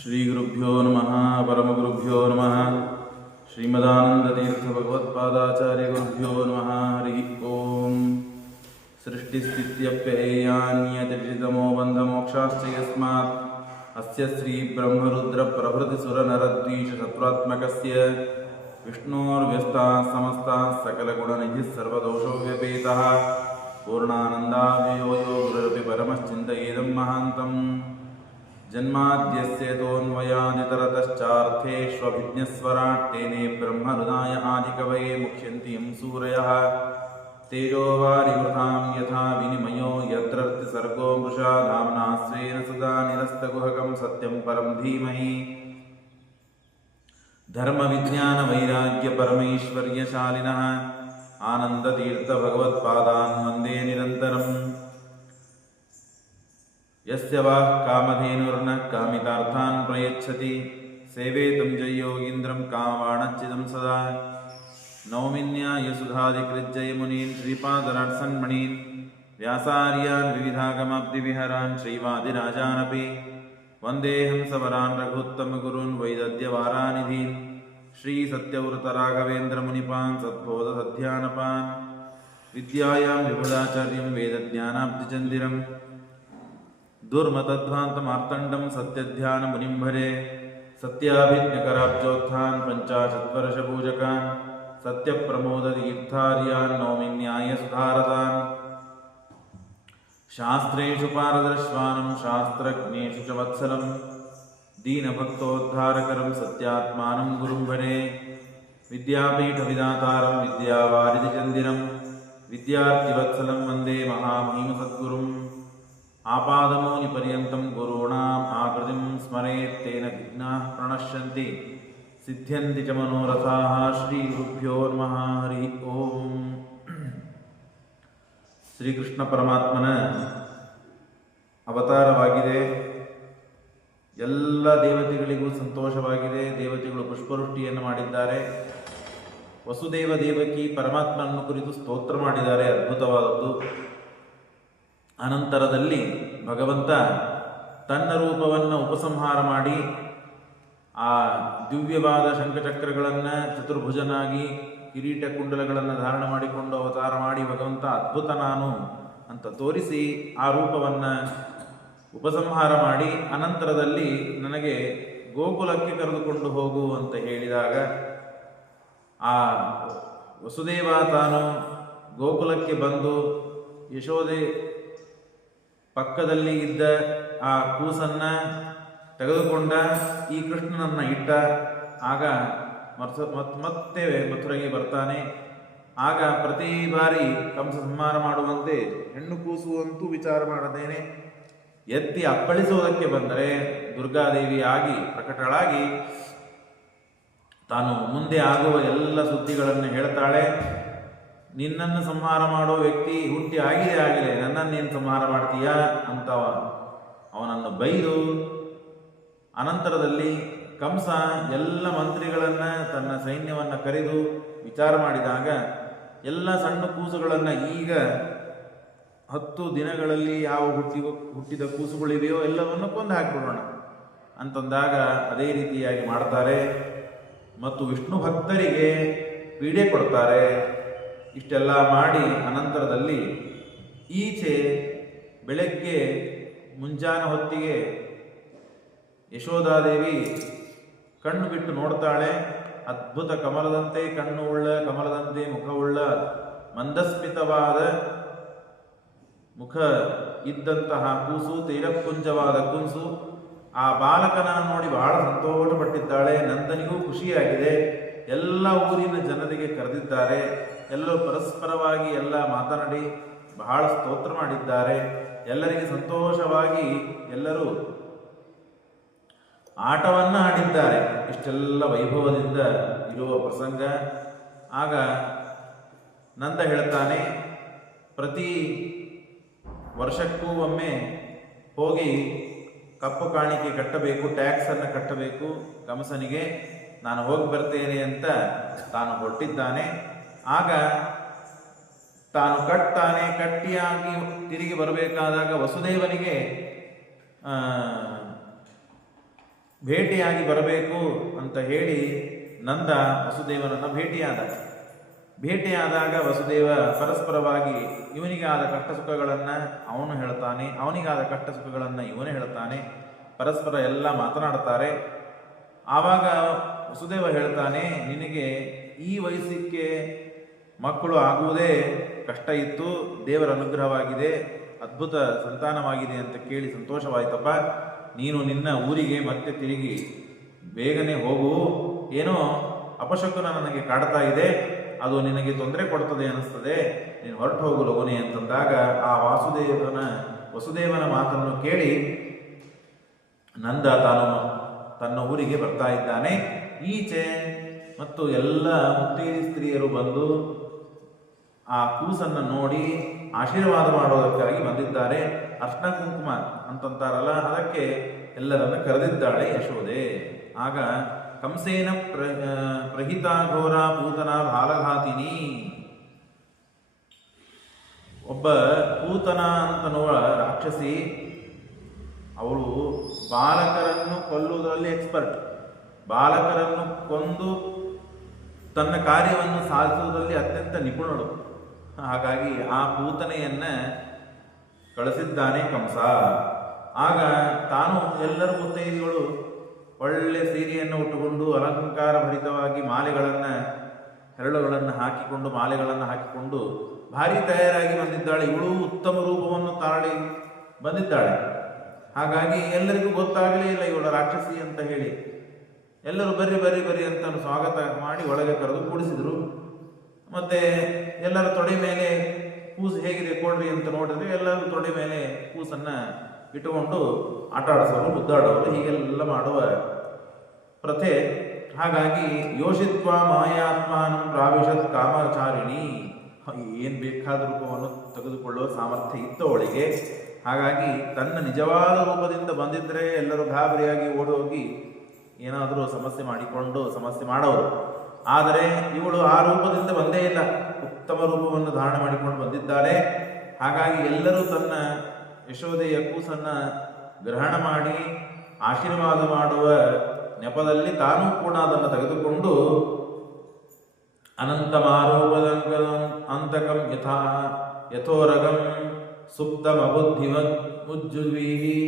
ಶ್ರೀ ಗುರುಭ್ಯೋ ನಮಃ ಪರಮಗುರುಭ್ಯೋ ನಮಃ ಶ್ರೀಮದಾನಂದತೀರ್ಥ ಭಗವತ್ಪಾದಾಚಾರ್ಯ ಗುರುಭ್ಯೋ ನಮಃ ಹರಿ ಓಂ ಸೃಷ್ಟಿಸ್ಥಿತ್ಯಪ್ಯಯೇಯಾನ್ಯತಿರಿತಮೋ ಬಂಧಮೋಕ್ಷಾಶ್ಚ ಯಸ್ಮಾತ್ ಅಸ್ಯ ಶ್ರೀ ಬ್ರಹ್ಮರುದ್ರ ಪ್ರಭೃತಿ ಸುರನರದ್ವೀಷ ಶತ್ರುತ್ಮಕಸ್ಯ ವಿಷ್ಣೋರ್ವ್ಯಸ್ತಾಃ ಸಮಸ್ತಾಃ ಸಕಲಗುಣನಿಧಿಃ ಸರ್ವದೋಷೋ ವ್ಯಪೇತಃ ಪೂರ್ಣಾನಂದಾವ್ಯಯೋ ಯೋ ಗುರುರಪಿ ಪರಮಶ್ಚಿಂತಯೇದಂ ಮಹಾಂತಂ ಜನ್ಮಾದ್ಯಸ್ಯ ತೋನ್ಮಯಾದಿತರತಶ್ಚಾರ್ಥೇಷ್ವಭಿಜ್ಞಸ್ವರಾಟ್ ತೇನೇ ಬ್ರಹ್ಮಹೃದಾಯ ಆದಿಕವಯೇ ಮುಖ್ಯಂತಿ ಯಂ ಸೂರಯಃ ತೇಜೋ ವಾರಿಮೃತಾಂ ಯಥಾ ವಿನಿಮಯೋ ಯತ್ರರ್ತಿ ಸರ್ಗೋ ಮೃಷಾ ಧಾಮ್ನಾ ಸ್ವೇನ ಸದಾ ನಿರಸ್ತಗುಹಕಂ ಸತ್ಯಂ ಪರಂ ಧೀಮಹಿ ಧರ್ಮ ವಿಜ್ಞಾನ ವೈರಾಗ್ಯ ಪರಮೈಶ್ವರ್ಯಶಾಲಿನಃ ಆನಂದತೀರ್ಥ ಭಗವತ್ಪಾದಾನ್ ವಂದೇ ನಿರಂತರಂ ಯಸ್ಯ ವಾ ಕಾಮಧೇನುರ್ನ ಕಾಮಿತಾರ್ಥಾನ್ ಪ್ರಯಚ್ಛತಿ ಸೇವೇತಂ ಜಯೋಗೀಂದ್ರಂ ಕಾಮವಾಣಚ್ಚಿದಂ ಸದಾ ನೌಮಿನ್ಯಾಯಸುಧಾದಿಕೃಜ್ಜಯ ಮುನೀನ್ ಶ್ರೀಪಾದರಾಟ್ಸನ್ಮಣೀನ್ ವ್ಯಾಸಾರ್ಯಾನ್ ವಿವಿಧಾಗಮಾಬ್ಧಿವಿಹರಾನ್ ಶ್ರೀವಾದಿರಾಜಾನಪಿ ವಂದೇಹಂ ಸವರಾನ್ ರಘುತ್ತಮಗುರುನ್ ವೈದದ್ಯವಾರಾನಿಧೀನ್ ಶ್ರೀಸತ್ಯವೃತರಾಘವೇಂದ್ರಮುನಿಪಾನ್ ಸದ್ಬೋಧಸಧ್ಯಾನಪಾನ್ ವಿದ್ಯಾಯಾಂ ವಿಬುಧಾಚಾರ್ಯಂ ವೇದಜ್ಞಾನಾಬ್ಧಿಚಂದಿರಂ ದುರ್ಮತಧ್ವಾಂತಮಾರ್ತಂಡಂ ಸತ್ಯಧ್ಯಾನಮುನಿಂ ಭರೆ ಸತ್ಯಾಭಿಜ್ಞಕರಾಬ್ಜೋತ್ಥಾನ್ ಪಂಚಾಶದ್ವರ್ಷಪೂಜಕಾನ್ ಸತ್ಯಪ್ರಮೋದತೀರ್ಥಾರ್ಯಾನ್ ನೌಮಿನ್ಯಾಯಸುಧಾರತಾನ್ ಶಾಸ್ತ್ರೇಷು ಪಾರದರ್ಶ್ವಾನಂ ಶಾಸ್ತ್ರಜ್ಞೇಷು ಚ ವತ್ಸಲಂ ದೀನಭಕ್ತೋದ್ಧಾರಕರಂ ಸತ್ಯಾತ್ಮಾನಂ ಗುರುಂ ಭರೆ ವಿದ್ಯಾಪೀಠವಿದಾತಾರಂ ವಿದ್ಯಾವಾರಿಧಿಚಂದಿರಂ ವಿದ್ಯಾರ್ಥಿವತ್ಸಲಂ ವಂದೇ ಮಹಾಮಹಿಮಸದ್ಗುರುಂ ಆಪಾದಮೂನಿಪರ್ಯಂతం ಗುರುಣಾಂ ಆಕೃತಿಂ ಸ್ಮರೇತ್ ತೇನ ವಿಘ್ನಾಃ ಪ್ರಣಶ್ಯಂತಿ ಸಿದ್ಧ್ಯಂತಿ ಚ ಮನೋರಥಾಃ ಶ್ರೀ ಗುರುಭ್ಯೋ ನಮಃ ಹರಿ ಓಂ. ಶ್ರೀಕೃಷ್ಣ ಪರಮಾತ್ಮನ ಅವತಾರವಾಗಿದೆ. ಎಲ್ಲ ದೇವತೆಗಳಿಗೂ ಸಂತೋಷವಾಗಿದೆ. ದೇವತೆಗಳು ಪುಷ್ಪವೃಷ್ಟಿಯನ್ನು ಮಾಡಿದ್ದಾರೆ. ವಸುದೇವ ದೇವಕಿ ಪರಮಾತ್ಮನನ್ನು ಕುರಿತು ಸ್ತೋತ್ರ ಮಾಡಿದ್ದಾರೆ. ಅದ್ಭುತವಾದದ್ದು. ಅನಂತರದಲ್ಲಿ ಭಗವಂತ ತನ್ನ ರೂಪವನ್ನು ಉಪಸಂಹಾರ ಮಾಡಿ ಆ ದಿವ್ಯವಾದ ಶಂಖಚಕ್ರಗಳನ್ನು ಚತುರ್ಭುಜನಾಗಿ ಕಿರೀಟ ಕುಂಡಲಗಳನ್ನು ಧಾರಣ ಮಾಡಿಕೊಂಡು ಅವತಾರ ಮಾಡಿ ಭಗವಂತ ಅದ್ಭುತ ನಾನು ಅಂತ ತೋರಿಸಿ ಆ ರೂಪವನ್ನು ಉಪಸಂಹಾರ ಮಾಡಿ ಅನಂತರದಲ್ಲಿ ನನಗೆ ಗೋಕುಲಕ್ಕೆ ಕರೆದುಕೊಂಡು ಹೋಗು ಅಂತ ಹೇಳಿದಾಗ ಆ ವಸುದೇವ ತಾನು ಗೋಕುಲಕ್ಕೆ ಬಂದು ಯಶೋದೆ ಪಕ್ಕದಲ್ಲಿ ಇದ್ದ ಆ ಕೂಸನ್ನ ತೆಗೆದುಕೊಂಡ ಈ ಕೃಷ್ಣನನ್ನ ಇಟ್ಟ. ಆಗ ಮತ್ತೆ ಮಥುರೆಗೆ ಬರ್ತಾನೆ. ಆಗ ಪ್ರತಿ ಬಾರಿ ಕಂಸ ಸಂಹಾರ ಮಾಡುವಂತೆ ಹೆಣ್ಣು ಕೂಸು ಅಂತೂ ವಿಚಾರ ಮಾಡದೇನೆ ಎತ್ತಿ ಅಪ್ಪಳಿಸುವುದಕ್ಕೆ ಬಂದರೆ ದುರ್ಗಾದೇವಿ ಆಗಿ ಪ್ರಕಟಳಾಗಿ ತಾನು ಮುಂದೆ ಆಗುವ ಎಲ್ಲ ಸುದ್ದಿಗಳನ್ನು ಹೇಳ್ತಾಳೆ. ನಿನ್ನನ್ನು ಸಂಹಾರ ಮಾಡೋ ವ್ಯಕ್ತಿ ಹುಟ್ಟಿ ಆಗಲೇ ನನ್ನನ್ನೇನು ಸಂಹಾರ ಮಾಡ್ತೀಯಾ ಅಂತ ಅವನನ್ನು ಬೈದು ಅನಂತರದಲ್ಲಿ ಕಂಸ ಎಲ್ಲ ಮಂತ್ರಿಗಳನ್ನು ತನ್ನ ಸೈನ್ಯವನ್ನು ಕರೆದು ವಿಚಾರ ಮಾಡಿದಾಗ ಎಲ್ಲ ಸಣ್ಣ ಕೂಸುಗಳನ್ನು ಈಗ 10 ದಿನಗಳಲ್ಲಿ ಯಾವ ಹುಟ್ಟಿದ ಕೂಸುಗಳಿವೆಯೋ ಎಲ್ಲವನ್ನು ಕೊಂದು ಹಾಕಿಬಿಡೋಣ ಅಂತಂದಾಗ ಅದೇ ರೀತಿಯಾಗಿ ಮಾಡ್ತಾರೆ. ಮತ್ತು ವಿಷ್ಣು ಭಕ್ತರಿಗೆ ಪೀಡೆ ಕೊಡ್ತಾರೆ. ಇಷ್ಟೆಲ್ಲ ಮಾಡಿ ಅನಂತರದಲ್ಲಿ ಈಚೆ ಬೆಳಗ್ಗೆ ಮುಂಜಾನೆ ಹೊತ್ತಿಗೆ ಯಶೋಧಾದೇವಿ ಕಣ್ಣು ಬಿಟ್ಟು ನೋಡ್ತಾಳೆ. ಅದ್ಭುತ ಕಮಲದಂತೆ ಕಣ್ಣು ಉಳ್ಳ, ಕಮಲದಂತೆ ಮುಖವುಳ್ಳ, ಮಂದಸ್ಮಿತವಾದ ಮುಖ ಇದ್ದಂತಹ ಕೂಸು, ತೈಲಪುಂಜವಾದ ಕೂಸು. ಆ ಬಾಲಕನ ನೋಡಿ ಬಹಳ ಸಂತೋಷಪಟ್ಟಿದ್ದಾಳೆ. ನಂದನಿಗೂ ಖುಷಿಯಾಗಿದೆ. ಎಲ್ಲ ಊರಿನ ಜನರಿಗೆ ಕರೆದಿದ್ದಾರೆ. ಎಲ್ಲರೂ ಪರಸ್ಪರವಾಗಿ ಎಲ್ಲ ಮಾತನಾಡಿ ಬಹಳ ಸ್ತೋತ್ರ ಮಾಡಿದ್ದಾರೆ. ಎಲ್ಲರಿಗೆ ಸಂತೋಷವಾಗಿ ಎಲ್ಲರೂ ಆಟವನ್ನ ಆಡಿದ್ದಾರೆ. ಇಷ್ಟೆಲ್ಲ ವೈಭವದಿಂದ ಇರುವ ಪ್ರಸಂಗ. ಆಗ ನಂದ ಹೇಳ್ತಾನೆ, ಪ್ರತಿ ವರ್ಷಕ್ಕೂ ಒಮ್ಮೆ ಹೋಗಿ ಕಪ್ಪು ಕಾಣಿಕೆ ಕಟ್ಟಬೇಕು, ಟ್ಯಾಕ್ಸನ್ನು ಕಟ್ಟಬೇಕು ಕಂಸನಿಗೆ. ನಾನು ಹೋಗಿ ಬರ್ತೇನೆ ಅಂತ ತಾನು ಹೊರಟಿದ್ದಾನೆ. ಆಗ ತಾನು ಕಟ್ಟಿಯಾಗಿ ತಿರುಗಿ ಬರಬೇಕಾದಾಗ ವಸುದೇವನಿಗೆ ಭೇಟಿಯಾಗಿ ಬರಬೇಕು ಅಂತ ಹೇಳಿ ನಂದ ವಸುದೇವನನ್ನು ಭೇಟಿಯಾದಾಗ ವಸುದೇವ ಪರಸ್ಪರವಾಗಿ ಇವನಿಗಾದ ಕಷ್ಟ ಸುಖಗಳನ್ನು ಅವನು ಹೇಳ್ತಾನೆ, ಅವನಿಗಾದ ಕಷ್ಟ ಸುಖಗಳನ್ನು ಇವನು ಹೇಳ್ತಾನೆ, ಪರಸ್ಪರ ಎಲ್ಲ ಮಾತನಾಡ್ತಾರೆ. ಆವಾಗ ವಸುದೇವ ಹೇಳ್ತಾನೆ, ನಿನಗೆ ಈ ವಯಸ್ಸಿಗೆ ಮಕ್ಕಳು ಆಗುವುದೇ ಕಷ್ಟ ಇತ್ತು, ದೇವರ ಅನುಗ್ರಹವಾಗಿದೆ, ಅದ್ಭುತ ಸಂತಾನವಾಗಿದೆ ಅಂತ ಕೇಳಿ ಸಂತೋಷವಾಯ್ತಪ್ಪ. ನೀನು ನಿನ್ನ ಊರಿಗೆ ಮತ್ತೆ ತಿರುಗಿ ಬೇಗನೆ ಹೋಗು, ಏನೋ ಅಪಶಕುನ ನನಗೆ ಕಾಡ್ತಾ ಇದೆ, ಅದು ನಿನಗೆ ತೊಂದರೆ ಕೊಡ್ತದೆ ಅನ್ನಿಸ್ತದೆ, ನೀನು ಹೊರಟು ಹೋಗು ಲಗುನೆ ಅಂತಂದಾಗ ಆ ವಸುದೇವನ ಮಾತನ್ನು ಕೇಳಿ ನಂದ ತಾನು ತನ್ನ ಊರಿಗೆ ಬರ್ತಾ ಇದ್ದಾನೆ. ಈಚೆ ಮತ್ತು ಎಲ್ಲ ಮುತ್ತೈದೆ ಸ್ತ್ರೀಯರು ಬಂದು ಆ ಕೂಸನ್ನು ನೋಡಿ ಆಶೀರ್ವಾದ ಮಾಡೋದಕ್ಕಾಗಿ ಬಂದಿದ್ದಾರೆ. ಅರ್ಶನ ಕುಂಕುಮ ಅಂತಂತಾರಲ್ಲ, ಅದಕ್ಕೆ ಎಲ್ಲರನ್ನ ಕರೆದಿದ್ದಾಳೆ ಯಶೋದೆ. ಆಗ ಕಂಸೇನ ಪ್ರಹಿತ ಘೋರ ಪೂತನ ಬಾಲಘಾತಿನಿ, ಒಬ್ಬ ಪೂತನ ಅಂತನ್ನುವ ರಾಕ್ಷಸಿ, ಅವಳು ಬಾಲಕರನ್ನು ಕೊಲ್ಲುವುದರಲ್ಲಿ ಎಕ್ಸ್ಪರ್ಟ್, ಬಾಲಕರನ್ನು ಕೊಂದು ತನ್ನ ಕಾರ್ಯವನ್ನು ಸಾಧಿಸುವುದರಲ್ಲಿ ಅತ್ಯಂತ ನಿಪುಣಳು. ಹಾಗಾಗಿ ಆ ಪೂತನೆಯನ್ನ ಕಳಿಸಿದ್ದಾನೆ ಕಂಸ. ಆಗ ತಾನು ಎಲ್ಲರೂ ಮುತ್ತೈದೆಗಳು ಒಳ್ಳೆ ಸೀರೆಯನ್ನು ಉಟ್ಟುಕೊಂಡು ಅಲಂಕಾರ ಭರಿತವಾಗಿ ಹೆರಳುಗಳನ್ನು ಹಾಕಿಕೊಂಡು ಮಾಲೆಗಳನ್ನು ಹಾಕಿಕೊಂಡು ಭಾರಿ ತಯಾರಾಗಿ ಬಂದಿದ್ದಾಳೆ. ಇವಳು ಉತ್ತಮ ರೂಪವನ್ನು ತಾಳಿ ಬಂದಿದ್ದಾಳೆ. ಹಾಗಾಗಿ ಎಲ್ಲರಿಗೂ ಗೊತ್ತಾಗಲೇ ಇಲ್ಲ ಇವಳು ರಾಕ್ಷಸಿ ಅಂತ ಹೇಳಿ. ಎಲ್ಲರೂ ಬರ್ರಿ ಬರ್ರಿ ಬರ್ರಿ ಅಂತ ಸ್ವಾಗತ ಮಾಡಿ ಒಳಗೆ ಕರೆದು ಕೂಡಿಸಿದ್ರು. ಮತ್ತೆ ಎಲ್ಲರ ತೊಡೆ ಮೇಲೆ ಕೂಸು ಹೇಗಿದೆ ಕೊಡ್ರಿ ಅಂತ ನೋಡಿದ್ರೆ ಎಲ್ಲರೂ ತೊಡೆ ಮೇಲೆ ಕೂಸನ್ನ ಇಟ್ಟುಕೊಂಡು ಆಟ ಆಡಿಸೋರು, ಮುದ್ದಾಡೋರು, ಹೀಗೆಲ್ಲ ಮಾಡುವ ಪ್ರಥೆ. ಹಾಗಾಗಿ ಯೋಷಿತ್ವ ಮಾಯಾತ್ಮಾನಂ ಪ್ರಾವಿಶತ್ ಕಾಮಚಾರಿಣಿ, ಏನು ಬೇಕಾದ ರೂಪವನ್ನು ತೆಗೆದುಕೊಳ್ಳುವ ಸಾಮರ್ಥ್ಯ ಇತ್ತು ಅವಳಿಗೆ. ಹಾಗಾಗಿ ತನ್ನ ನಿಜವಾದ ರೂಪದಿಂದ ಬಂದಿದ್ರೆ ಎಲ್ಲರೂ ಗಾಬರಿಯಾಗಿ ಓಡೋಗಿ ಏನಾದರೂ ಸಮಸ್ಯೆ ಮಾಡೋರು. ಆದರೆ ಇವಳು ಆ ರೂಪದಿಂದ ಬಂದೇ ಇಲ್ಲ, ಉತ್ತಮ ರೂಪವನ್ನು ಧಾರಣೆ ಮಾಡಿಕೊಂಡು ಬಂದಿದ್ದಾರೆ. ಹಾಗಾಗಿ ಎಲ್ಲರೂ ತನ್ನ ಯಶೋದೆಯ ಕೂಸನ್ನ ಗ್ರಹಣ ಮಾಡಿ ಆಶೀರ್ವಾದ ಮಾಡುವ ನೆಪದಲ್ಲಿ ತಾನೂ ಕೂಡ ಅದನ್ನು ತೆಗೆದುಕೊಂಡು ಅನಂತಮಾರೋಪದಂಕಂ ಅಂತಕಂ ಯಥೋರಗಂ ಸುಪ್ತಮಬುದ್ಧಿಮುಜ್ಜುವೀಹಿ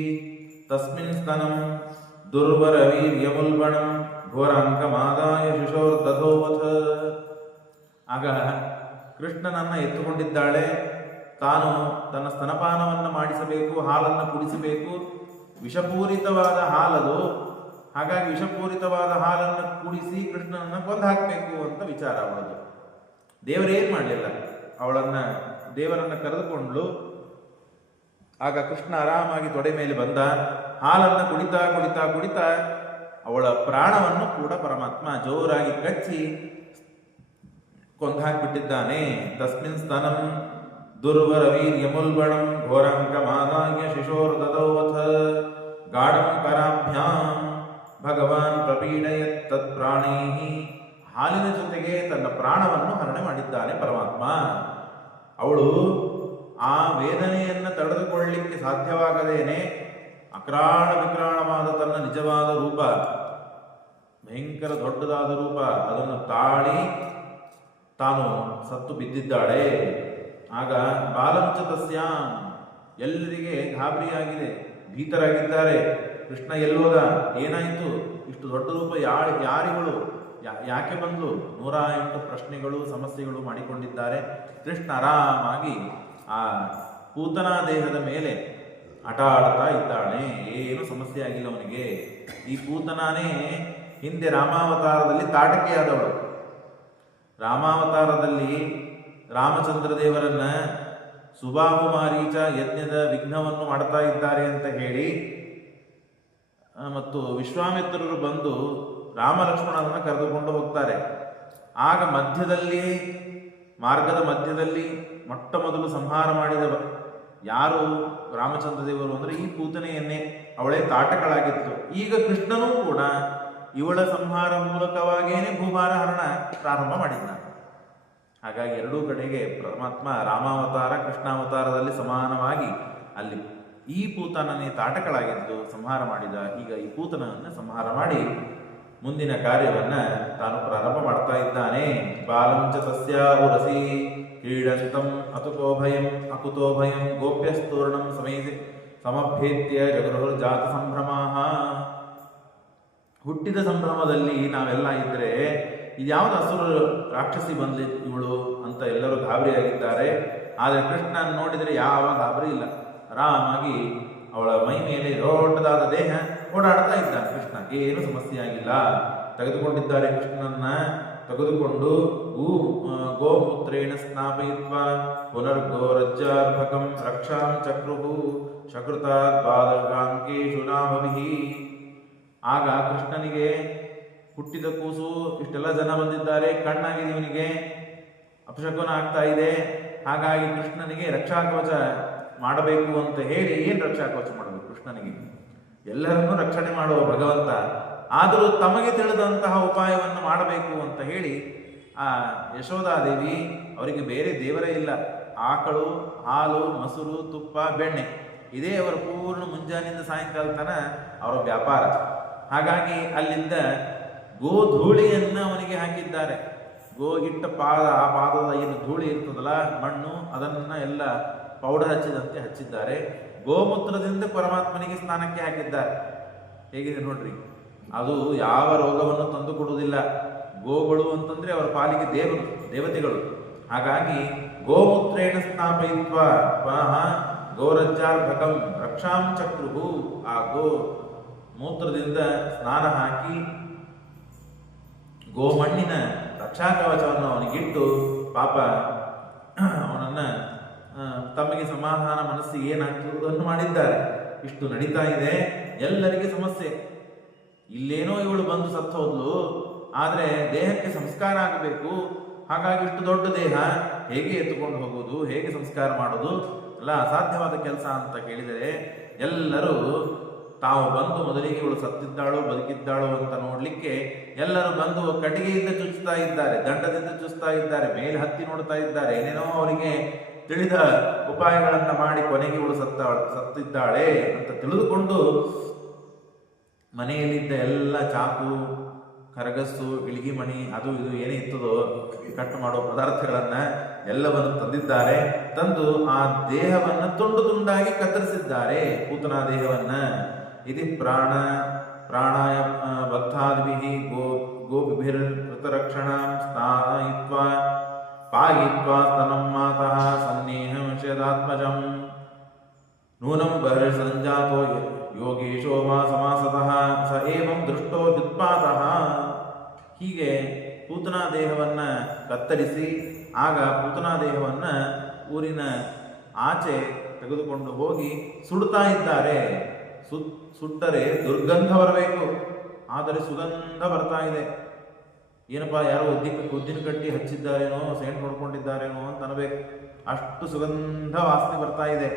ತಸ್ಮಿನ್ ಸ್ತನಂ ದುರ್ವರವೀರ್ಯಮುಲ್ಬಣಂ ಘೋರಾಂಕಮಾದಾಯ ಶಿಶೋರ್ದಧೋವಥ. ಆಗ ಕೃಷ್ಣನನ್ನ ಎತ್ತುಕೊಂಡಿದ್ದಾಳೆ. ತಾನು ತನ್ನ ಸ್ತನಪಾನವನ್ನು ಮಾಡಿಸಬೇಕು, ಹಾಲನ್ನು ಕುಡಿಸಬೇಕು. ವಿಷಪೂರಿತವಾದ ಹಾಲದು. ಹಾಗಾಗಿ ವಿಷಪೂರಿತವಾದ ಹಾಲನ್ನು ಕುಡಿಸಿ ಕೃಷ್ಣನನ್ನ ಕೊಂದು ಹಾಕಬೇಕು ಅಂತ ವಿಚಾರ ಅವಳದು. ದೇವರೇನು ಮಾಡಲಿಲ್ಲ, ದೇವರನ್ನ ಕರೆದುಕೊಂಡ್ಲು. ಆಗ ಕೃಷ್ಣ ಆರಾಮಾಗಿ ತೊಡೆ ಮೇಲೆ ಬಂದ. ಹಾಲನ್ನು ಕುಡಿತಾ ಕುಡಿತಾ ಕುಡಿತಾ ಅವಳ ಪ್ರಾಣವನ್ನು ಕೂಡ ಪರಮಾತ್ಮ ಜೋರಾಗಿ ಕಚ್ಚಿ ಕೊಂದಾಕ್ಬಿಟ್ಟಿದ್ದಾನೆ. ತಸ್ಮಿನ್ ಸ್ತನಂ ದುರ್ವರವೀರ್ಯಮುಲ್ಬಣಂ ಘೋರಾಂಕಮಾದಾಯ ಶಿಶೋರ್ದಧೋವಥ ಗಾಢಂ ಕರಾಭ್ಯಾಂ ಭಗವಾನ್ ಪ್ರಪೀಡಯತ್ ತತ್ ಪ್ರಾಣೈಹಿ. ಹಾಲಿನ ಜೊತೆಗೆ ತನ್ನ ಪ್ರಾಣವನ್ನು ಹರಣೆ ಮಾಡಿದ್ದಾನೆ ಪರಮಾತ್ಮ. ಅವಳು ಆ ವೇದನೆಯನ್ನು ತಡೆದುಕೊಳ್ಳಲಿಕ್ಕೆ ಸಾಧ್ಯವಾಗದೇನೆ ಅಕ್ರಾಳ ವಿಕ್ರಾಳವಾದ ತನ್ನ ನಿಜವಾದ ರೂಪ, ಭಯಂಕರ ದೊಡ್ಡದಾದ ರೂಪ, ಅದನ್ನು ತಾಳಿ ತಾನು ಸತ್ತು ಬಿದ್ದಿದ್ದಾಳೆ. ಆಗ ಬಾಲಂಚ ತಸ್ಯಾಂ, ಎಲ್ಲರಿಗೆ ಗಾಬರಿಯಾಗಿದೆ, ಭೀತರಾಗಿದ್ದಾರೆ. ಕೃಷ್ಣ ಎಲ್ಲೋದ, ಏನಾಯಿತು, ಇಷ್ಟು ದೊಡ್ಡ ರೂಪ ಯಾರಿಗಳು, ಯಾಕೆ ಬಂದ್ಲು, 108 ಪ್ರಶ್ನೆಗಳು ಸಮಸ್ಯೆಗಳು ಮಾಡಿಕೊಂಡಿದ್ದಾರೆ. ಕೃಷ್ಣ ಆರಾಮಾಗಿ ಆ ಪೂತನಾ ದೇಹದ ಮೇಲೆ ಆಟ ಆಡ್ತಾ ಇದ್ದಾಳೆ. ಏನು ಸಮಸ್ಯೆ ಆಗಿಲ್ಲ ಅವನಿಗೆ. ಈ ಪೂತನಾನೇ ಹಿಂದೆ ರಾಮಾವತಾರದಲ್ಲಿ ತಾಟಕೆಯಾದವಳು. ರಾಮಾವತಾರದಲ್ಲಿ ರಾಮಚಂದ್ರ ದೇವರನ್ನ ಸುಬಾಹು ಮಾರೀಚ ಯಜ್ಞದ ವಿಘ್ನವನ್ನು ಮಾಡ್ತಾ ಇದ್ದಾರೆ ಅಂತ ಹೇಳಿ ಮತ್ತು ವಿಶ್ವಾಮಿತ್ರರು ಬಂದು ರಾಮ ಲಕ್ಷ್ಮಣನನ್ನ ಕರೆದುಕೊಂಡು ಹೋಗ್ತಾರೆ. ಆಗ ಮಾರ್ಗದ ಮಧ್ಯದಲ್ಲಿ ಮೊಟ್ಟ ಮೊದಲು ಸಂಹಾರ ಮಾಡಿದ ಯಾರು ರಾಮಚಂದ್ರ ದೇವರು ಅಂದರೆ ಈ ಪೂತನೆಯನ್ನೇ, ಅವಳೇ ತಾಟಕಳಾಗಿತ್ತು. ಈಗ ಕೃಷ್ಣನೂ ಕೂಡ ಇವಳ ಸಂಹಾರ ಮೂಲಕವಾಗಿಯೇ ಭೂಭಾರ ಹರಣ ಪ್ರಾರಂಭ ಮಾಡಿದ್ದಾನೆ. ಹಾಗಾಗಿ ಎರಡೂ ಕಡೆಗೆ ಪರಮಾತ್ಮ ರಾಮಾವತಾರ ಕೃಷ್ಣಾವತಾರದಲ್ಲಿ ಸಮಾನವಾಗಿ ಅಲ್ಲಿ ಈ ಪೂತನನೇ ತಾಟಕಳಾಗಿದ್ದು ಸಂಹಾರ ಮಾಡಿದ. ಈಗ ಈ ಪೂತನನ್ನು ಸಂಹಾರ ಮಾಡಿ ಮುಂದಿನ ಕಾರ್ಯವನ್ನ ತಾನು ಪ್ರಾರಂಭ ಮಾಡ್ತಾ ಇದ್ದಾನೆ. ಬಾಲಂಚ ತಸ್ಯ ಉರಸಿ ಕ್ರೀಡಂತಂ ಅತುಕೋಭಯಂ ಅಕುತೋಭಯಂ ಗೋಪ್ಯಸ್ತೂರ್ಣಂ ಸಮಭ್ಯೇತ್ಯ ಜಗರುರ್ಜಾತ ಸಂಭ್ರಮಾಹ. ಹುಟ್ಟಿದ ಸಂಭ್ರಮದಲ್ಲಿ ನಾವೆಲ್ಲ ಇದ್ರೆ ಇದ್ಯಾವುದು ಹಸುರು ರಾಕ್ಷಸಿ ಬಂದ್ಲಿ ಇವಳು ಅಂತ ಎಲ್ಲರೂ ಗಾಬರಿಯಾಗಿದ್ದಾರೆ. ಆದರೆ ಕೃಷ್ಣನ್ ನೋಡಿದರೆ ಯಾವ ಗಾಬರಿ ಇಲ್ಲ. ಆರಾಮಾಗಿ ಅವಳ ಮೈ ಮೇಲೆ ದೊಡ್ಡದಾದ ದೇಹ ಓಡಾಡ್ತಾ ಇದ್ದಾನೆ. ಕೃಷ್ಣ ಏನು ಸಮಸ್ಯೆ ಆಗಿಲ್ಲ. ತೆಗೆದುಕೊಂಡಿದ್ದಾರೆ ಕೃಷ್ಣನನ್ನ. ತೆಗೆದುಕೊಂಡು ಗೋಮೂತ್ರೇಣ ಸ್ನಾಪಯಿತ್ವ ಪುನರ್ಗೋರಜ್ಜಾರ್ಭಕಂ ರಕ್ಷಾಂ ಚಕ್ರುಹು ಶಕೃತ ದ್ವಾದಶಾಂಕೇಶು ನಾಭವಿಹಿ. ಆಗ ಕೃಷ್ಣನಿಗೆ ಹುಟ್ಟಿದ ಕೂಸು, ಇಷ್ಟೆಲ್ಲ ಜನ ಬಂದಿದ್ದಾರೆ, ಕಣ್ಣಾಗಿದೆ ಇವನಿಗೆ, ಅಪಶಕುನ ಆಗ್ತಾ ಇದೆ. ಹಾಗಾಗಿ ಕೃಷ್ಣನಿಗೆ ರಕ್ಷಾಕವಚ ಮಾಡಬೇಕು ಅಂತ ಹೇಳಿ, ಏನು ರಕ್ಷಾಕವಚ ಮಾಡಬೇಕು ಕೃಷ್ಣನಿಗೆ? ಎಲ್ಲರನ್ನೂ ರಕ್ಷಣೆ ಮಾಡುವ ಭಗವಂತ, ಆದರೂ ತಮಗೆ ತಿಳಿದಂತಹ ಉಪಾಯವನ್ನು ಮಾಡಬೇಕು ಅಂತ ಹೇಳಿ ಆ ಯಶೋಧಾದೇವಿ, ಅವರಿಗೆ ಬೇರೆ ದೇವರೇ ಇಲ್ಲ, ಆಕಳು ಹಾಲು ಮೊಸರು ತುಪ್ಪ ಬೆಣ್ಣೆ ಇದೇ ಅವರ ಪೂರ್ಣ ಮುಂಜಾನೆಯಿಂದ ಸಾಯಂಕಾಲ ತನ ಅವರ ವ್ಯಾಪಾರ. ಹಾಗಾಗಿ ಅಲ್ಲಿಂದ ಗೋಧೂಳಿಯನ್ನ ಅವನಿಗೆ ಹಾಕಿದ್ದಾರೆ. ಗೋ ಇಟ್ಟ ಪಾದ, ಆ ಪಾದದ ಏನು ಧೂಳಿ ಇರ್ತದಲ್ಲ ಮಣ್ಣು, ಅದನ್ನ ಎಲ್ಲ ಪೌಡರ್ ಹಚ್ಚಿದಂತೆ ಹಚ್ಚಿದ್ದಾರೆ. ಗೋಮೂತ್ರದಿಂದ ಪರಮಾತ್ಮನಿಗೆ ಸ್ನಾನಕ್ಕೆ ಹಾಕಿದ್ದಾರೆ. ಹೇಗಿದೆ ನೋಡ್ರಿ, ಅದು ಯಾವ ರೋಗವನ್ನು ತಂದು ಕೊಡುವುದಿಲ್ಲ. ಗೋಗಳು ಅಂತಂದ್ರೆ ಅವರ ಪಾಲಿಗೆ ದೇವತೆಗಳು. ಹಾಗಾಗಿ ಗೋಮೂತ್ರೇಣ ಸ್ನಾಪಯಿತ್ವ ಗೋರಜ್ಜಾರ್ಭಕಂ ರಕ್ಷಾಂ ಚಕ್ರುಹು. ಆ ಗೋ ಮೂತ್ರದಿಂದ ಸ್ನಾನ ಹಾಕಿ ಗೋಮಣ್ಣಿನ ರಕ್ಷಾಕವಚವನ್ನು ಅವನಿಗಿಟ್ಟು ಪಾಪ ಅವನನ್ನ ತಮಗೆ ಸಮಾಧಾನ ಮನಸ್ಸಿಗೆ ಏನಾಗ್ತದನ್ನು ಮಾಡಿದ್ದಾರೆ. ಇಷ್ಟು ನಡೀತಾ ಇದೆ, ಎಲ್ಲರಿಗೆ ಸಮಸ್ಯೆ. ಇಲ್ಲೇನೋ ಇವಳು ಬಂದು ಸತ್ತು ಹೋದ್ಲು, ಆದರೆ ದೇಹಕ್ಕೆ ಸಂಸ್ಕಾರ ಆಗಬೇಕು. ಹಾಗಾಗಿ ಇಷ್ಟು ದೊಡ್ಡ ದೇಹ ಹೇಗೆ ಎತ್ತುಕೊಂಡು ಹೋಗೋದು, ಹೇಗೆ ಸಂಸ್ಕಾರ ಮಾಡೋದು, ಎಲ್ಲ ಅಸಾಧ್ಯವಾದ ಕೆಲಸ ಅಂತ ಕೇಳಿದರೆ ಎಲ್ಲರೂ ತಾವು ಬಂದು ಮೊದಲಿಗೆ ಇವಳು ಸತ್ತಿದ್ದಾಳೋ ಬದುಕಿದ್ದಾಳೋ ಅಂತ ನೋಡ್ಲಿಕ್ಕೆ ಎಲ್ಲರೂ ಬಂದು ಕಟ್ಟಿಗೆಯಿಂದ ಚುಚ್ಚುತ್ತಾ ಇದ್ದಾರೆ, ದಂಡದಿಂದ ಚುಚ್ಚುತ್ತಾ ಇದ್ದಾರೆ, ಮೇಲೆ ಹತ್ತಿ ನೋಡ್ತಾ ಇದ್ದಾರೆ. ಏನೇನೋ ಅವರಿಗೆ ತಿಳಿದ ಉಪಾಯಗಳನ್ನ ಮಾಡಿ ಕೊನೆಗೆ ಇವಳು ಸತ್ತಿದ್ದಾಳೆ ಅಂತ ತಿಳಿದುಕೊಂಡು ಮನೆಯಲ್ಲಿದ್ದ ಎಲ್ಲ ಚಾಕು ಕರಗಸ್ಸು ಇಳಿಗಿ ಮಣಿ ಅದು ಇದು ಏನೇ ಇತ್ತದೋ ಕಟ್ ಮಾಡೋ ಪದಾರ್ಥಗಳನ್ನ ಎಲ್ಲವನ್ನು ತಂದಿದ್ದಾರೆ. ತಂದು ಆ ದೇಹವನ್ನ ತುಂಡು ತುಂಡಾಗಿ ಕತ್ತರಿಸಿದ್ದಾರೆ, ಪೂತನಾ ದೇಹವನ್ನ. ಇದು ಪ್ರಾಣಾಯ ಬದ್ಧಾದ್ಭಿಹಿ ಗೋಭಿರಕ್ಷಣ ಸ್ನಾಯಿತ್ವಾ ಪಾಯಿತ್ವಾ ಸ್ತನಂ ಮಾತಃ ಸನ್ನೇಹಂ ವಿಷದಾತ್ಮಜಂ ನೂನಂ ಬಹಿರ್ ಸಂಜಾತೋ ಯೋಗೇಶೋ ವಾ ಸಮಾಸತಃ ಸ ಏವಂ ದೃಷ್ಟೋ ವ್ಯುತ್ಪಾತಃ. ಹೀಗೆ ಪೂತನಾ ದೇಹವನ್ನ ಕತ್ತರಿಸಿ ಆಗ ಪೂತನಾ ದೇಹವನ್ನ ಊರಿನ ಆಚೆ ತೆಗೆದುಕೊಂಡು ಹೋಗಿ ಸುಡ್ತಾ ಇದ್ದಾರೆ. ಸುಟ್ಟರೆ ದುರ್ಗಂಧ ಬರಬೇಕು, ಆದರೆ ಸುಗಂಧ ಬರ್ತಾ ಇದೆ. ಏನಪ್ಪ ಯಾರೋ ಉದ್ದಿನ ಕಟ್ಟಿ ಹಚ್ಚಿದ್ದಾರೇನೋ, ಸೆಂಟ್ ಹೊಡ್ಕೊಂಡಿದ್ದಾರೇನೋ ಅಂತ ಅನ್ಬೇಕು, ಅಷ್ಟು ಸುಗಂಧ ವಾಸನೆ ಬರ್ತಾ ಇದೆ.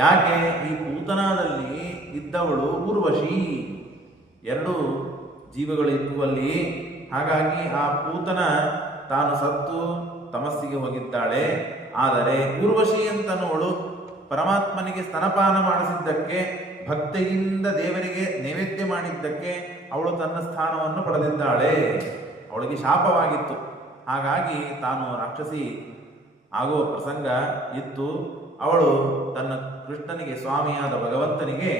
ಯಾಕೆ? ಈ ಪೂತನಾದಲ್ಲಿ ಇದ್ದವಳು ಊರ್ವಶಿ, ಎರಡು ಜೀವಗಳು ಇರುವಲ್ಲಿ. ಹಾಗಾಗಿ ಆ ಪೂತನ ತಾನು ಸತ್ತು ತಮಸ್ಸಿಗೆ ಹೋಗಿದ್ದಾಳೆ. ಆದರೆ ಊರ್ವಶಿ ಅಂತನವಳು ಪರಮಾತ್ಮನಿಗೆ ಸ್ತನಪಾನ ಮಾಡಿಸಿದ್ದಕ್ಕೆ, ಭಕ್ತಿಯಿಂದ ದೇವರಿಗೆ ನೈವೇದ್ಯ ಮಾಡಿದ್ದಕ್ಕೆ ಅವಳು ತನ್ನ ಸ್ಥಾನವನ್ನು ಪಡೆದಿದ್ದಾಳೆ. ಅವಳಿಗೆ ಶಾಪವಾಗಿತ್ತು. ಹಾಗಾಗಿ ತಾನು ರಾಕ್ಷಸಿ ಆಗುವ ಪ್ರಸಂಗ ಇತ್ತು. ಅವಳು ತನ್ನ ಕೃಷ್ಣನಿಗೆ, ಸ್ವಾಮಿಯಾದ ಭಗವಂತನಿಗೆ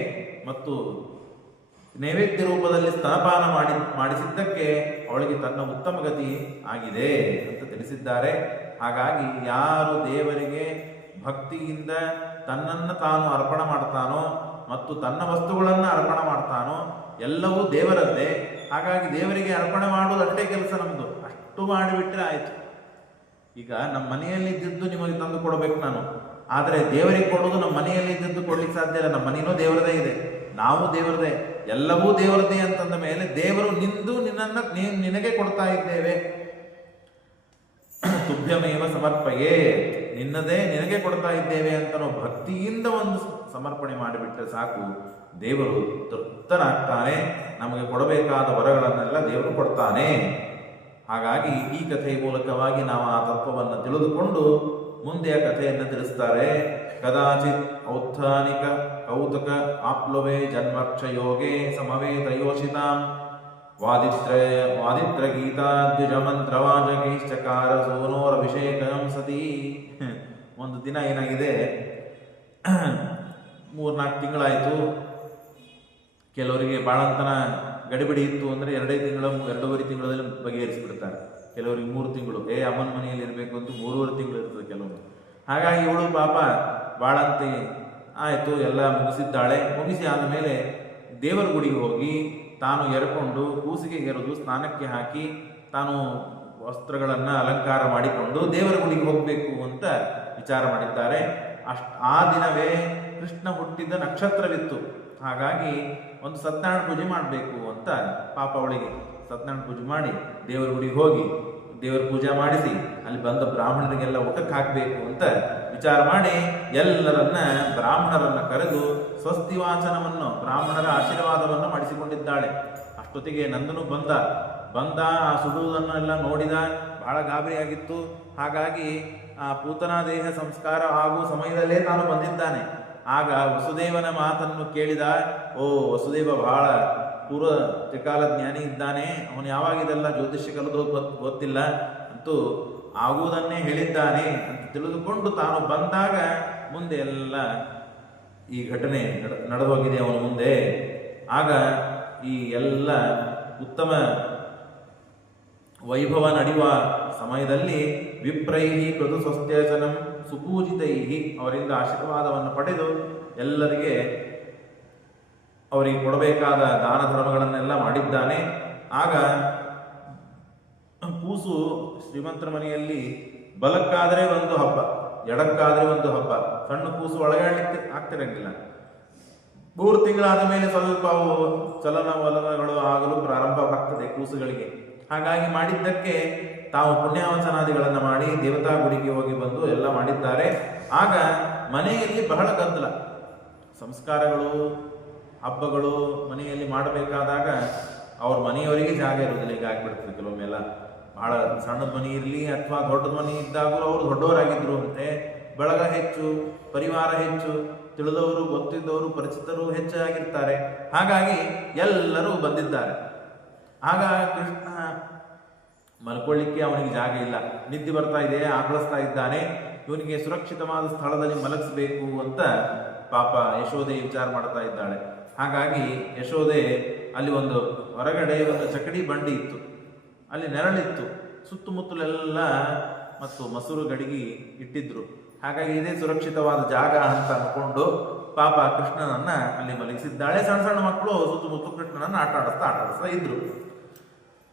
ಮತ್ತು ನೈವೇದ್ಯ ರೂಪದಲ್ಲಿ ಸ್ತನಪಾನ ಮಾಡಿಸಿದ್ದಕ್ಕೆ ಅವಳಿಗೆ ತನ್ನ ಉತ್ತಮ ಗತಿ ಆಗಿದೆ ಅಂತ ತಿಳಿಸಿದ್ದಾರೆ. ಹಾಗಾಗಿ ಯಾರು ದೇವರಿಗೆ ಭಕ್ತಿಯಿಂದ ತನ್ನನ್ನು ತಾನು ಅರ್ಪಣ ಮಾಡ್ತಾನೋ ಮತ್ತು ತನ್ನ ವಸ್ತುಗಳನ್ನು ಅರ್ಪಣ ಮಾಡ್ತಾನೋ ಎಲ್ಲವೂ ದೇವರದ್ದೇ. ಹಾಗಾಗಿ ದೇವರಿಗೆ ಅರ್ಪಣೆ ಮಾಡುವುದು ಅಷ್ಟೇ ಕೆಲಸ ನಮ್ಮದು. ಅಷ್ಟು ಮಾಡಿಬಿಟ್ರೆ ಆಯಿತು. ಈಗ ನಮ್ಮ ಮನೆಯಲ್ಲಿ ಇದ್ದಿದ್ದು ನಿಮಗೆ ತಂದು ಕೊಡಬೇಕು ನಾನು, ಆದರೆ ದೇವರಿಗೆ ಕೊಡೋದು ನಮ್ಮ ಮನೆಯಲ್ಲಿ ಇದ್ದದ್ದು ಕೊಡ್ಲಿಕ್ಕೆ ಸಾಧ್ಯ ಇಲ್ಲ. ನಮ್ಮ ಮನೆಯೂ ದೇವರದೇ ಇದೆ, ನಾವು ದೇವರದೇ, ಎಲ್ಲವೂ ದೇವರದೇ ಅಂತಂದ ಮೇಲೆ ದೇವರು ನಿನಗೆ ಕೊಡ್ತಾ ಇದ್ದೇವೆ. ತುಭ್ಯಮೇವ ಸಮರ್ಪಯೇ, ನಿನ್ನದೇ ನಿನಗೆ ಕೊಡ್ತಾ ಇದ್ದೇವೆ ಅಂತ ನಾವು ಭಕ್ತಿಯಿಂದ ಒಂದು ಸಮರ್ಪಣೆ ಮಾಡಿಬಿಟ್ರೆ ಸಾಕು, ದೇವರು ತೃಪ್ತನಾಗ್ತಾನೆ. ನಮಗೆ ಕೊಡಬೇಕಾದ ವರಗಳನ್ನೆಲ್ಲ ದೇವರು ಕೊಡ್ತಾನೆ. ಹಾಗಾಗಿ ಈ ಕಥೆಯ ಮೂಲಕವಾಗಿ ನಾವು ಆ ತತ್ವವನ್ನು ತಿಳಿದುಕೊಂಡು ಮುಂದೆಯ ಕಥೆಯನ್ನು ತಿಳಿಸ್ತಾರೆ. ಕದಾಚಿತ್ ಔತ್ಥಾನಿಕ ಕೌತುಕ ಆಪ್ಲುವೆ ಜನ್ಮಕ್ಷಯೋಗೆ ಸಮವೇತ ಯೋಷಿತಾಂ ವಾದಿತ್ರ ಗೀತಾದ್ವಿಜ ಮಂತ್ರವಾಚಕೈಶ್ಚಕಾರ ಸೂನೋರಭಿಷೇಕಂ ಸತಿ. ಒಂದು ದಿನ ಏನಾಗಿದೆ, 3-4 ತಿಂಗಳಾಯಿತು. ಕೆಲವರಿಗೆ ಬಾಳಂತನ ಗಡಿಬಿಡಿ ಇತ್ತು ಅಂದರೆ 2.5 ತಿಂಗಳಲ್ಲಿ ಬಗೆಹರಿಸಿಬಿಡ್ತಾರೆ. ಕೆಲವರಿಗೆ 3 ತಿಂಗಳು, ಅಮ್ಮನ ಮನೆಯಲ್ಲಿ ಇರಬೇಕು ಅಂತ 3.5 ತಿಂಗಳು ಇರ್ತದೆ ಕೆಲವರು. ಹಾಗಾಗಿ ಇವಳು ಪಾಪ ಬಾಳಂತಿ ಆಯಿತು, ಎಲ್ಲ ಮುಗಿಸಿದ್ದಾಳೆ. ಮುಗಿಸಿ ಆದಮೇಲೆ ದೇವರ ಗುಡಿಗೆ ಹೋಗಿ ತಾನು ಎರ್ಕೊಂಡು ಕೂಸಿಗೆ ಎರೆದು ಸ್ನಾನಕ್ಕೆ ಹಾಕಿ ತಾನು ವಸ್ತ್ರಗಳನ್ನು ಅಲಂಕಾರ ಮಾಡಿಕೊಂಡು ದೇವರ ಗುಡಿಗೆ ಹೋಗಬೇಕು ಅಂತ ವಿಚಾರ ಮಾಡಿದ್ದಾರೆ. ಆ ದಿನವೇ ಕೃಷ್ಣ ಹುಟ್ಟಿದ ನಕ್ಷತ್ರವಿತ್ತು. ಹಾಗಾಗಿ ಒಂದು ಸತ್ಯನಾರಾಯಣ ಪೂಜೆ ಮಾಡಬೇಕು ಅಂತ ಪಾಪ ಅವಳಿಗೆ ಸತ್ಯನಾರಾಯಣ ಪೂಜೆ ಮಾಡಿ ದೇವರ ಗುಡಿಗೆ ಹೋಗಿ ದೇವರ ಪೂಜೆ ಮಾಡಿಸಿ ಅಲ್ಲಿ ಬಂದ ಬ್ರಾಹ್ಮಣರಿಗೆಲ್ಲ ಊಟಕ್ಕೆ ಹಾಕಬೇಕು ಅಂತ ವಿಚಾರ ಮಾಡಿ ಬ್ರಾಹ್ಮಣರನ್ನ ಕರೆದು ಸ್ವಸ್ತಿ ವಾಚನವನ್ನು, ಬ್ರಾಹ್ಮಣರ ಆಶೀರ್ವಾದವನ್ನು ಮಾಡಿಸಿಕೊಂಡಿದ್ದಾಳೆ. ಅಷ್ಟೊತ್ತಿಗೆ ನಂದನು ಬಂದ ಆ ಸುಡುವುದನ್ನೆಲ್ಲ ನೋಡಿದ, ಬಹಳ ಗಾಬರಿಯಾಗಿತ್ತು. ಹಾಗಾಗಿ ಆ ಪೂತನಾ ದೇಹ ಸಂಸ್ಕಾರ ಆಗುವ ಸಮಯದಲ್ಲೇ ತಾನು ಬಂದಿದ್ದಾನೆ. ಆಗ ವಸುದೇವನ ಮಾತನ್ನು ಕೇಳಿದ. ವಸುದೇವ ಬಹಳ ಪೂರ್ವ ತ್ರಿಕಾಲ ಜ್ಞಾನಿ ಇದ್ದಾನೆ, ಅವನು ಯಾವಾಗ ಇದೆಲ್ಲ ಜ್ಯೋತಿಷ್ಯ ಕಲಿದು ಗೊತ್ತಿಲ್ಲ, ಅಂತೂ ಆಗುವುದನ್ನೇ ಹೇಳಿದ್ದಾನೆ ಅಂತ ತಿಳಿದುಕೊಂಡು ತಾನು ಬಂದಾಗ ಮುಂದೆ ಎಲ್ಲ ಈ ಘಟನೆ ನಡೆದೋಗಿದೆ ಅವನ ಮುಂದೆ. ಆಗ ಈ ಎಲ್ಲ ಉತ್ತಮ ವೈಭವ ನಡೆಯುವ ಸಮಯದಲ್ಲಿ ವಿಪ್ರೈಹಿ ಕೃತು ಸ್ವಸ್ತ್ಯಜನಂ ಸುಪೂಜಿತೈಹಿ, ಅವರಿಂದ ಆಶೀರ್ವಾದವನ್ನು ಪಡೆದು ಎಲ್ಲರಿಗೆ ಅವರಿಗೆ ಕೊಡಬೇಕಾದ ದಾನ ಧರ್ಮಗಳನ್ನೆಲ್ಲ ಮಾಡಿದ್ದಾನೆ. ಆಗ ಕೂಸು ಶ್ರೀಮಂತರ ಮನೆಯಲ್ಲಿ ಬಲಕ್ಕಾದರೆ ಒಂದು ಹಬ್ಬ, ಎಡಕ್ಕಾದರೆ ಒಂದು ಹಬ್ಬ. ಸಣ್ಣ ಕೂಸು ಒಳಗಾಡಲಿಕ್ಕೆ ಆಗ್ತಿರಂಗಿಲ್ಲ. 3 ತಿಂಗಳಾದ ಮೇಲೆ ಸ್ವಲ್ಪ ಚಲನವಲನಗಳು ಆಗಲು ಪ್ರಾರಂಭವಾಗ್ತದೆ ಕೂಸುಗಳಿಗೆ. ಹಾಗಾಗಿ ಮಾಡಿದ್ದಕ್ಕೆ ತಾವು ಪುಣ್ಯಾವಚನಾದಿಗಳನ್ನು ಮಾಡಿ ದೇವತಾ ಗುಡಿಗೆ ಹೋಗಿ ಬಂದು ಎಲ್ಲ ಮಾಡಿದ್ದಾರೆ. ಆಗ ಮನೆಯಲ್ಲಿ ಬಹಳ ಗದ್ದಲ, ಸಂಸ್ಕಾರಗಳು ಹಬ್ಬಗಳು ಮನೆಯಲ್ಲಿ ಮಾಡಬೇಕಾದಾಗ ಅವ್ರ ಮನೆಯವರಿಗೆ ಜಾಗ ಇರೋದಿಲ್ಲ. ಈಗ ಆಗ್ಬಿಡ್ತದೆ ಕೆಲವೊಮ್ಮೆಲ್ಲ. ಬಹಳ ಸಣ್ಣದ ಮನೆ ಇರಲಿ ಅಥವಾ ದೊಡ್ಡದ ಮನೆ ಇದ್ದಾಗಲೂ ಅವರು ದೊಡ್ಡವರಾಗಿದ್ರು ಅಂತೆ. ಬಳಗ ಹೆಚ್ಚು, ಪರಿವಾರ ಹೆಚ್ಚು, ತಿಳಿದವರು ಗೊತ್ತಿದ್ದವರು ಪರಿಚಿತರು ಹೆಚ್ಚಾಗಿರ್ತಾರೆ. ಹಾಗಾಗಿ ಎಲ್ಲರೂ ಬಂದಿದ್ದಾರೆ. ಆಗ ಕೃಷ್ಣ ಮಲ್ಕೊಳ್ಳಿಕ್ಕೆ ಅವನಿಗೆ ಜಾಗ ಇಲ್ಲ, ನಿದ್ದೆ ಬರ್ತಾ ಇದೆ, ಆಕಳಿಸ್ತಾ ಇದ್ದಾನೆ. ಇವನಿಗೆ ಸುರಕ್ಷಿತವಾದ ಸ್ಥಳದಲ್ಲಿ ಮಲಗಿಸಬೇಕು ಅಂತ ಪಾಪ ಯಶೋದೆ ವಿಚಾರ ಮಾಡ್ತಾ ಇದ್ದಾಳೆ. ಹಾಗಾಗಿ ಯಶೋದೆ ಅಲ್ಲಿ ಒಂದು ಹೊರಗಡೆ ಒಂದು ಚಕಡಿ ಬಂಡಿ ಇತ್ತು, ಅಲ್ಲಿ ನೆರಳಿತ್ತು, ಸುತ್ತಮುತ್ತಲೆಲ್ಲ ಮತ್ತು ಮೊಸರು ಗಡಿಗೆ ಇಟ್ಟಿದ್ರು. ಹಾಗಾಗಿ ಇದೇ ಸುರಕ್ಷಿತವಾದ ಜಾಗ ಅಂತ ಅನ್ಕೊಂಡು ಪಾಪ ಕೃಷ್ಣನನ್ನ ಅಲ್ಲಿ ಮಲಗಿಸಿದ್ದಾಳೆ. ಸಣ್ಣ ಸಣ್ಣ ಮಕ್ಕಳು ಸುತ್ತಮುತ್ತ ಕೃಷ್ಣನನ್ನ ಆಟ ಆಡಿಸ್ತಾ ಇದ್ರು.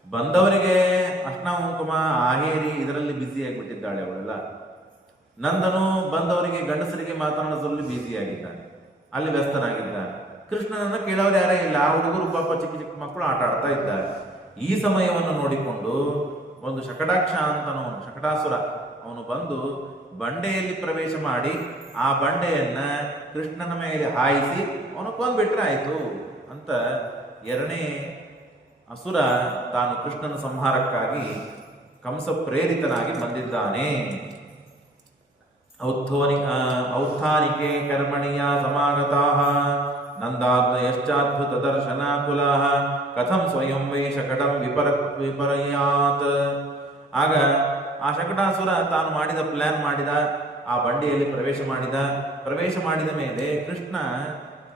ಬಂದವರಿಗೆ ಅರ್ಶಿನ ಕುಂಕುಮ ಆಹೇರಿ ಇದರಲ್ಲಿ ಬ್ಯುಸಿ ಆಗಿಬಿಟ್ಟಿದ್ದಾಳೆ ಅವಳೆಲ್ಲ. ನಂದನು ಬಂದವರಿಗೆ ಗಂಡಸರಿಗೆ ಮಾತನಾಡಿಸಲು ಬ್ಯುಸಿಯಾಗಿದ್ದಾನೆ, ಅಲ್ಲಿ ವ್ಯಸ್ತನಾಗಿದ್ದಾನೆ. ಕೃಷ್ಣನನ್ನು ಕೇಳೋರು ಯಾರೇ ಇಲ್ಲ. ಆ ಹುಡುಗರು ಪಾಪ ಚಿಕ್ಕ ಚಿಕ್ಕ ಮಕ್ಕಳು ಆಟ ಆಡ್ತಾ ಇದ್ದಾರೆ. ಈ ಸಮಯವನ್ನು ನೋಡಿಕೊಂಡು ಒಂದು ಶಕಟಾಸುರ ಅವನು ಬಂದು ಬಂಡೆಯಲ್ಲಿ ಪ್ರವೇಶ ಮಾಡಿ ಆ ಬಂಡೆಯನ್ನ ಕೃಷ್ಣನ ಮೇಲೆ ಹಾಯಿಸಿ ಅವನು ಕೊಂದ್ಬಿಟ್ರೆ ಆಯ್ತು ಅಂತ 2ನೇ ಅಸುರ ತಾನು ಕೃಷ್ಣನ ಸಂಹಾರಕ್ಕಾಗಿ ಕಂಸ ಪ್ರೇರಿತನಾಗಿ ಬಂದಿದ್ದಾನೆ. ಔತ್ಥಾನಿಕೆ ಕರ್ಮಣಿಯ ಸಮಾಗತಾಃ ನಂದಾದ್ವಯಶ್ಚಾದ್ಭುತ ದರ್ಶನಾಕುಲಾಃ ಕಥಂ ಸ್ವಯಂ ವೈ ಶಕಟಂ ವಿಪರ್ಯಾತ್. ಆಗ ಆ ಶಕಟಾಸುರ ತಾನು ಪ್ಲಾನ್ ಮಾಡಿದ, ಆ ಬಂಡೆಯಲ್ಲಿ ಪ್ರವೇಶ ಮಾಡಿದ ಮೇಲೆ ಕೃಷ್ಣ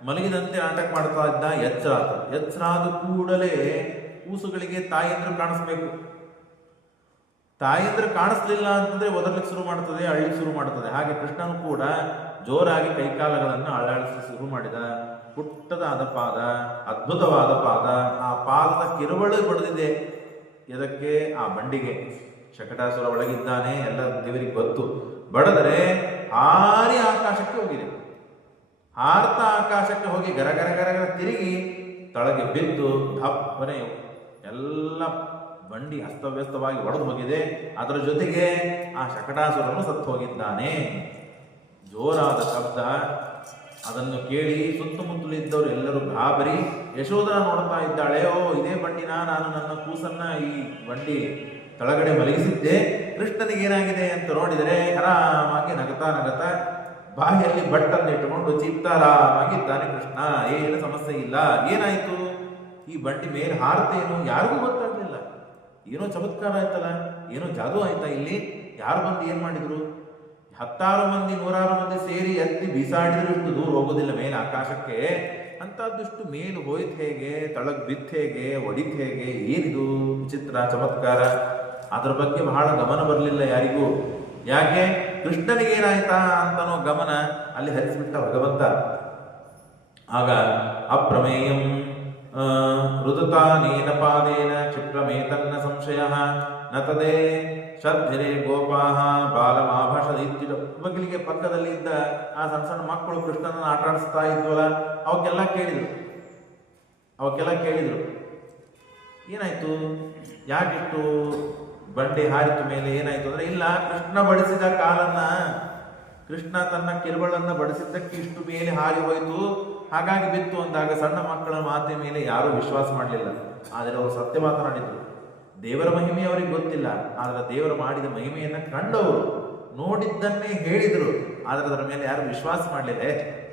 ಮಲಗಿದಂತೆ ನಾಟಕ ಮಾಡ್ತಾ ಇದ್ದ. ಎಚ್ಚರಾದ ಕೂಡಲೇ ಕೂಸುಗಳಿಗೆ ತಾಯಂದ್ರು ಕಾಣಿಸ್ಬೇಕು. ತಾಯಂದ್ರು ಕಾಣಿಸ್ಲಿಲ್ಲ ಅಂತಂದ್ರೆ ಒದರ್ಲಿಕ್ಕೆ ಶುರು ಮಾಡ್ತದೆ, ಅಳ್ಳಿಕ್ಕೆ ಶುರು ಮಾಡ್ತದೆ. ಹಾಗೆ ಕೃಷ್ಣನು ಕೂಡ ಜೋರಾಗಿ ಕೈಕಾಲಗಳನ್ನು ಅಳ್ಳಾಡಿಸಿ ಶುರು ಮಾಡಿದ. ಪುಟ್ಟದಾದ ಪಾದ, ಅದ್ಭುತವಾದ ಪಾದ. ಆ ಪಾದದ ಕಿರುವಳು ಬಡಿದಿದೆ ಇದಕ್ಕೆ, ಆ ಬಂಡಿಗೆ. ಶಕಟಾಸುರ ಒಳಗಿದ್ದಾನೆ, ಎಲ್ಲ ದೇವರಿಗೆ ಗೊತ್ತು. ಬಡದರೆ ಹಾರಿ ಆಕಾಶಕ್ಕೆ ಹೋಗಿದೆ. ಹಾರ್ತಾ ಆಕಾಶಕ್ಕೆ ಹೋಗಿ ಗರಗರ ಗರಗರ ತಿರುಗಿ ತಳಗೆ ಬಿದ್ದು ದಪ್ಪನೆ ಎಲ್ಲ ಬಂಡಿ ಅಸ್ತವ್ಯಸ್ತವಾಗಿ ಒಡೆದು ಹೋಗಿದೆ. ಅದರ ಜೊತೆಗೆ ಆ ಶಕಟಾಸುರನು ಸತ್ತು ಹೋಗಿದ್ದಾನೆ. ಜೋರಾದ ಶಬ್ದ. ಅದನ್ನು ಕೇಳಿ ಸುತ್ತಮುತ್ತಲಿದ್ದವರು ಎಲ್ಲರೂ ಗಾಬರಿ. ಯಶೋಧ ನೋಡ್ತಾ ಇದ್ದಾಳೆ. ಇದೇ ಬಂಡಿನ, ನಾನು ನನ್ನ ಕೂಸನ್ನ ಈ ಬಂಡಿ ಕೆಳಗಡೆ ಮಲಗಿಸಿದ್ದೆ. ಕೃಷ್ಣನಿಗೆ ಏನಾಗಿದೆ ಅಂತ ನೋಡಿದರೆ ಆರಾಮಾಗಿ ನಗತಾ ನಗತಾ ಬಾಯಿಯಲ್ಲಿ ಬಟ್ಟನ್ನು ಇಟ್ಟುಕೊಂಡು ಚಿತ್ತಾರಾಮಾಗಿದ್ದಾನೆ ಕೃಷ್ಣ. ಏನು ಸಮಸ್ಯೆ ಇಲ್ಲ. ಏನಾಯ್ತು? ಈ ಬಂಡಿ ಮೇಲೆ ಹಾರತೇನು ಯಾರಿಗೂ ಗೊತ್ತಾಗ್ಲಿಲ್ಲ. ಏನೋ ಚಮತ್ಕಾರ ಆಯ್ತಲ್ಲ, ಏನೋ ಜಾದೂ ಆಯ್ತಾ ಇಲ್ಲಿ? ಯಾರು ಬಂದು ಏನ್ ಮಾಡಿದ್ರು? 10 ಮಂದಿ 100 ಮಂದಿ ಸೇರಿ ಎತ್ತಿ ಬೀಸಾಡಿದ್ರು ಇಷ್ಟು ದೂರ ಹೋಗೋದಿಲ್ಲ ಮೇಲೆ ಆಕಾಶಕ್ಕೆ. ಅಂತದ್ದಿಷ್ಟು ಮೇಲು ಹೋಯ್ತು ಹೇಗೆ, ತಳಗ್ ಬಿತ್ತು ಹೇಗೆ, ಒಡಿತ್ ಹೇಗೆ? ಏನಿದು ವಿಚಿತ್ರ ಚಮತ್ಕಾರ? ಅದ್ರ ಬಗ್ಗೆ ಬಹಳ ಗಮನ ಬರಲಿಲ್ಲ ಯಾರಿಗೂ. ಯಾಕೆ? ಕೃಷ್ಣನಿಗೇನಾಯ್ತಾ ಅಂತನೋ ಗಮನ ಅಲ್ಲಿ ಹರಿಸಿಬಿಟ್ಟ ಭಗವಂತ. ಆಗ ಅಪ್ರಮೇಯಂ ರುದತಾನೇನ ಪಾದೇನ ಕ್ಷಿಪ್ರಮೇತನ್ನ ಸಂಶಯ ನ ತದೇ ಶ್ರದ್ಧೆರೆ ಗೋಪಾಹ ಬಾಲಮಾಭಷದಿತ್ಯುತ. ಬಗಲಿಗೆ ಪಕ್ಕದಲ್ಲಿ ಇದ್ದ ಆ ಸಣ್ಣ ಸಣ್ಣ ಮಕ್ಕಳು ಕೃಷ್ಣನನ್ನು ಆಟ ಆಡಿಸ್ತಾ ಇದ್ವಲ್ಲ, ಅವಕ್ಕೆಲ್ಲ ಕೇಳಿದ್ರು ಏನಾಯ್ತು, ಯಾಕಿಷ್ಟು ಬಂಡೆ ಹಾರಿತು ಮೇಲೆ? ಏನಾಯ್ತು ಅಂದ್ರೆ, ಇಲ್ಲ, ಕೃಷ್ಣ ಬಡಿಸಿದ ಕಾಲನ್ನ, ಕೃಷ್ಣ ತನ್ನ ಕಿರುಬಳನ್ನ ಬಡಿಸಿದ್ದಕ್ಕೆ ಇಷ್ಟು ಮೇಲೆ ಹಾರಿ ಹೋಯ್ತು, ಹಾಗಾಗಿ ಬಿತ್ತು ಅಂದಾಗ ಸಣ್ಣ ಮಕ್ಕಳ ಮಾತಿನ ಮೇಲೆ ಯಾರೂ ವಿಶ್ವಾಸ ಮಾಡಲಿಲ್ಲ. ಆದರೆ ಅವರು ಸತ್ಯ ಮಾತನಾಡಿದ್ರು. ದೇವರ ಮಹಿಮೆ ಅವರಿಗೆ ಗೊತ್ತಿಲ್ಲ, ಆದರೆ ದೇವರು ಮಾಡಿದ ಮಹಿಮೆಯನ್ನ ಕಂಡವರು ನೋಡಿದ್ದನ್ನೇ ಹೇಳಿದ್ರು. ಆದರೆ ಅದರ ಮೇಲೆ ಯಾರು ವಿಶ್ವಾಸ ಮಾಡಲಿಲ್ಲ.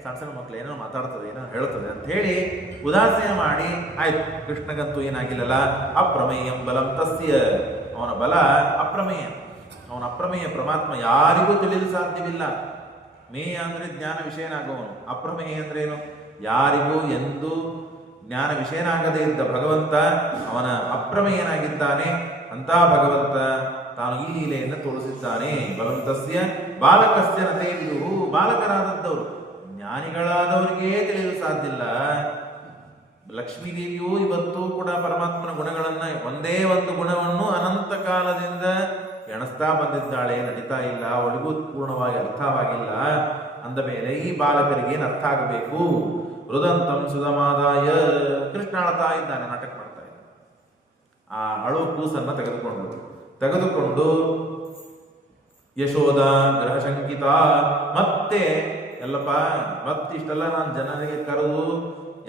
ಸಣ್ಣ ಸಣ್ಣ ಮಕ್ಕಳು ಏನೋ ಮಾತಾಡ್ತದೆ, ಏನೋ ಹೇಳ್ತದೆ ಅಂತ ಹೇಳಿ ಉದಾಸೀನ ಮಾಡಿ ಆಯ್ತು. ಕೃಷ್ಣಗಂತೂ ಏನಾಗಿಲ್ಲಲ್ಲ. ಅಪ್ರಮೇಯಂ ಬಲಂ ತಸ್ಯ, ಅವನ ಬಲ ಅಪ್ರಮೇಯ, ಅವನ ಅಪ್ರಮೇಯ ಪರಮಾತ್ಮ, ಯಾರಿಗೂ ತಿಳಿಯಲು ಸಾಧ್ಯವಿಲ್ಲ. ಮೇಯ ಅಂದ್ರೆ ಜ್ಞಾನ ವಿಷಯನಾಗುವವನು. ಅಪ್ರಮೇಯ ಅಂದ್ರೆ ಏನು? ಯಾರಿಗೂ ಎಂದೂ ಜ್ಞಾನ ವಿಷಯನಾಗದೇ ಇದ್ದ ಭಗವಂತ ಅವನ ಅಪ್ರಮೇಯನಾಗಿದ್ದಾನೆ. ಅಂತ ಭಗವಂತ ತಾನು ಈ ಲೀಲೆಯನ್ನು ತೋರಿಸಿದ್ದಾನೆ. ಬಲವಂತಸ್ಯ ಬಾಲಕಸ್ಯ ನತೆ ವಿದುಹು, ಬಾಲಕರಾದದ್ದವರು, ಜ್ಞಾನಿಗಳಾದವರಿಗೇ ತಿಳಿಯಲು ಸಾಧ್ಯ ಇಲ್ಲ. ಲಕ್ಷ್ಮೀದೇವಿಯು ಇವತ್ತು ಕೂಡ ಪರಮಾತ್ಮನ ಗುಣಗಳನ್ನ, ಒಂದೇ ಒಂದು ಗುಣವನ್ನು ಅನಂತ ಕಾಲದಿಂದ ಎಣಿಸ್ತಾ ಬಂದಿದ್ದಾಳೆ, ನಡೀತಾ ಇಲ್ಲ, ಅವಳಿಗೂ ಪೂರ್ಣವಾಗಿ ಅರ್ಥವಾಗಿಲ್ಲ. ಅಂದ ಮೇಲೆ ಈ ಬಾಲಕರಿಗೆ ಏನು ಅರ್ಥ ಆಗಬೇಕು? ರುದಂತಂ ಸುಧಮಾದಾಯ, ಕೃಷ್ಣ ಅಳ್ತಾ ಇದ್ದಾನೆ, ನಾಟಕ ಮಾಡ್ತಾ ಇದ್ದಾನೆ. ಆ ಅಳು ಕೂಸನ್ನ ತೆಗೆದುಕೊಂಡು ಯಶೋದ ಗ್ರಹಶಂಕಿತ, ಮತ್ತೆ ಎಲ್ಲಪ್ಪ ಮತ್ತಿಷ್ಟೆಲ್ಲ ನಾನು ಜನರಿಗೆ ಕರೆದು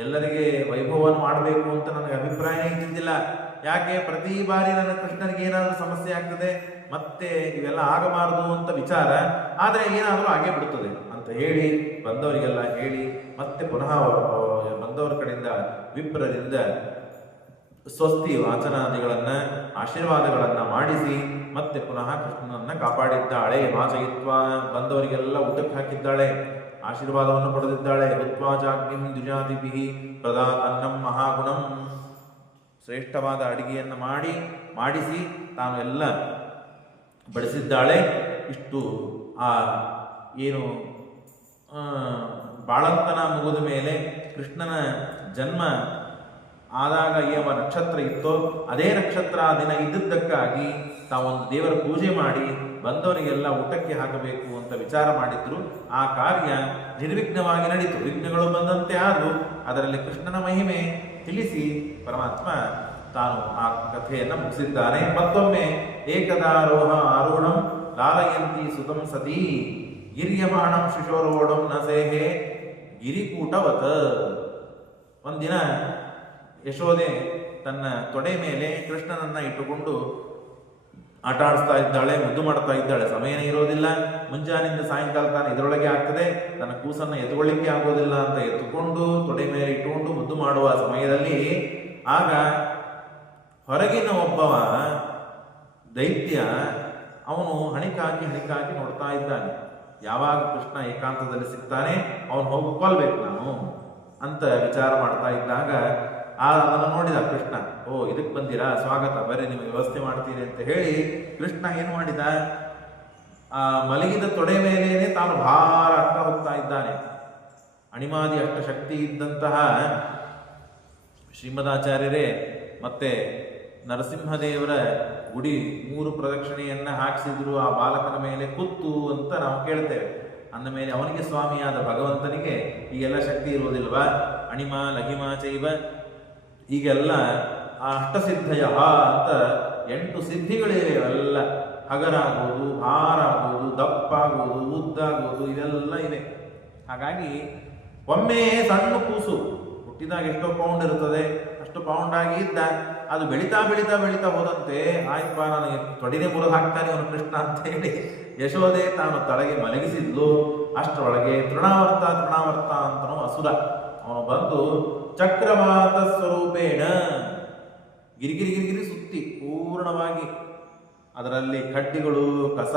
ಎಲ್ಲರಿಗೆ ವೈಭವವನ್ನು ಮಾಡಬೇಕು ಅಂತ ನನಗೆ ಅಭಿಪ್ರಾಯ ಇದ್ದಿದ್ದಿಲ್ಲ. ಯಾಕೆ? ಪ್ರತಿ ಬಾರಿ ನನ್ನ ಕೃಷ್ಣನಿಗೆ ಏನಾದರೂ ಸಮಸ್ಯೆ ಆಗ್ತದೆ, ಮತ್ತೆ ಇವೆಲ್ಲ ಆಗಬಾರದು ಅಂತ ವಿಚಾರ. ಆದರೆ ಏನಾದರೂ ಆಗೇ ಬಿಡುತ್ತದೆ ಅಂತ ಹೇಳಿ ಬಂದವರಿಗೆಲ್ಲ ಹೇಳಿ, ಮತ್ತೆ ಪುನಃ ಬಂದವರ ಕಡೆಯಿಂದ ವಿಪ್ರರಿಂದ ಸ್ವಸ್ತಿ ವಾಚನಾದಿಗಳನ್ನ, ಆಶೀರ್ವಾದಗಳನ್ನ ಮಾಡಿಸಿ ಮತ್ತೆ ಪುನಃ ಕೃಷ್ಣನನ್ನ ಕಾಪಾಡಿದ್ದಾಳೆ. ವಾಚಯಿತ್ವ, ಬಂದವರಿಗೆಲ್ಲ ಊಟಕ್ಕೆ ಹಾಕಿದ್ದಾಳೆ, ಆಶೀರ್ವಾದವನ್ನು ಪಡೆದಿದ್ದಾಳೆ. ಹುತ್ವಾಚಾಗ್ನಿಂ ದ್ವಿಜಾತಿಭಿಃ ಪ್ರದಾತ್ ಅನ್ನಂ ಮಹಾಗುಣಂ, ಶ್ರೇಷ್ಠವಾದ ಅಡಿಗೆಯನ್ನು ಮಾಡಿಸಿ ತಾನು ಎಲ್ಲ ಬಡಿಸಿದ್ದಾಳೆ. ಇಷ್ಟು ಆ ಏನು ಬಾಳಂತನ ಮುಗಿದ ಮೇಲೆ ಕೃಷ್ಣನ ಜನ್ಮ ಆದಾಗ ಯಾವ ನಕ್ಷತ್ರ ಇತ್ತೋ ಅದೇ ನಕ್ಷತ್ರ ಆ ದಿನ ಇದ್ದದ್ದಕ್ಕಾಗಿ ತಾವೊಂದು ದೇವರ ಪೂಜೆ ಮಾಡಿ ಬಂದವರಿಗೆಲ್ಲ ಊಟಕ್ಕೆ ಹಾಕಬೇಕು ಅಂತ ವಿಚಾರ ಮಾಡಿದ್ರು. ಆ ಕಾರ್ಯ ನಿರ್ವಿಘ್ನವಾಗಿ ನಡೀತು. ವಿಘ್ನಗಳು ಬಂದಂತೆ ಆದವು. ಅದರಲ್ಲಿ ಕೃಷ್ಣನ ಮಹಿಮೆ ತಿಳಿಸಿ ಪರಮಾತ್ಮ ತಾನು ಆ ಕಥೆಯನ್ನು ಮುಗಿಸಿದ್ದಾನೆ. ಮತ್ತೊಮ್ಮೆ ಏಕದಾರೋಹ ಆರೂಢಂ ಲಾಲಯಂತಿ ಸುತಂ ಸತಿ ಗಿರ್ಯಮಾಣಂ ಶಿಶೋರೋಢಂ ನಸೇಹೆ ಗಿರಿಕೂಟವತ. ಒಂದಿನ ಯಶೋದೆ ತನ್ನ ತೊಡೆ ಮೇಲೆ ಕೃಷ್ಣನನ್ನ ಇಟ್ಟುಕೊಂಡು ಆಟ ಆಡಿಸ್ತಾ ಇದ್ದಾಳೆ, ಮುದ್ದು ಮಾಡ್ತಾ ಇದ್ದಾಳೆ. ಸಮಯನೇ ಇರೋದಿಲ್ಲ, ಮುಂಜಾನಿಂದ ಸಾಯಂಕಾಲ ತಾನು ಇದರೊಳಗೆ ಆಗ್ತದೆ. ತನ್ನ ಕೂಸನ್ನು ಎತ್ಕೊಳ್ಳಿಕ್ಕೆ ಆಗೋದಿಲ್ಲ ಅಂತ ಎತ್ತುಕೊಂಡು ತೊಡೆ ಮೇಲೆ ಇಟ್ಟುಕೊಂಡು ಮುದ್ದು ಮಾಡುವ ಸಮಯದಲ್ಲಿ ಆಗ ಹೊರಗಿನ ಒಬ್ಬವ ದೈತ್ಯ ಅವನು ಹಣಿಕಾಕಿ ನೋಡ್ತಾ ಇದ್ದಾನೆ. ಯಾವಾಗ ಕೃಷ್ಣ ಏಕಾಂತದಲ್ಲಿ ಸಿಗ್ತಾನೆ ಅವನು ಹೋಗಿ ಕೊಲ್ಬೇಕು ನಾನು ಅಂತ ವಿಚಾರ ಮಾಡ್ತಾ ಇದ್ದಾಗ ಅದನ್ನು ನೋಡಿದ ಕೃಷ್ಣ. ಓ, ಇದಕ್ಕೆ ಬಂದಿರಾ, ಸ್ವಾಗತ, ಬರ್ರಿ, ನಿಮಗೆ ವ್ಯವಸ್ಥೆ ಮಾಡ್ತೀರಿ ಅಂತ ಹೇಳಿ ಕೃಷ್ಣ ಏನು ಮಾಡಿದ, ಆ ಮಲಗಿದ ತೊಡೆ ಮೇಲೇನೆ ತಾನು ಭಾರ ಆಗ್ತಾ ಹೋಗ್ತಾ ಇದ್ದಾನೆ. ಅಣಿಮಾದಿ ಅಷ್ಟ ಶಕ್ತಿ ಇದ್ದಂತಹ ಶ್ರೀಮದಾಚಾರ್ಯರೇ ಮತ್ತೆ ನರಸಿಂಹದೇವರ ಗುಡಿ 3 ಪ್ರದಕ್ಷಿಣೆಯನ್ನ ಹಾಕಿಸಿದ್ರು ಆ ಬಾಲಕನ ಮೇಲೆ ಕೂತು ಅಂತ ನಾವು ಕೇಳ್ತೇವೆ. ಅಂದ ಮೇಲೆ ಅವನಿಗೆ ಸ್ವಾಮಿಯಾದ ಭಗವಂತನಿಗೆ ಈಗೆಲ್ಲ ಶಕ್ತಿ ಇರುವುದಿಲ್ವಾ? ಅಣಿಮ ಲಘಿಮ ಚೈವ, ಈಗೆಲ್ಲ ಆ ಅಷ್ಟಸಿದ್ಧಯ ಅಂತ 8 ಸಿದ್ಧಿಗಳಿವೆ. ಅವೆಲ್ಲ ಹಗರಾಗೋದು, ಭಾರ ಆಗೋದು, ದಪ್ಪಾಗೋದು, ಉದ್ದಾಗೋದು, ಇವೆಲ್ಲ ಇವೆ. ಹಾಗಾಗಿ ಒಮ್ಮೆ ಸಣ್ಣ ಕೂಸು ಹುಟ್ಟಿದಾಗ ಎಷ್ಟೋ ಪೌಂಡ್ ಇರ್ತದೆ, ಅಷ್ಟು ಪೌಂಡ್ ಆಗಿ ಇದ್ದ. ಅದು ಬೆಳೀತಾ ಬೆಳೀತಾ ಬೆಳೀತಾ ಹೋದಂತೆ ಆಯ್ತಪ್ಪ ನನಗೆ ತೊಡಿನೇ ಮುರಿದು ಹಾಕ್ತಾನೆ ಅವನು ಕೃಷ್ಣ ಅಂತ ಹೇಳಿ ಯಶೋದೆ ತಾನು ತಳಗೆ ಮಲಗಿಸಿದ್ಲು. ಅಷ್ಟರೊಳಗೆ ತೃಣಾವರ್ತ ಅಂತನೋ ಅಸುರ ಅವನು ಬಂದು ಚಕ್ರವಾತ ಸ್ವರೂಪೇಣ ಗಿರಿಗಿರಿ ಸುತ್ತಿ ಪೂರ್ಣವಾಗಿ ಅದರಲ್ಲಿ ಕಡ್ಡಿಗಳು, ಕಸ,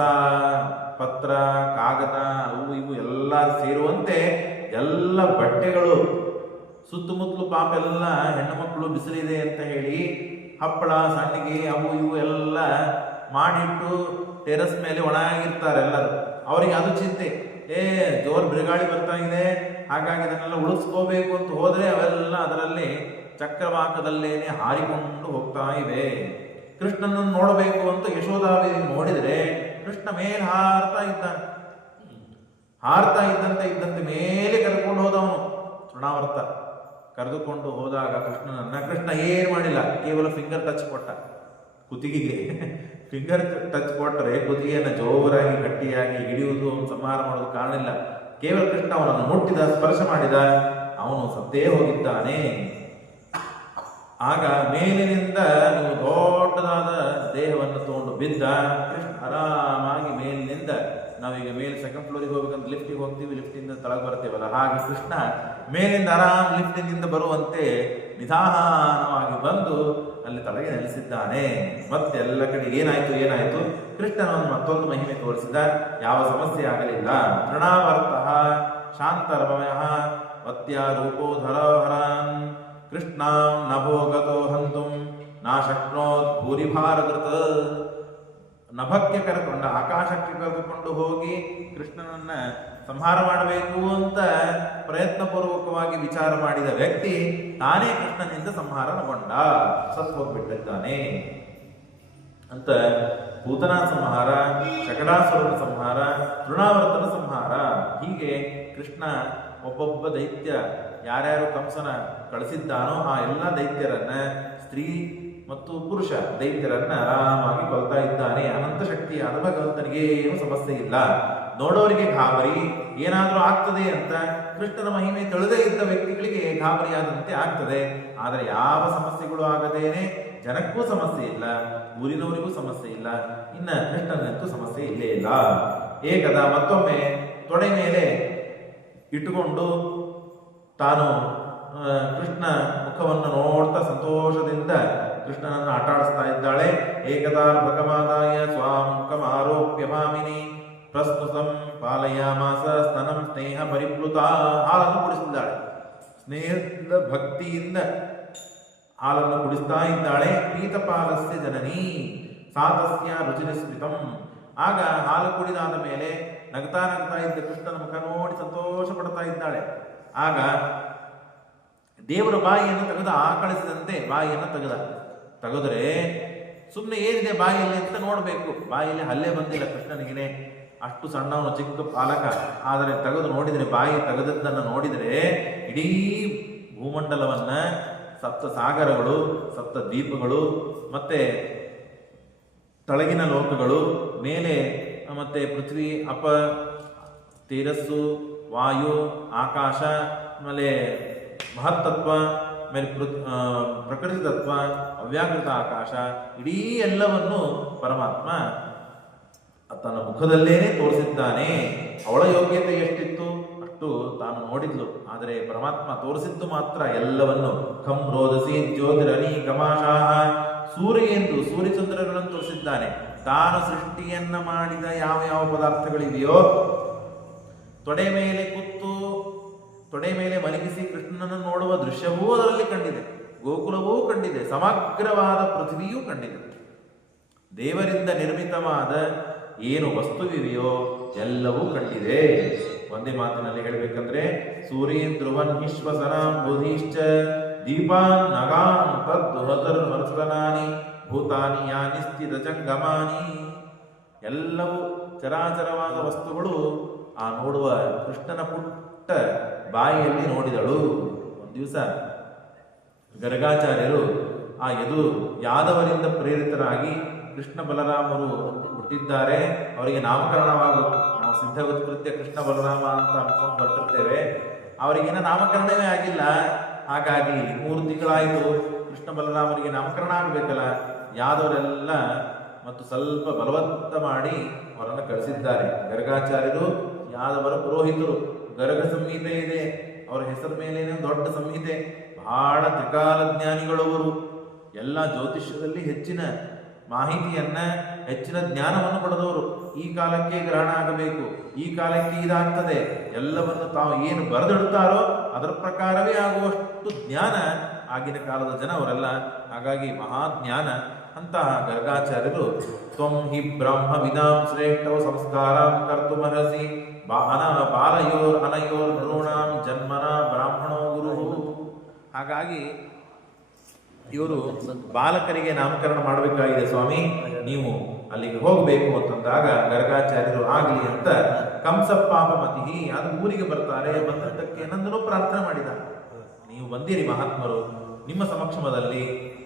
ಪತ್ರ, ಕಾಗದ ಅವು ಇವು ಎಲ್ಲ ಸೇರುವಂತೆ ಎಲ್ಲ ಬಟ್ಟೆಗಳು, ಸುತ್ತಮುತ್ತಲು ಪಾಪ ಎಲ್ಲ ಹೆಣ್ಣು ಮಕ್ಕಳು ಬಿಸಿಲಿದೆ ಅಂತ ಹೇಳಿ ಹಪ್ಪಳ, ಸಂಡಿಗೆ ಅವು ಇವು ಎಲ್ಲ ಮಾಡಿಟ್ಟು ಟೆರಸ್ ಮೇಲೆ ಒಣಗಿರ್ತಾರೆ ಎಲ್ಲರೂ. ಅವರಿಗೆ ಅದು ಚಿಂತೆ, ಜೋರ್ ಬಿರುಗಾಳಿ ಬರ್ತಾ ಇದೆ, ಹಾಗಾಗಿ ಇದನ್ನೆಲ್ಲ ಉಳಿಸ್ಕೋಬೇಕು ಅಂತ ಹೋದ್ರೆ ಅವೆಲ್ಲ ಅದರಲ್ಲಿ ಚಕ್ರವಾಕದಲ್ಲೇನೆ ಹಾರಿಕೊಂಡು ಹೋಗ್ತಾ ಇವೆ. ಕೃಷ್ಣನನ್ನು ನೋಡಬೇಕು ಅಂತ ಯಶೋಧಾದೇವಿ ನೋಡಿದರೆ ಕೃಷ್ಣ ಮೇಲೆ ಹಾರ್ತಾ ಇದ್ದಂತೆ ಮೇಲೆ ಕರೆದುಕೊಂಡು ಹೋದವನು ತೃಣಾವರ್ತ. ಕರೆದುಕೊಂಡು ಹೋದಾಗ ಕೃಷ್ಣ ಏನು ಮಾಡಿಲ್ಲ, ಕೇವಲ ಫಿಂಗರ್ ಟಚ್ ಕೊಟ್ಟ ಕುತ್ತಿಗೆಗೆ. ಫಿಂಗರ್ ಟಚ್ ಕೊಟ್ಟರೆ ಕುತ್ತಿಗೆಯನ್ನು ಜೋರಾಗಿ ಗಟ್ಟಿಯಾಗಿ ಹಿಡಿಯುವುದು, ಸಂಹಾರ ಮಾಡೋದು ಕಾರಣಿಲ್ಲ. ಕೇವಲ ಕೃಷ್ಣ ಅವನನ್ನು ಮುಟ್ಟಿದ, ಸ್ಪರ್ಶ ಮಾಡಿದ, ಅವನು ಸತ್ತೇ ಹೋಗಿದ್ದಾನೆ. ಆಗ ಮೇಲಿನಿಂದ ನೀವು ದೊಡ್ಡದಾದ ದೇಹವನ್ನು ತಗೊಂಡು ಬಿದ್ದ ಕೃಷ್ಣ ಆರಾಮಾಗಿ ಮೇಲಿನಿಂದ, ನಾವೀಗ ಮೇಲೆ ಸೆಕೆಂಡ್ ಫ್ಲೋರಿಗೆ ಹೋಗ್ಬೇಕಂತ ಲಿಫ್ಟಿಗೆ ಹೋಗ್ತೀವಿ, ಲಿಫ್ಟಿಂದ ತಳಗೆ ಬರ್ತೀವಲ್ಲ, ಹಾಗೆ ಕೃಷ್ಣ ಮೇಲಿಂದ ಆರಾಮ್ ಲಿಫ್ಟಿನಿಂದ ಬರುವಂತೆ ನಿಧಾನವಾಗಿ ಬಂದು ಅಲ್ಲಿ ತಳಗೆ ನೆಲೆಸಿದ್ದಾನೆ. ಮತ್ತೆ ಎಲ್ಲ ಕಡೆ ಏನಾಯ್ತು ಕೃಷ್ಣನನ್ನು ಮತ್ತೊಂದು ಮಹಿಮೆ ತೋರಿಸಿದ. ಯಾವ ಸಮಸ್ಯೆ ಆಗಲಿಲ್ಲ. ತೃಣಾವರ್ತ ಶಾಂತರಮಯ ವತ್ಯಾರೂಪೋಧರಹರನ್ ಕೃಷ್ಣಾಂ ನಭೋಗತೋ ಹಂತುಂ ನಾಶಕ್ನೋತ್ ಭೂರಿಭಾರಕೃತ. ನಭಕ್ಕೆ ಕರೆದುಕೊಂಡು ಆಕಾಶಕ್ಕೆ ಕರೆದುಕೊಂಡು ಹೋಗಿ ಕೃಷ್ಣನನ್ನ ಸಂಹಾರ ಮಾಡಬೇಕು ಅಂತ ಪ್ರಯತ್ನಪೂರ್ವಕವಾಗಿ ವಿಚಾರ ಮಾಡಿದ ವ್ಯಕ್ತಿ ತಾನೇ ಕೃಷ್ಣನಿಂದ ಸಂಹಾರಗೊಂಡ, ಸತ್ತು ಹೋಗ್ಬಿಟ್ಟಿದ್ದಾನೆ ಅಂತ. ಪೂತನ ಸಂಹಾರ, ಶಕಟಾಸುರನ ಸಂಹಾರ, ತೃಣಾವರ್ತನ ಸಂಹಾರ, ಹೀಗೆ ಕೃಷ್ಣ ಒಬ್ಬೊಬ್ಬ ದೈತ್ಯ ಯಾರ್ಯಾರು ಕಂಸನ ಕಳಿಸಿದ್ದಾನೋ ಆ ಎಲ್ಲ ದೈತ್ಯರನ್ನ, ಸ್ತ್ರೀ ಮತ್ತು ಪುರುಷ ದೈತ್ಯರನ್ನ ಆರಾಮಾಗಿ ಕೊಲ್ತಾ ಇದ್ದಾನೆ. ಅನಂತ ಶಕ್ತಿಯಾದ ಭಗವಂತನಿಗೆ ಏನು ಸಮಸ್ಯೆ ಇಲ್ಲ. ನೋಡೋರಿಗೆ ಗಾಬರಿ, ಏನಾದರೂ ಆಗ್ತದೆ ಅಂತ ಕೃಷ್ಣನ ಮಹಿಮೆ ತಿಳಿದೇ ಇದ್ದ ವ್ಯಕ್ತಿಗಳಿಗೆ ಗಾಬರಿಯಾದಂತೆ ಆಗ್ತದೆ. ಆದರೆ ಯಾವ ಸಮಸ್ಯೆಗಳು ಆಗದೇನೆ ಜನಕ್ಕೂ ಸಮಸ್ಯೆ ಇಲ್ಲ, ಊರಿನವರಿಗೂ ಸಮಸ್ಯೆ ಇಲ್ಲ, ಇನ್ನ ಕೃಷ್ಣನಂತೂ ಸಮಸ್ಯೆ ಇಲ್ಲೇ ಇಲ್ಲ. ಏಕದ ಮತ್ತೊಮ್ಮೆ ತೊಡೆ ಮೇಲೆ ಇಟ್ಟುಕೊಂಡು ತಾನು ಕೃಷ್ಣ ಮುಖವನ್ನು ನೋಡ್ತಾ ಸಂತೋಷದಿಂದ ಕೃಷ್ಣನನ್ನು ಆಟಾಡಿಸ್ತಾ ಇದ್ದಾಳೆ. ಏಕದಾ ಭಗವಾದಾಯ ಸ್ವಾಮುಖಂ ಆರೋಪ್ಯ ಮಾಮಿನಿ ಪ್ರಸ್ತುತಂ ಪಾಲಯಾಮಾಸ ಸ್ತನಂ ಸ್ನೇಹ ಪರಿಪ್ಲುತ. ಹಾಲನ್ನು ಕುಡಿಸಿದ್ದಾಳೆ, ಸ್ನೇಹದ ಭಕ್ತಿಯಿಂದ ಹಾಲನ್ನು ಕುಡಿಸ್ತಾ ಇದ್ದಾಳೆ. ಪೀತಪಾಲಸ್ಯ ಜನನಿ ಸಾತಸ್ಯ ರುಚಿನಿಸ್ಮಿತಂ. ಆಗ ಹಾಲು ಕುಡಿದಾದ ಮೇಲೆ ನಗ್ತಾ ಇದ್ದ ಕೃಷ್ಣನ ಮುಖ ನೋಡಿ ಸಂತೋಷ ಪಡ್ತಾ ಇದ್ದಾಳೆ. ಆಗ ದೇವರ ಬಾಯಿಯನ್ನು ತೆಗೆದು ಆಕಳಿಸಿದಂತೆ ಬಾಯಿಯನ್ನು ತೆಗೆದರೆ ಸುಮ್ಮನೆ ಏನಿದೆ ಬಾಯಿಯಲ್ಲಿ ಅಂತ ನೋಡಬೇಕು. ಬಾಯಿಯಲ್ಲಿ ಹಲ್ಲೆ ಬಂದಿಲ್ಲ ಕೃಷ್ಣನಿಗೆ, ಅಷ್ಟು ಸಣ್ಣವನು, ಚಿಕ್ಕ ಪಾಲಕ. ಆದರೆ ತೆಗೆದು ನೋಡಿದರೆ, ಬಾಯಿ ತೆಗೆದದ್ದನ್ನು ನೋಡಿದರೆ ಇಡೀ ಭೂಮಂಡಲವನ್ನ, ಸಪ್ತ ಸಾಗರಗಳು, ಸಪ್ತ ದ್ವೀಪಗಳು, ಮತ್ತೆ ತಳಗಿನ ಲೋಕಗಳು, ಮೇಲೆ ಮತ್ತೆ ಪೃಥ್ವಿ, ಅಪ, ತೇಜಸ್ಸು, ವಾಯು, ಆಕಾಶ, ಆಮೇಲೆ ಮಹತ್ತತ್ವ, ಆಮೇಲೆ ಪ್ರಕೃತಿ ತತ್ವ, ಅವ್ಯಾಕೃತ ಆಕಾಶ, ಇಡೀ ಎಲ್ಲವನ್ನು ಪರಮಾತ್ಮ ತನ್ನ ಮುಖದಲ್ಲೇನೆ ತೋರಿಸಿದ್ದಾನೆ. ಅವಳ ಯೋಗ್ಯತೆ ಎಷ್ಟಿತ್ತು ಅಷ್ಟು ತಾನು ನೋಡಿದ್ಲು. ಆದರೆ ಪರಮಾತ್ಮ ತೋರಿಸಿದ್ದು ಮಾತ್ರ ಎಲ್ಲವನ್ನು. ಖಂ ರೋದಸಿ ಜ್ಯೋತಿರನಿ ಕಮಾಶಾಹ, ಸೂರ್ಯೆಂದು ಸೂರ್ಯಚಂದ್ರಗಳನ್ನು ತೋರಿಸಿದ್ದಾನೆ. ತಾನು ಸೃಷ್ಟಿಯನ್ನ ಮಾಡಿದ ಯಾವ ಪದಾರ್ಥಗಳಿವೆಯೋ ತೊಡೆ ಮೇಲೆ ಕೂತು ತೊಡೆ ಮೇಲೆ ಮಲಗಿಸಿ ಕೃಷ್ಣನನ್ನು ನೋಡುವ ದೃಶ್ಯವೂ ಅದರಲ್ಲಿ ಕಂಡಿದೆ. ಗೋಕುಲವೂ ಕಂಡಿದೆ, ಸಮಗ್ರವಾದ ಪೃಥ್ವಿಯೂ ಕಂಡಿದೆ. ದೇವರಿಂದ ನಿರ್ಮಿತವಾದ ಏನು ವಸ್ತುವಿವೆಯೋ ಎಲ್ಲವೂ ಕಂಡಿದೆ. ಒಂದೇ ಮಾತಿನಲ್ಲಿ ಹೇಳಬೇಕಂದ್ರೆ ಸೂರ್ಯನ್ ಧ್ರುವನ್ ವಿಶ್ವಸನಾಂ ಬುಧಿಶ್ಚ ದೀಪಾನ್ ನಗಾನ್ ತದ್ದುಹತರ್ಮರ್ತನಾನಿ ಭೂತಾನಿ ಯಾನಿ ಸ್ಥಿತ ಜಂಗಮಾನಿ. ಎಲ್ಲವೂ ಚರಾಚರವಾದ ವಸ್ತುಗಳು ಆ ನೋಡುವ ಕೃಷ್ಣನ ಪುಟ್ಟ ಬಾಯಿಯಲ್ಲಿ ನೋಡಿದಳು. ಒಂದು ದಿವಸ ಗರ್ಗಾಚಾರ್ಯರು ಆ ಯಾದವರಿಂದ ಪ್ರೇರಿತರಾಗಿ ಕೃಷ್ಣ ಬಲರಾಮರು ಹುಟ್ಟಿದ್ದಾರೆ, ಅವರಿಗೆ ನಾಮಕರಣವಾಗುತ್ತೆ. ನಾವು ಸಿದ್ಧವತ್ಕೃತ್ಯ ಕೃಷ್ಣ ಬಲರಾಮ ಅಂತ ಅನ್ಕೊಂಡು ಬರ್ತಿರ್ತೇವೆ. ಅವರಿಗೇನ ನಾಮಕರಣವೇ ಆಗಿಲ್ಲ. ಹಾಗಾಗಿ 3 ತಿಂಗಳಾಯಿತು, ಕೃಷ್ಣ ಬಲರಾಮರಿಗೆ ನಾಮಕರಣ ಆಗಬೇಕಲ್ಲ. ಯಾದವರೆಲ್ಲ ಮತ್ತು ಸ್ವಲ್ಪ ಬಲವಂತ ಮಾಡಿ ಅವರನ್ನು ಕಳಿಸಿದ್ದಾರೆ. ಗರ್ಗಾಚಾರ್ಯರು ಯಾದವರ ಪುರೋಹಿತರು, ಗರ್ಗ ಸಂಹಿತೆ ಇದೆ ಅವರ ಹೆಸರ ಮೇಲೇನೆ ದೊಡ್ಡ ಸಂಹಿತೆ. ಬಹಳ ತ್ರಿಕಾಲ ಜ್ಞಾನಿಗಳವರು, ಎಲ್ಲ ಜ್ಯೋತಿಷ್ಯದಲ್ಲಿ ಹೆಚ್ಚಿನ ಮಾಹಿತಿಯನ್ನ, ಹೆಚ್ಚಿನ ಜ್ಞಾನವನ್ನು ಪಡೆದವರು. ಈ ಕಾಲಕ್ಕೆ ಗ್ರಹಣ ಆಗಬೇಕು, ಈ ಕಾಲಕ್ಕೆ ಇದಾಗ್ತದೆ, ಎಲ್ಲವನ್ನು ತಾವು ಏನು ಬರೆದಿಡ್ತಾರೋ ಅದರ ಪ್ರಕಾರವೇ ಆಗುವಷ್ಟು ಜ್ಞಾನ ಆಗಿನ ಕಾಲದ ಜನ ಅವರೆಲ್ಲ. ಹಾಗಾಗಿ ಮಹಾಜ್ಞಾನ ಅಂತಹ ಗರ್ಗಾಚಾರ್ಯರು ತ್ವಂ ಹಿ ಬ್ರಹ್ಮ ವಿದಾಂ ಶ್ರೇಷ್ಠವು ಸಂಸ್ಕಾರಂ ಕರ್ತುಮರ್ಹಸಿ ಬಾಲಯೋರ್ ಅನಯೋರ್ ನೃಣಾಂ ಜನ್ಮನ ಬ್ರಾಹ್ಮಣೋ ಗುರು. ಹಾಗಾಗಿ ಇವರು ಬಾಲಕರಿಗೆ ನಾಮಕರಣ ಮಾಡಬೇಕಾಗಿದೆ ಸ್ವಾಮಿ, ನೀವು ಅಲ್ಲಿಗೆ ಹೋಗಬೇಕು ಅಂತಂದಾಗ ಗರ್ಗಾಚಾರ್ಯರು ಆಗಲಿ ಅಂತ ಕಂಸಪ್ಪಾಪಮತಿ ಅದು ಊರಿಗೆ ಬರ್ತಾರೆ. ಬಂದದ್ದಕ್ಕೆ ನಂದನು ಪ್ರಾರ್ಥನೆ ಮಾಡಿದ, ನೀವು ಬಂದಿರಿ ಮಹಾತ್ಮರು, ನಿಮ್ಮ ಸಮಕ್ಷಮದಲ್ಲಿ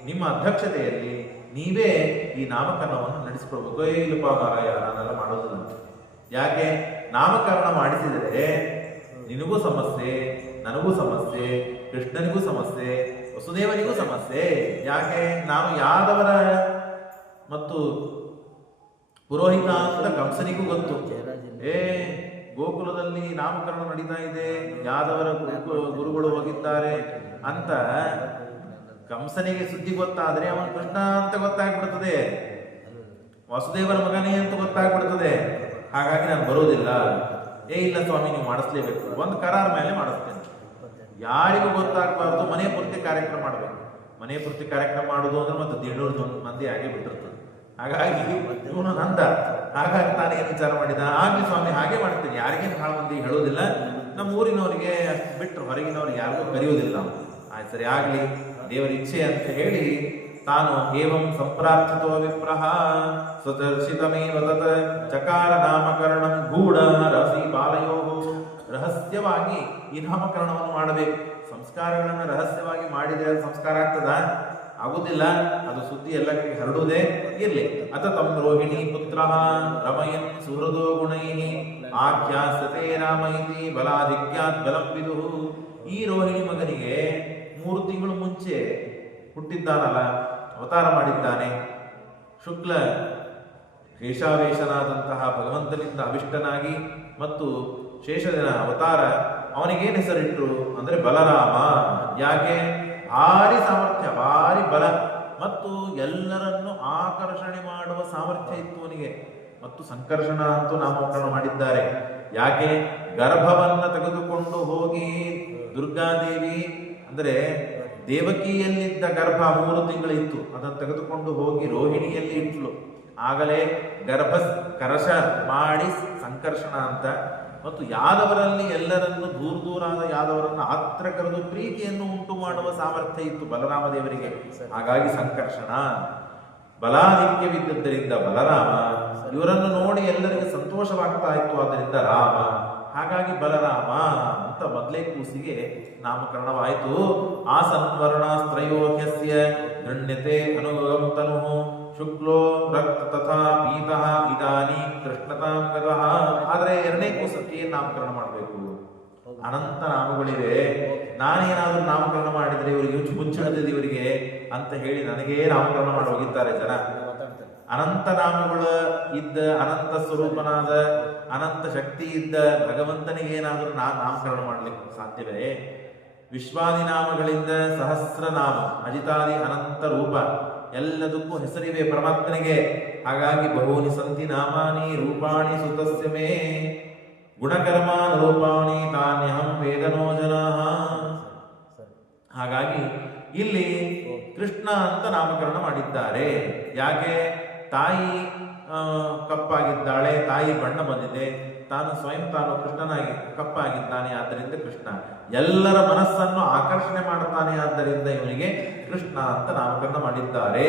ನಿಮ್ಮ ಅಧ್ಯಕ್ಷತೆಯಲ್ಲಿ ನೀವೇ ಈ ನಾಮಕರಣವನ್ನು ನಡೆಸಿಕೊಡ್ಬೇಕು. ಇಲ್ಲಪ್ಪ ಮಾರಾಯ, ನಾನೆಲ್ಲ ಮಾಡೋದಿಲ್ಲ. ಯಾಕೆ? ನಾಮಕರಣ ಮಾಡಿಸಿದರೆ ನಿನಗೂ ಸಮಸ್ಯೆ, ನನಗೂ ಸಮಸ್ಯೆ, ಕೃಷ್ಣನಿಗೂ ಸಮಸ್ಯೆ, ವಸುದೇವನಿಗೂ ಸಮಸ್ಯೆ. ಯಾಕೆ? ನಾನು ಯಾದವರ ಮತ್ತು ಪುರೋಹಿತ ಅಂತ ಕಂಸನಿಗೂ ಗೊತ್ತು. ಗೋಕುಲದಲ್ಲಿ ನಾಮಕರಣ ನಡೀತಾ ಇದೆ, ಯಾದವರ ಗುರುಗಳು ಹೋಗಿದ್ದಾರೆ ಅಂತ ಕಂಸನಿಗೆ ಸುದ್ದಿ ಗೊತ್ತಾದ್ರೆ ಅವನು ಕೃಷ್ಣ ಅಂತ ಗೊತ್ತಾಗ್ಬಿಡ್ತದೆ, ವಸುದೇವರ ಮಗನೇ ಅಂತ ಗೊತ್ತಾಗ್ಬಿಡ್ತದೆ. ಹಾಗಾಗಿ ನಾನು ಬರೋದಿಲ್ಲ. ಇಲ್ಲ ಸ್ವಾಮಿ, ನೀವು ಮಾಡಿಸ್ಲೇಬೇಕು, ಒಂದು ಕರಾರ ಮೇಲೆ ಮಾಡಿಸ್ತೇನೆ. ಯಾರಿಗೂ ಗೊತ್ತಾಗಬಾರ್ದು, ಮನೆ ಪೂರ್ತಿ ಕಾರ್ಯಕ್ರಮ ಮಾಡಬೇಕು. ಮನೆ ಪೂರ್ತಿ ಕಾರ್ಯಕ್ರಮ ಮಾಡೋದು ಅಂದ್ರೆ ಮತ್ತೆ 150 ಮಂದಿ ಆಗೇ ಬಿಟ್ಟಿರ್ತದೆ. ಹಾಗಾಗಿ ಇವನು ನಂದ. ಹಾಗಾಗಿ ತಾನೇ ಏನು ವಿಚಾರ ಮಾಡಿದ, ಆಗ್ಲಿ ಸ್ವಾಮಿ ಹಾಗೆ ಮಾಡ್ತೀನಿ, ಯಾರಿಗೇನು ಭಾಳ ಮಂದಿ ಹೇಳೋದಿಲ್ಲ, ನಮ್ಮ ಊರಿನವರಿಗೆ ಅಷ್ಟು ಬಿಟ್ಟರು ಹೊರಗಿನವ್ರಿಗೆ ಯಾರಿಗೂ ಕರೆಯೋದಿಲ್ಲ. ಆಯ್ತು ಸರಿ ಆಗ್ಲಿ, ದೇವರ ಇಚ್ಛೆ ಅಂತ ಹೇಳಿ ತಾನು ಏವಂ ಸಂಪ್ರಾರ್ಥಿತೋ ವಿಪ್ರಹ ಸ್ವದರ್ಶಿತಮೇವ ತತ್ ಚಕಾರ ನಾಮಕರಣಂ ಗೂಢ ರಸಿ ಬಾಲಯೋ. ರಹಸ್ಯವಾಗಿ ಈ ನಾಮಕರಣವನ್ನು ಮಾಡಬೇಕು. ಸಂಸ್ಕಾರಗಳನ್ನು ರಹಸ್ಯವಾಗಿ ಮಾಡಿದರೆ ಅದು ಸಂಸ್ಕಾರ ಆಗ್ತದ? ಆಗುದಿಲ್ಲ. ಅದು ಸುದ್ದಿ ಎಲ್ಲ ಕಡೆ ಹರಡುವುದೇ ಇರ್ಲಿ. ಅತ ತಂ ರೋಹಿಣಿ ಪುತ್ರ ರಮಯನ್ ಸುಹೃದೋ ಗುಣೈ ಆಖ್ಯಾಸತೆ ರಾಮ ಇತಿ ಬಲಾಧಿಕ್ಯಾತ್ ಬಲಂ ವಿದುಃ. ಈ ರೋಹಿಣಿ ಮಗನಿಗೆ 3 ತಿಂಗಳು ಮುಂಚೆ ಹುಟ್ಟಿದ್ದಾನಲ್ಲ, ಅವತಾರ ಮಾಡಿದ್ದಾನೆ. ಶುಕ್ಲ ಶೇಷಾವೇಶನಾದಂತಹ ಭಗವಂತನಿಂದ ಅವಿಷ್ಟನಾಗಿ ಮತ್ತು ಶೇಷದಿನ ಅವತಾರ. ಅವನಿಗೇನು ಹೆಸರಿಟ್ರು ಅಂದ್ರೆ ಬಲರಾಮ. ಯಾಕೆ? ಭಾರಿ ಸಾಮರ್ಥ್ಯ, ಭಾರಿ ಬಲ ಮತ್ತು ಎಲ್ಲರನ್ನು ಆಕರ್ಷಣೆ ಮಾಡುವ ಸಾಮರ್ಥ್ಯ ಇತ್ತು ಅವನಿಗೆ. ಮತ್ತು ಸಂಕರ್ಷಣ ಅಂತೂ ನಾಮಕರಣ ಮಾಡಿದ್ದಾರೆ. ಯಾಕೆ? ಗರ್ಭವನ್ನ ತೆಗೆದುಕೊಂಡು ಹೋಗಿ ದುರ್ಗಾದೇವಿ ಅಂದರೆ ದೇವಕಿಯಲ್ಲಿದ್ದ ಗರ್ಭ 3 ತಿಂಗಳಿತ್ತು, ಅದನ್ನು ತೆಗೆದುಕೊಂಡು ಹೋಗಿ ರೋಹಿಣಿಯಲ್ಲಿ ಇಟ್ಲು. ಆಗಲೇ ಗರ್ಭ ಕರಶ ಮಾಡಿ ಸಂಕರ್ಷಣ ಅಂತ. ಮತ್ತು ಯಾದವರಲ್ಲಿ ಎಲ್ಲರನ್ನು ದೂರಾದ ಯಾದವರನ್ನು ಹತ್ರ ಕರೆದು ಪ್ರೀತಿಯನ್ನು ಉಂಟು ಮಾಡುವ ಸಾಮರ್ಥ್ಯ ಇತ್ತು ಬಲರಾಮ ದೇವರಿಗೆ. ಹಾಗಾಗಿ ಸಂಕರ್ಷಣ. ಬಲಾಧಿಕ್ಯವಿದ್ದದ್ದರಿಂದ ಬಲರಾಮ. ಇವರನ್ನು ನೋಡಿ ಎಲ್ಲರಿಗೆ ಸಂತೋಷವಾಗ್ತಾ ಇತ್ತು, ಆದ್ದರಿಂದ ರಾಮ. ಹಾಗಾಗಿ ಬಲರಾಮ ಅಂತ ಮೊದಲೇ ಕೂಸಿಗೆ ನಾಮಕರಣವಾಯಿತು. ಆಸನ್ವರ್ಣಾಸ್ತ್ರಯೋಹ್ಯಸ್ಯ ಗಣ್ಯತೆ ಅನುಗಂ ತನುಃ ಶುಕ್ಲೋ ರಕ್ತ ತಥಾ ಪೀತಃ ಇದಾನಿ ಕೃಷ್ಣತಾಂ ಗತಃ. ಆದರೆ 2ನೇ ಕೂಸಕ್ಕೆ ಏನ್ ನಾಮಕರಣ ಮಾಡಬೇಕು? ಅನಂತ ನಾಮಗಳಿವೆ. ನಾನೇನಾದ್ರೂ ನಾಮಕರಣ ಮಾಡಿದ್ರೆ ಇವರಿಗೆ ಹುಚ್ಚಿಡದಿದೆ ಇವರಿಗೆ ಅಂತ ಹೇಳಿ ನನಗೇ ನಾಮಕರಣ ಮಾಡಿ ಹೋಗಿದ್ದಾರೆ ಜನ. ಅನಂತ ನಾಮಗಳು ಇದ್ದ ಅನಂತ ಸ್ವರೂಪನಾದ ಅನಂತ ಶಕ್ತಿ ಇದ್ದ ಭಗವಂತನಿಗೆ ಏನಾದರೂ ನಾಮಕರಣ ಮಾಡಲಿಕ್ಕೆ ಸಾಧ್ಯವೇ? ವಿಶ್ವಾದಿ ನಾಮಗಳಿಂದ ಸಹಸ್ರನಾಮ, ಅಜಿತಾದಿ ಅನಂತ ರೂಪ, ಎಲ್ಲದಕ್ಕೂ ಹೆಸರಿವೆ ಪರಮಾತ್ಮನಿಗೆ. ಹಾಗಾಗಿ ಬಹೂನಿ ಸಂತಿ ನಾಮಾನಿ ರೂಪಾಣಿ ಸುತಸ್ಯ ಮೇ ಗುಣಕರ್ಮಾನ್ ರೂಪಾಣಿ ತಾನ್ಯಹಂ ವೇದನೋ ಜನಾಃ. ಹಾಗಾಗಿ ಇಲ್ಲಿ ಕೃಷ್ಣ ಅಂತ ನಾಮಕರಣ ಮಾಡಿದ್ದಾರೆ. ಯಾಕೆ? ತಾಯಿ ಕಪ್ಪಾಗಿದ್ದಾಳೆ, ತಾಯಿ ಬಣ್ಣ ಬಂದಿದೆ, ತಾನು ಸ್ವಯಂ ತಾನು ಕೃಷ್ಣನಾಗಿ ಕಪ್ಪಾಗಿದ್ದಾನೆ, ಆದ್ದರಿಂದ ಕೃಷ್ಣ. ಎಲ್ಲರ ಮನಸ್ಸನ್ನು ಆಕರ್ಷಣೆ ಮಾಡುತ್ತಾನೆ, ಆದ್ದರಿಂದ ಇವನಿಗೆ ಕೃಷ್ಣ ಅಂತ ನಾಮಕರಣ ಮಾಡಿದ್ದಾರೆ.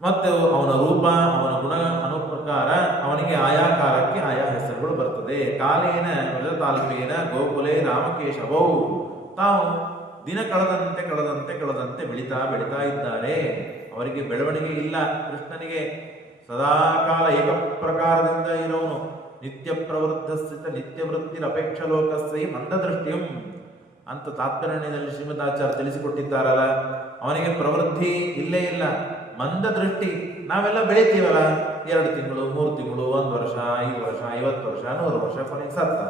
ಮತ್ತು ಅವನ ರೂಪ, ಅವನ ಗುಣ ಅನುಪ್ರಕಾರ ಅವನಿಗೆ ಆಯಾ ಕಾಲಕ್ಕೆ ಆಯಾ ಹೆಸರುಗಳು ಬರ್ತದೆ. ಕಾಲೇನ ವ್ರಜತಾಲ್ಪೇನ ಗೋಕುಲೆ ರಾಮಕೇಶವೌ. ತಾವು ದಿನ ಕಳೆದಂತೆ ಬೆಳೀತಾ ಇದ್ದಾರೆ. ಅವರಿಗೆ ಬೆಳವಣಿಗೆ ಇಲ್ಲ. ಕೃಷ್ಣನಿಗೆ ಸದಾಕಾಲ ಏಕ ಪ್ರಕಾರದಿಂದ ಇರೋನು. ನಿತ್ಯ ಪ್ರವೃದ್ಧಸ್ಥಿತ ನಿತ್ಯ ವೃತ್ತಿರಪೇಕ್ಷ ಲೋಕಸ್ಸೈ ಮಂದದೃಷ್ಟಿಯಂ. ಅಂತ ತಾತ್ಪರ್ಯದಲ್ಲಿ ಶ್ರೀಮದಾಚಾರ್ಯ ತಿಳಿಸಿಕೊಟ್ಟಿದ್ದಾರಲ್ಲ. ಅವನಿಗೆ ಪ್ರವೃತ್ತಿ ಇಲ್ಲೇ ಇಲ್ಲ, ಮಂದ ದೃಷ್ಟಿ. ನಾವೆಲ್ಲ ಬೆಳಿತೀವಲ್ಲ, 2 ತಿಂಗಳು 3 ತಿಂಗಳು 1 ವರ್ಷ 5 ವರ್ಷ 50 ವರ್ಷ 100 ವರ್ಷ, ಕೊನೆಗೆ ಸತ್ತ,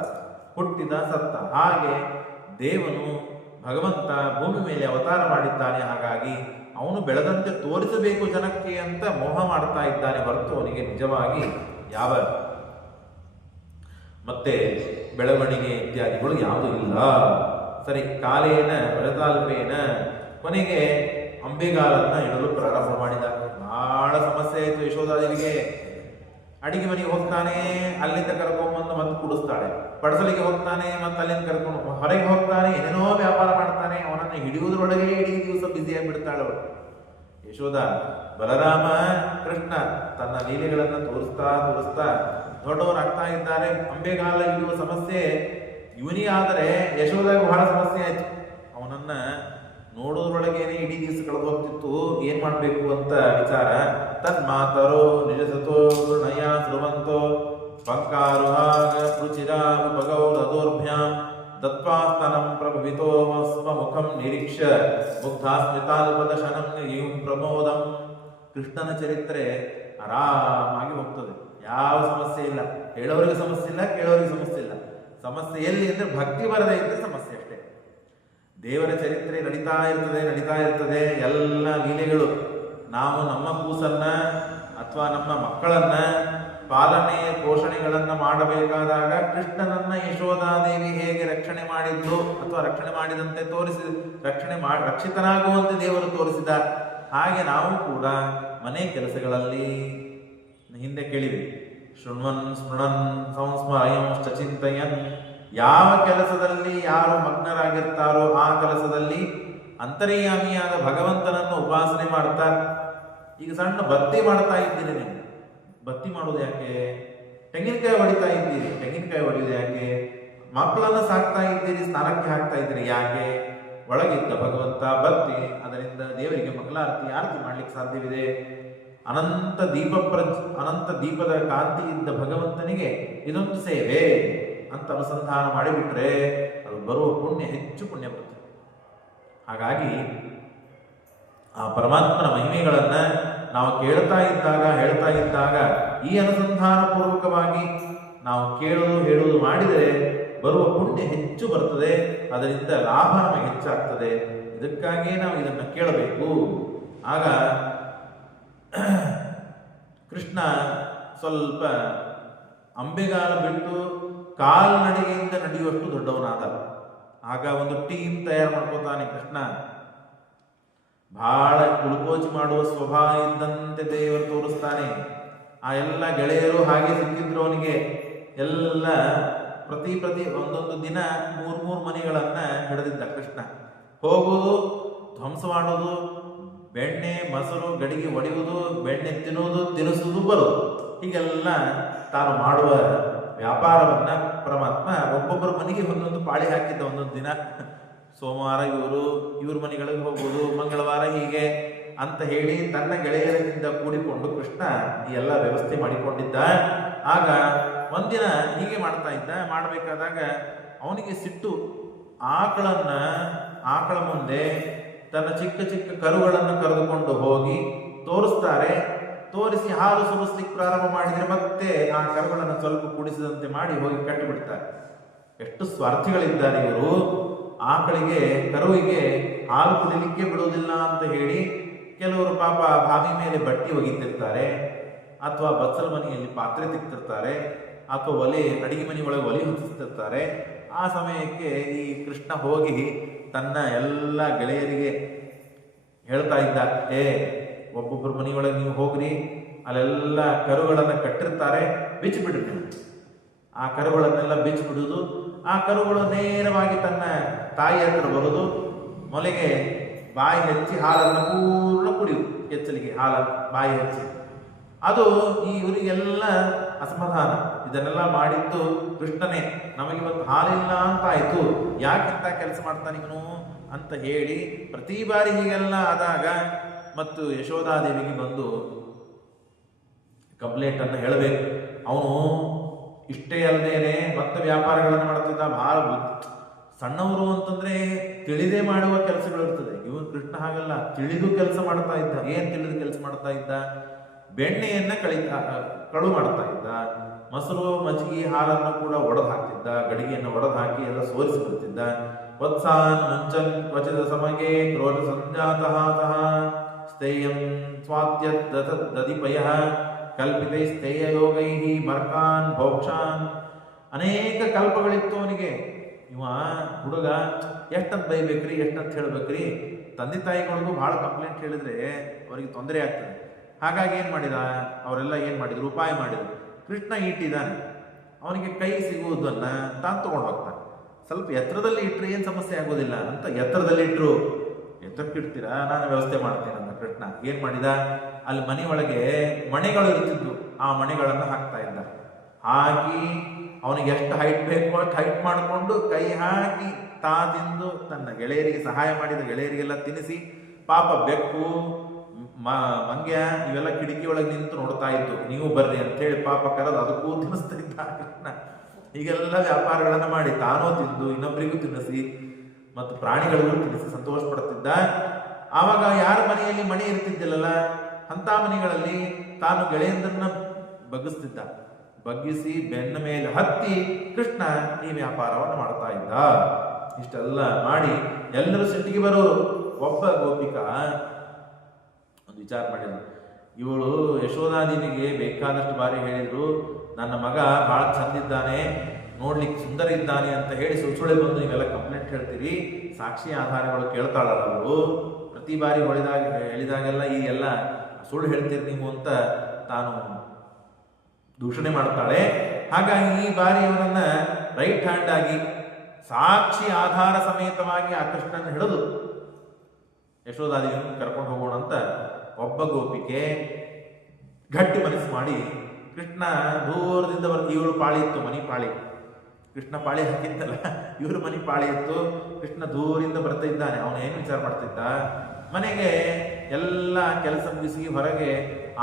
ಹುಟ್ಟಿದ ಸತ್ತ. ಹಾಗೆ ದೇವನು ಭಗವಂತ ಭೂಮಿ ಮೇಲೆ ಅವತಾರ ಮಾಡಿದ್ದಾನೆ. ಹಾಗಾಗಿ ಅವನು ಬೆಳೆದಂತೆ ತೋರಿಸಬೇಕು ಜನಕ್ಕೆ ಅಂತ ಮೋಹ ಮಾಡ್ತಾ ಇದ್ದಾನೆ ಹೊರತು ಅವನಿಗೆ ನಿಜವಾಗಿ ಯಾವ ಮತ್ತೆ ಬೆಳವಣಿಗೆ ಇತ್ಯಾದಿಗಳು ಯಾವುದೂ ಇಲ್ಲ. ಸರಿ, ಕಾಲೇನ ವ್ರತಾಲ್ಪೇನ ಕೊನೆಗೆ ಅಂಬೆಗಾಲನ್ನ ಇಡಲು ಪ್ರಾರಂಭ ಮಾಡಿದ. ಬಹಳ ಸಮಸ್ಯೆ ಆಯಿತು ಯಶೋಧಾದೇವಿಗೆ. ಅಡಿಗೆ ಮನೆಗೆ ಹೋಗ್ತಾನೆ, ಅಲ್ಲಿಂದ ಕರ್ಕೊಂಡ್ಬಂದು ಮತ್ತೆ ಕುಡಿಸ್ತಾಳೆ. ಪಡಸಲಿಗೆ ಹೋಗ್ತಾನೆ, ಮತ್ತೆ ಅಲ್ಲಿಂದ ಕರ್ಕೊಂಡು ಹೊರಗೆ ಹೋಗ್ತಾನೆ, ಏನೇನೋ ವ್ಯಾಪಾರ ಮಾಡ್ತಾನೆ. ಅವನನ್ನು ಹಿಡಿಯುವುದರೊಳಗೆ ಇಡೀ ದಿವಸ ಬ್ಯುಸಿ ಆಗಿಬಿಡ್ತಾಳೆ ಅವಳು ಯಶೋಧ. ಬಲರಾಮ ಕೃಷ್ಣ ತನ್ನ ಲೀಲೆಗಳನ್ನು ತೋರಿಸ್ತಾ ತೋರಿಸ್ತಾ ದೊಡ್ಡವರಾಗ್ತಾ ಇದ್ದಾರೆ. ಅಂಬೆಗಾಲ ಇಡುವ ಸಮಸ್ಯೆ ಇವನಿಗಾದರೆ ಯಶೋಧಾಗ ಬಹಳ ಸಮಸ್ಯೆ ಆಯ್ತು. ಅವನನ್ನ ನೋಡೋದ್ರೊಳಗೇನೆ ಇಡೀ ದಿವಸ ಕಳೆದು ಹೋಗ್ತಿತ್ತು. ಏನ್ ಮಾಡ್ಬೇಕು ಅಂತ ವಿಚಾರ. ತನ್ಮಾತರೋ ನಿಜಸತೋ ನಯ ಧ್ರುವಂತೋ ಪಂಕಾರುಹಾಗ ರುಚಿರಾ ಉಪಗೌರದೋರ್ಭ್ಯಾಂ ದತ್ವಾಸ್ತನಂ ಪ್ರಭವಿತೋ ಸ್ವ ಮುಖಂ ನಿರೀಕ್ಷ ಮುಗ್ಧಾಸ್ಮಿತಾಲ್ಪದಶನಂ ಇಂ ಪ್ರಮೋದಂ. ಕೃಷ್ಣನ ಚರಿತ್ರೆ ಆರಾಮಾಗಿ ಹೋಗ್ತದೆ, ಯಾವ ಸಮಸ್ಯೆ ಇಲ್ಲ. ಹೇಳೋರಿಗೆ ಸಮಸ್ಯೆ ಇಲ್ಲ, ಕೇಳೋರಿಗೆ ಸಮಸ್ಯೆ ಇಲ್ಲ. ಸಮಸ್ಯೆ ಎಲ್ಲಿ ಅಂದ್ರೆ ಭಕ್ತಿ ಬರದೇ ಇದ್ರೆ ಸಮಸ್ಯೆ ಅಷ್ಟೇ. ದೇವರ ಚರಿತ್ರೆ ನಡೀತಾ ಇರ್ತದೆ. ಎಲ್ಲ ಲೀಲೆಗಳು. ನಾವು ನಮ್ಮ ಕೂಸನ್ನ ಅಥವಾ ನಮ್ಮ ಮಕ್ಕಳನ್ನ ಪಾಲನೆ ಪೋಷಣೆಗಳನ್ನ ಮಾಡಬೇಕಾದಾಗ ಕೃಷ್ಣನನ್ನ ಯಶೋಧಾದೇವಿ ಹೇಗೆ ರಕ್ಷಣೆ ಮಾಡಿದ್ಲು ಅಥವಾ ರಕ್ಷಣೆ ಮಾಡಿದಂತೆ ರಕ್ಷಿತನಾಗುವಂತೆ ದೇವರು ತೋರಿಸಿದ ಹಾಗೆ ನಾವು ಕೂಡ ಮನೆ ಕೆಲಸಗಳಲ್ಲಿ ಹಿಂದೆ ಕೇಳಿವಿ. ಶೃಣ್ವನ್ ಸ್ಮೃಣನ್ ಸಂಸ್ಮರಯಂಶ್ಚ ಚಿಂತಯನ್. ಯಾವ ಕೆಲಸದಲ್ಲಿ ಯಾರು ಮಗ್ನರಾಗಿರ್ತಾರೋ ಆ ಕೆಲಸದಲ್ಲಿ ಅಂತರ್ಯಾಮಿಯಾದ ಭಗವಂತನನ್ನು ಉಪಾಸನೆ ಮಾಡ್ತಾರೆ. ಈಗ ಸಣ್ಣ ಬತ್ತಿ ಮಾಡ್ತಾ ಇದ್ದೀರಿ ನೀವು. ಬತ್ತಿ ಮಾಡೋದು ಯಾಕೆ? ತೆಂಗಿನಕಾಯಿ ಹೊಡಿತಾ ಇದ್ದೀರಿ, ತೆಂಗಿನಕಾಯಿ ಹೊಡೆಯೋದು ಯಾಕೆ? ಮಕ್ಕಳನ್ನು ಸಾಕ್ತಾ ಇದ್ದೀರಿ, ಸ್ನಾನಕ್ಕೆ ಹಾಕ್ತಾ ಇದ್ದೀರಿ, ಯಾಕೆ? ಒಳಗಿದ್ದ ಭಗವಂತ ಬತ್ತಿ, ಅದರಿಂದ ದೇವರಿಗೆ ಮಂಗಳಾರತಿ ಆರತಿ ಮಾಡ್ಲಿಕ್ಕೆ ಸಾಧ್ಯವಿದೆ. ಅನಂತ ದೀಪದ ಕಾಂತಿ ಇದ್ದ ಭಗವಂತನಿಗೆ ಇದೊಂದು ಸೇವೆ ಅಂತ ಅನುಸಂಧಾನ ಮಾಡಿಬಿಟ್ರೆ ಅದು ಬರುವ ಪುಣ್ಯ ಹೆಚ್ಚು ಪುಣ್ಯ ಬರುತ್ತೆ. ಹಾಗಾಗಿ ಆ ಪರಮಾತ್ಮನ ಮಹಿಮೆಗಳನ್ನ ನಾವು ಹೇಳ್ತಾ ಇದ್ದಾಗ ಈ ಅನುಸಂಧಾನ ಪೂರ್ವಕವಾಗಿ ನಾವು ಹೇಳುವುದು ಮಾಡಿದರೆ ಬರುವ ಪುಣ್ಯ ಹೆಚ್ಚು ಬರ್ತದೆ. ಅದರಿಂದ ಲಾಭ ನಮಗೆ ಹೆಚ್ಚಾಗ್ತದೆ. ಇದಕ್ಕಾಗಿಯೇ ನಾವು ಇದನ್ನು ಕೇಳಬೇಕು. ಆಗ ಕೃಷ್ಣ ಸ್ವಲ್ಪ ಅಂಬೆಗಾಲ ಬಿಟ್ಟು ಕಾಲ್ನಡಿಗೆಯಿಂದ ನಡೆಯುವಷ್ಟು ದೊಡ್ಡವನಾದ. ಆಗ ಒಂದು ಟೀಮ್ ತಯಾರು ಮಾಡ್ಕೋತಾನೆ ಕೃಷ್ಣ. ಬಹಳ ಕುಳುಕೋಚಿ ಮಾಡುವ ಸ್ವಭಾವ ಇದ್ದಂತೆ ದೇವರು ತೋರಿಸ್ತಾನೆ. ಆ ಎಲ್ಲ ಗೆಳೆಯರು ಹಾಗೆ ಸಿಕ್ಕಿದ್ರು ಅವನಿಗೆ. ಎಲ್ಲ ಪ್ರತಿ ಒಂದೊಂದು ದಿನ 3 ಮನೆಗಳನ್ನ ಹಿಡಿದಿದ್ದ ಕೃಷ್ಣ. ಹೋಗುವುದು, ಧ್ವಂಸ ಮಾಡೋದು, ಬೆಣ್ಣೆ ಮೊಸರು ಗಡಿಗೆ ಒಡೆಯುವುದು, ಬೆಣ್ಣೆ ತಿನ್ನುವುದು, ತಿನ್ನಿಸುವುದು, ಬರುವುದು, ಹೀಗೆಲ್ಲ ತಾನು ಮಾಡುವ ವ್ಯಾಪಾರವನ್ನ ಪರಮಾತ್ಮ ಒಬ್ಬೊಬ್ಬರ ಮನೆಗೆ ಒಂದೊಂದು ಪಾಳಿ ಹಾಕಿದ್ದ. ಒಂದೊಂದು ದಿನ ಸೋಮವಾರ ಇವ್ರ ಮನೆಗಳಿಗೆ ಹೋಗುವುದು, ಮಂಗಳವಾರ ಹೀಗೆ ಅಂತ ಹೇಳಿ ತನ್ನ ಗೆಳೆಯರಿಂದ ಕೂಡಿಕೊಂಡು ಕೃಷ್ಣ ಈ ಎಲ್ಲ ವ್ಯವಸ್ಥೆ ಮಾಡಿಕೊಂಡಿದ್ದ. ಆಗ ಒಂದಿನ ಹೀಗೆ ಮಾಡಬೇಕಾದಾಗ ಅವನಿಗೆ ಸಿಟ್ಟು. ಆಕಳ ಮುಂದೆ ತನ್ನ ಚಿಕ್ಕ ಚಿಕ್ಕ ಕರುಗಳನ್ನು ಕರೆದುಕೊಂಡು ಹೋಗಿ ತೋರಿಸ್ತಾರೆ. ತೋರಿಸಿ ಹಾಲು ಸುರಿಸ್ಲಿಕ್ಕೆ ಪ್ರಾರಂಭ ಮಾಡಿದರೆ ಮತ್ತೆ ಆ ಕರುಗಳನ್ನು ಸ್ವಲ್ಪ ಕುಡಿಸಿದಂತೆ ಮಾಡಿ ಹೋಗಿ ಕಟ್ಟಿಬಿಡ್ತಾರೆ. ಎಷ್ಟು ಸ್ವಾರ್ಥಿಗಳಿದ್ದಾರೆ ಇವರು. ಕರುವಿಗೆ ಹಾಲು ಕುಡಿಲಿಕ್ಕೆ ಬಿಡುವುದಿಲ್ಲ ಅಂತ ಹೇಳಿ ಕೆಲವರು ಪಾಪ ಬಾವಿ ಮೇಲೆ ಬಟ್ಟಿ ಒಗಿತಿರ್ತಾರೆ, ಅಥವಾ ಬಚ್ಚಲ ಮನೆಯಲ್ಲಿ ಪಾತ್ರೆ ತಿಕ್ತಿರ್ತಾರೆ, ಅಥವಾ ಅಡಿಗೆ ಮನೆಯೊಳಗೆ ಒಲೆ ಹೊತ್ತಿಸ್ತಿರ್ತಾರೆ. ಆ ಸಮಯಕ್ಕೆ ಈ ಕೃಷ್ಣ ಹೋಗಿ ತನ್ನ ಎಲ್ಲ ಗೆಳೆಯರಿಗೆ ಹೇಳ್ತಾ ಇದ್ದ, ಒಬ್ಬೊಬ್ಬರ ಮನೆಯೊಳಗೆ ನೀವು ಹೋಗ್ರಿ, ಅಲ್ಲೆಲ್ಲ ಕರುಗಳನ್ನು ಕಟ್ಟಿರ್ತಾರೆ, ಬಿಚ್ಚಿಬಿಡ್ರಿ. ಆ ಕರುಗಳನ್ನೆಲ್ಲ ಬಿಚ್ಚಿಬಿಡುವುದು. ಆ ಕರುಗಳು ನೇರವಾಗಿ ತನ್ನ ತಾಯಿ ಹತ್ರ ಬರುವುದು, ಮೊಲೆಗೆ ಬಾಯಿ ಹಚ್ಚಿ ಹಾಲನ್ನು ಪೂರ್ಣ ಕುಡಿಯುವುದು. ಎಚ್ಚಲಿಗೆ ಹಾಲನ್ನು ಬಾಯಿ ಹಚ್ಚಿ. ಅದು ಇವರಿಗೆಲ್ಲ ಅಸಮಾಧಾನ. ಇದನ್ನೆಲ್ಲ ಮಾಡಿದ್ದು ಕೃಷ್ಣನೇ. ನಮಗಿವತ್ತು ಹಾಲಿಲ್ಲ ಅಂತ ಆಯ್ತು, ಯಾಕಿಂತ ಕೆಲಸ ಮಾಡ್ತಾನೆ ಇವನು ಅಂತ ಹೇಳಿ ಪ್ರತಿ ಬಾರಿ ಹೀಗೆಲ್ಲ ಆದಾಗ ಮತ್ತು ಯಶೋಧಾದೇವಿಗೆ ಬಂದು ಕಂಪ್ಲೇಂಟ್ ಅನ್ನು ಹೇಳಬೇಕು. ಅವನು ಇಷ್ಟೇ ಅಲ್ಲದೇನೆ ಮತ್ತೆ ವ್ಯಾಪಾರಗಳನ್ನು ಮಾಡ್ತಿದ್ದ. ಬಹಳ ಸಣ್ಣವರು ಅಂತಂದ್ರೆ ತಿಳಿದೇ ಮಾಡುವ ಕೆಲಸಗಳು ಇರ್ತದೆ. ಇವನು ಕೃಷ್ಣ ಹಾಗಲ್ಲ, ತಿಳಿದು ಕೆಲಸ ಮಾಡ್ತಾ ಇದ್ದ. ಏನ್ ತಿಳಿದು ಕೆಲಸ ಮಾಡ್ತಾ ಇದ್ದ? ಬೆಣ್ಣೆಯನ್ನ ಕಳು ಮಾಡ್ತಾ ಇದ್ದ. ಮೊಸರು, ಮಜ್ಜಿಗೆ, ಹಾಲನ್ನು ಕೂಡ ಒಡೆದು ಹಾಕ್ತಿದ್ದ. ಗಡಿಗೆಯನ್ನು ಒಡೆದು ಹಾಕಿ ಎಲ್ಲ ಸೋರಿಸಿ ಬಿಡ್ತಿದ್ದ. ವತ್ಸಾನ್ ಮುಂಚನ್ ಕ್ವಚಿತ ಸಮಗೆ ಕ್ರೋಧ ಸಂಜಾತಃ ಸಹ ಸ್ಥೇಯಂ ಸ್ವಾತ್ಯದಧಿಪಯ ಕಲ್ಪಿತೈ ಸ್ಥೇಯ ಯೋಗೈ ಮರ್ಕಾನ್ ಭೋಕ್ಷಾನ್. ಅನೇಕ ಕಲ್ಪಗಳಿತ್ತು ಅವನಿಗೆ. ಇವ ಹುಡುಗ ಎಷ್ಟಂತ ಬೈಬೇಕ್ರಿ, ಎಷ್ಟಂತ ಹೇಳ್ಬೇಕ್ರಿ. ತಂದೆ ತಾಯಿಗಳಿಗೂ ಬಹಳ ಕಂಪ್ಲೇಂಟ್ ಹೇಳಿದ್ರೆ ಅವರಿಗೆ ತೊಂದರೆ ಆಗ್ತದೆ. ಹಾಗಾಗಿ ಏನ್ ಮಾಡಿದ, ಅವರೆಲ್ಲ ಏನ್ ಮಾಡಿದ್ರು, ಉಪಾಯ ಮಾಡಿದ್ರು. ಕೃಷ್ಣ ಇಟ್ಟಿದ್ದಾನೆ, ಅವನಿಗೆ ಕೈ ಸಿಗುವುದನ್ನ ತಾನು ತಗೊಂಡು ಹೋಗ್ತಾನೆ. ಸ್ವಲ್ಪ ಎತ್ತರದಲ್ಲಿ ಇಟ್ಟರೆ ಏನ್ ಸಮಸ್ಯೆ ಆಗೋದಿಲ್ಲ ಅಂತ ಎತ್ತರದಲ್ಲಿ ಇಟ್ರು. ಎತ್ತರಕ್ಕಿಡ್ತೀರಾ, ನಾನು ವ್ಯವಸ್ಥೆ ಮಾಡ್ತೇನೆ ಅಂತ ಕೃಷ್ಣ ಏನ್ ಮಾಡಿದ, ಅಲ್ಲಿ ಮನೆ ಒಳಗೆ ಮಣೆಗಳು ಇರ್ತಿದ್ವು, ಆ ಮಣೆಗಳನ್ನು ಹಾಕ್ತಾ ಇದ್ದ. ಹಾಕಿ ಅವನಿಗೆ ಎಷ್ಟು ಹೈಟ್ ಬೇಕು ಅಷ್ಟು ಹೈಟ್ ಮಾಡಿಕೊಂಡು ಕೈ ಹಾಕಿ ತಿಂದು ತನ್ನ ಗೆಳೆಯರಿಗೆ ಸಹಾಯ ಮಾಡಿದ ಗೆಳೆಯರಿಗೆಲ್ಲ ತಿನ್ನಿಸಿ, ಪಾಪ ಬೆಕ್ಕು ಮಂಗ್ಯ ಇವೆಲ್ಲ ಕಿಟಕಿ ಒಳಗೆ ನಿಂತು ನೋಡ್ತಾ ಇತ್ತು, ನೀವು ಬರ್ರಿ ಅಂತ ಹೇಳಿ ಪಾಪ ಕರೆದು ಅದಕ್ಕೂ ತಿನ್ನಿಸ್ತಾ ಇದ್ದ ಕೃಷ್ಣ. ಹೀಗೆಲ್ಲ ವ್ಯಾಪಾರಗಳನ್ನ ಮಾಡಿ ತಾನೂ ತಿಂದು ಇನ್ನೊಬ್ಬರಿಗೂ ತಿನ್ನಿಸಿ ಮತ್ತು ಪ್ರಾಣಿಗಳಿಗೂ ತಿನ್ನಿಸಿ ಸಂತೋಷ ಪಡ್ತಿದ್ದ. ಆವಾಗ ಯಾರ ಮನೆಯಲ್ಲಿ ಮಣಿ ಇರ್ತಿದ್ದಿಲ್ಲಲ್ಲ ಅಂತ ಮನೆಗಳಲ್ಲಿ ತಾನು ಗೆಳೆಯಂದ್ರನ್ನ ಬಗ್ಗಿಸ್ತಿದ್ದ. ಬಗ್ಗಿಸಿ ಬೆನ್ನ ಮೇಲೆ ಹತ್ತಿ ಕೃಷ್ಣ ಈ ವ್ಯಾಪಾರವನ್ನು ಮಾಡ್ತಾ ಇದ್ದ. ಇಷ್ಟೆಲ್ಲ ಮಾಡಿ ಎಲ್ಲರೂ ಸಿಟ್ಟಿಗೆ ಬರೋರು. ಒಬ್ಬ ಗೋಪಿಕಾ ಒಂದು ವಿಚಾರ ಮಾಡಿದ್ರು. ಇವಳು ಯಶೋಧಾದೇವಿಗೆ ಬೇಕಾದಷ್ಟು ಬಾರಿ ಹೇಳಿದ್ರು, ನನ್ನ ಮಗ ಬಹಳ ಚಂದಿದ್ದಾನೆ, ನೋಡ್ಲಿಕ್ಕೆ ಸುಂದರ ಇದ್ದಾನೆ ಅಂತ ಹೇಳಿ ಸುಳ್ಳೆ ಬಂದು ನೀವೆಲ್ಲ ಕಂಪ್ಲೇಂಟ್ ಹೇಳ್ತೀರಿ, ಸಾಕ್ಷಿ ಆಧಾರಗಳು ಕೇಳ್ತಾಳಲ್ಲ ಅವಳು. ಪ್ರತಿ ಬಾರಿ ಹೇಳಿದಾಗೆಲ್ಲ ಈ ಎಲ್ಲ ಸುಳ್ಳು ಹೇಳ್ತೀರಿ ನೀವು ಅಂತ ತಾನು ದೂಷಣೆ ಮಾಡ್ತಾಳೆ. ಹಾಗಾಗಿ ಈ ಬಾರಿ ಅವನನ್ನ ರೈಟ್ ಹ್ಯಾಂಡ್ ಆಗಿ ಸಾಕ್ಷಿ ಆಧಾರ ಸಮೇತವಾಗಿ ಆ ಕೃಷ್ಣನ ಹಿಡಿದು ಯಶೋಧಾದೇವಿಯನ್ನು ಕರ್ಕೊಂಡು ಹೋಗೋಣ ಅಂತ ಒಬ್ಬ ಗೋಪಿಕೆ ಗಟ್ಟಿ ಮನಸ್ಸು ಮಾಡಿ ಕೃಷ್ಣ ದೂರದಿಂದ ಇವಳು ಪಾಳಿ ಇತ್ತು, ಮನಿ ಪಾಳಿ. ಕೃಷ್ಣ ಪಾಳಿ ಹಾಕಿತ್ತಲ್ಲ, ಇವರು ಮನಿ ಪಾಳಿ ಇತ್ತು. ಕೃಷ್ಣ ದೂರಿಂದ ಬರ್ತಾ ಇದ್ದಾನೆ. ಅವನು ಏನು ವಿಚಾರ ಮಾಡ್ತಿದ್ದ, ಮನೆಗೆ ಎಲ್ಲ ಕೆಲಸ ಮುಗಿಸಿ ಹೊರಗೆ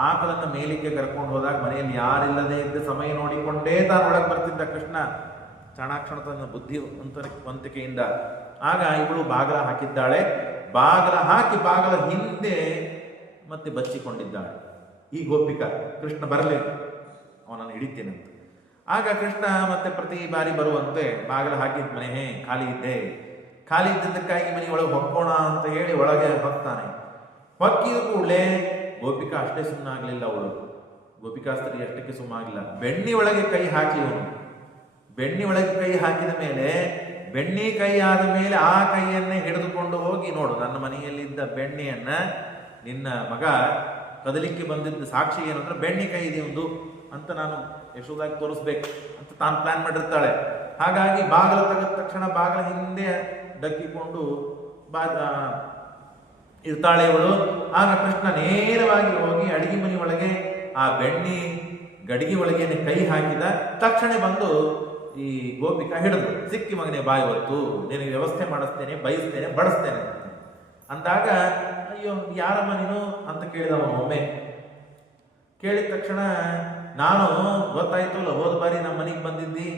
ಆಕಳನ್ನ ಮೇಲಿಕ್ಕೆ ಕರ್ಕೊಂಡು ಹೋದಾಗ ಮನೆಯಲ್ಲಿ ಯಾರಿಲ್ಲದೆ ಇದ್ದ ಸಮಯ ನೋಡಿಕೊಂಡೇ ತಾನು ಒಳಗೆ ಬರ್ತಿದ್ದ ಕೃಷ್ಣ, ಚಾಣಾಕ್ಷಣ ತನ್ನ ಬುದ್ಧಿವಂತಿಕೆಯಿಂದ. ಆಗ ಇವಳು ಬಾಗಲ ಹಾಕಿದ್ದಾಳೆ. ಬಾಗಲ ಹಾಕಿ ಬಾಗಲ ಹಿಂದೆ ಮತ್ತೆ ಬಚ್ಚಿಕೊಂಡಿದ್ದಾಳೆ ಈ ಗೋಪಿಕಾ. ಕೃಷ್ಣ ಬರಲಿ, ಅವನನ್ನು ಹಿಡಿತೇನೆ ಅಂತ. ಆಗ ಕೃಷ್ಣ ಮತ್ತೆ ಪ್ರತಿ ಬಾರಿ ಬರುವಂತೆ ಬಾಗಲ ಹಾಕಿದ ಮನೆ ಖಾಲಿ ಇದ್ದಿದ್ದಕ್ಕಾಗಿ ಮನೆ ಒಳಗೆ ಹೊಕ್ಕೋಣ ಅಂತ ಹೇಳಿ ಒಳಗೆ ಹೊಕ್ತಾನೆ. ಹೊಕ್ಕಿದ ಕೂಡಲೇ ಗೋಪಿಕಾ ಅಷ್ಟೇ ಸುಮ್ಮನಾಗ್ಲಿಲ್ಲ. ಅವಳು ಗೋಪಿಕಾಸ್ತ್ರೀ ಅಷ್ಟಕ್ಕೆ ಸುಮ್ಮನಾಗ್ಲಿಲ್ಲ. ಬೆಣ್ಣಿ ಒಳಗೆ ಕೈ ಹಾಕಿ ಅವನು ಬೆಣ್ಣಿ ಒಳಗೆ ಕೈ ಹಾಕಿದ ಮೇಲೆ, ಬೆಣ್ಣಿ ಕೈ ಆದ ಮೇಲೆ ಆ ಕೈಯನ್ನೇ ಹಿಡಿದುಕೊಂಡು ಹೋಗಿ, ನೋಡು ನನ್ನ ಮನೆಯಲ್ಲಿದ್ದ ಬೆಣ್ಣೆಯನ್ನ ನಿನ್ನ ಮಗ ಕದಲಿಕ್ಕೆ ಬಂದಿದ್ದ ಸಾಕ್ಷಿ ಏನಂದ್ರೆ ಬೆಣ್ಣೆ ಕೈ ಇದೆ ಒಂದು ಅಂತ ನಾನು ಯಶೋದಾಗಿ ತೋರಿಸ್ಬೇಕು ಅಂತ ತಾನು ಪ್ಲಾನ್ ಮಾಡಿರ್ತಾಳೆ. ಹಾಗಾಗಿ ಬಾಗಲ ತೆಗೆದ ತಕ್ಷಣ ಬಾಗಲ ಹಿಂದೆ ಡಕ್ಕಿಕೊಂಡು ಇರ್ತಾಳೆ ಇವಳು. ಆಗ ಕೃಷ್ಣ ನೇರವಾಗಿ ಹೋಗಿ ಅಡಿಗೆ ಮನೆ ಒಳಗೆ ಆ ಬೆಣ್ಣೆ ಗಡಿಗೆ ಒಳಗೇನೆ ಕೈ ಹಾಕಿದ ತಕ್ಷಣ ಬಂದು ಈ ಗೋಪಿಕಾ ಹಿಡಿದು, ಸಿಕ್ಕಿ ಮಗನೇ ಬಾಯಿ ಹೊತ್ತು, ನಿನಗೆ ವ್ಯವಸ್ಥೆ ಮಾಡಿಸ್ತೇನೆ, ಬಯಸ್ತೇನೆ, ಬಡಿಸ್ತೇನೆ ಅಂದಾಗ, ಅಯ್ಯೋ ಯಾರಮ್ಮ ನೀನು ಅಂತ ಕೇಳಿದವ. ಒಮ್ಮೆ ಕೇಳಿದ ತಕ್ಷಣ, ನಾನು ಗೊತ್ತಾಯ್ತು ಅಲ್ಲ, ಹೋದ ಬಾರಿ ನಮ್ಮ ಮನೆಗೆ ಬಂದಿದ್ದಿ,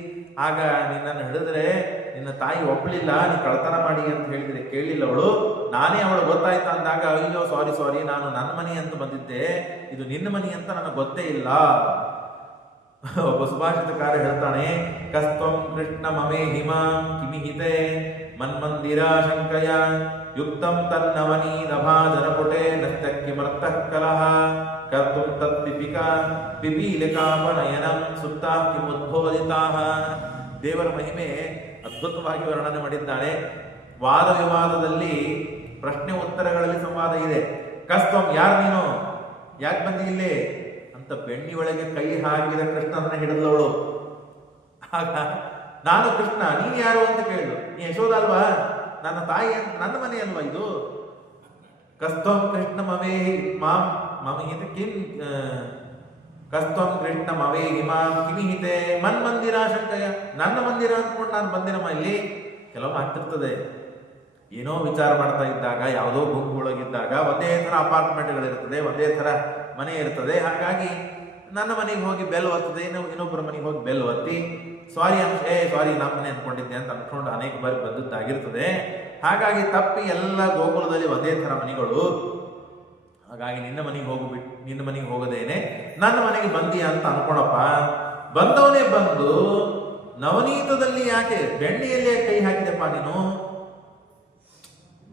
ಆಗ ನಿನ್ನನ್ನು ಹಿಡಿದ್ರೆ ನಿನ್ನ ತಾಯಿ ಒಪ್ಪಲಿಲ್ಲ, ನೀ ಕಳ್ತನ ಮಾಡಿ ಅಂತ ಹೇಳಿದ್ರೆ ಕೇಳಲಿಲ್ಲ ಅವಳು. ನಾನೇ ಅವಳು ಗೊತ್ತಾಯ್ತು ಅಂದಾಗ, ಅಯ್ಯೋ ಸಾರಿ, ನಾನು ನನ್ನ ಮನೆ ಅಂತ ಬಂದಿದ್ದೆ, ಇದು ನಿನ್ನ ಮನೆ ಅಂತ ನನಗೆ ಗೊತ್ತೇ ಇಲ್ಲ. ಒಬ್ಬ ಸುಭಾಷಿತಕಾರ ಹೇಳ್ತಾನೆ, ಕಸ್ತಂ ಕೃಷ್ಣ ಮಮೇ ಹಿಮಾಂ ಕಿಮಿಹಿತೆ ಮನ್ಮಂದಿರ ಶಂಕಯ ಯುಕ್ತಂ ತನ್ನವನಿ ನಭಾಜನಪುಟೆ ನಸ್ತಕ್ಕಿಮರ್ಥಃ ಕಲಹ ಕರ್ತುಂ ತತ್ಪಿಪಿಕಾ ಪಿಪೀಲಿಕಾಪನಯನಂ ಸುತ್ತಾಃ ಕಿಮುದ್ಬೋಧಿತಾಃ. ದೇವರ ಮಹಿಮೆ ಅದ್ಭುತವಾಗಿ ವರ್ಣನೆ ಮಾಡಿದ್ದಾಳೆ. ವಾದ ವಿವಾದದಲ್ಲಿ ಪ್ರಶ್ನೆ ಉತ್ತರಗಳಲ್ಲಿ ಸಂವಾದ ಇದೆ. ಕಸ್ತಂ, ಯಾರು ನೀನು, ಯಾಕೆ ಬಂದಿ ಇಲ್ಲಿ ಅಂತ ಬೆಣ್ಣಿ ಒಳಗೆ ಕೈ ಹಾಕಿದ ಕೃಷ್ಣನ ಹಿಡಿದವಳು. ಆಗ ನಾನು ಕೃಷ್ಣ, ನೀನ್ ಯಾರು ಅಂತ ಕೇಳಿದ್ರು. ನೀ ಯಶೋಧ ಅಲ್ವಾ, ನನ್ನ ತಾಯಿ ಅಂತ, ನನ್ನ ಮನೆ ಅಲ್ವಾ ಇದು. ಕಸ್ತಂ ಕೃಷ್ಣ ಮವೇ ಮಾಂ ಮಮಹಿತೆ ಕಿಂ ಕಸ್ತಂ ಕೃಷ್ಣ ಮವೇ ಹಿಮಾಂ ಕಿಮಿಹಿತೆ ಮನ್ಮಂದಿರ ಶಂಕಯ. ನನ್ನ ಮಂದಿರ ಅಂದ್ಕೊಂಡು ನಾನು ಬಂದಿರಮ್ಮ ಇಲ್ಲಿ. ಕೆಲವೊಮ್ಮೆ ಆಗ್ತಿರ್ತದೆ, ಏನೋ ವಿಚಾರ ಮಾಡ್ತಾ ಇದ್ದಾಗ, ಯಾವುದೋ ಗುಂಪುಗಳೊಳಗಿದ್ದಾಗ ಒಂದೇ ಥರ ಅಪಾರ್ಟ್ಮೆಂಟ್ಗಳಿರ್ತದೆ, ಒಂದೇ ಥರ ಮನೆ ಇರ್ತದೆ. ಹಾಗಾಗಿ ನನ್ನ ಮನೆಗೆ ಹೋಗಿ ಬೆಲ್ ಒತ್ತದೆ, ಇನ್ನೊಬ್ಬರ ಮನೆಗೆ ಹೋಗಿ ಬೆಲ್ ಒತ್ತಿ ಸಾರಿ ಸಾರಿ ನಮ್ಮ ಮನೆ ಅನ್ಕೊಂಡಿದ್ದೆ ಅಂತ ಅನ್ಕೊಂಡು ಅನೇಕ ಬಾರಿ ಬಂದದ್ದಾಗಿರ್ತದೆ. ಹಾಗಾಗಿ ತಪ್ಪಿ ಎಲ್ಲ ಗೋಕುಲದಲ್ಲಿ ಒಂದೇ ಥರ ಮನೆಗಳು. ಹಾಗಾಗಿ ನಿನ್ನ ಮನೆಗೆ ಹೋಗದೇನೆ ನನ್ನ ಮನೆಗೆ ಬಂದೀಯ ಅಂತ ಅನ್ಕೊಳಪ್ಪ. ಬಂದವನೇ ಬಂದು ನವನೀತದಲ್ಲಿ ಯಾಕೆ ಬೆಣ್ಣೆಯಲ್ಲೇ ಕೈ ಹಾಕಿದೆಪ್ಪ ನೀನು?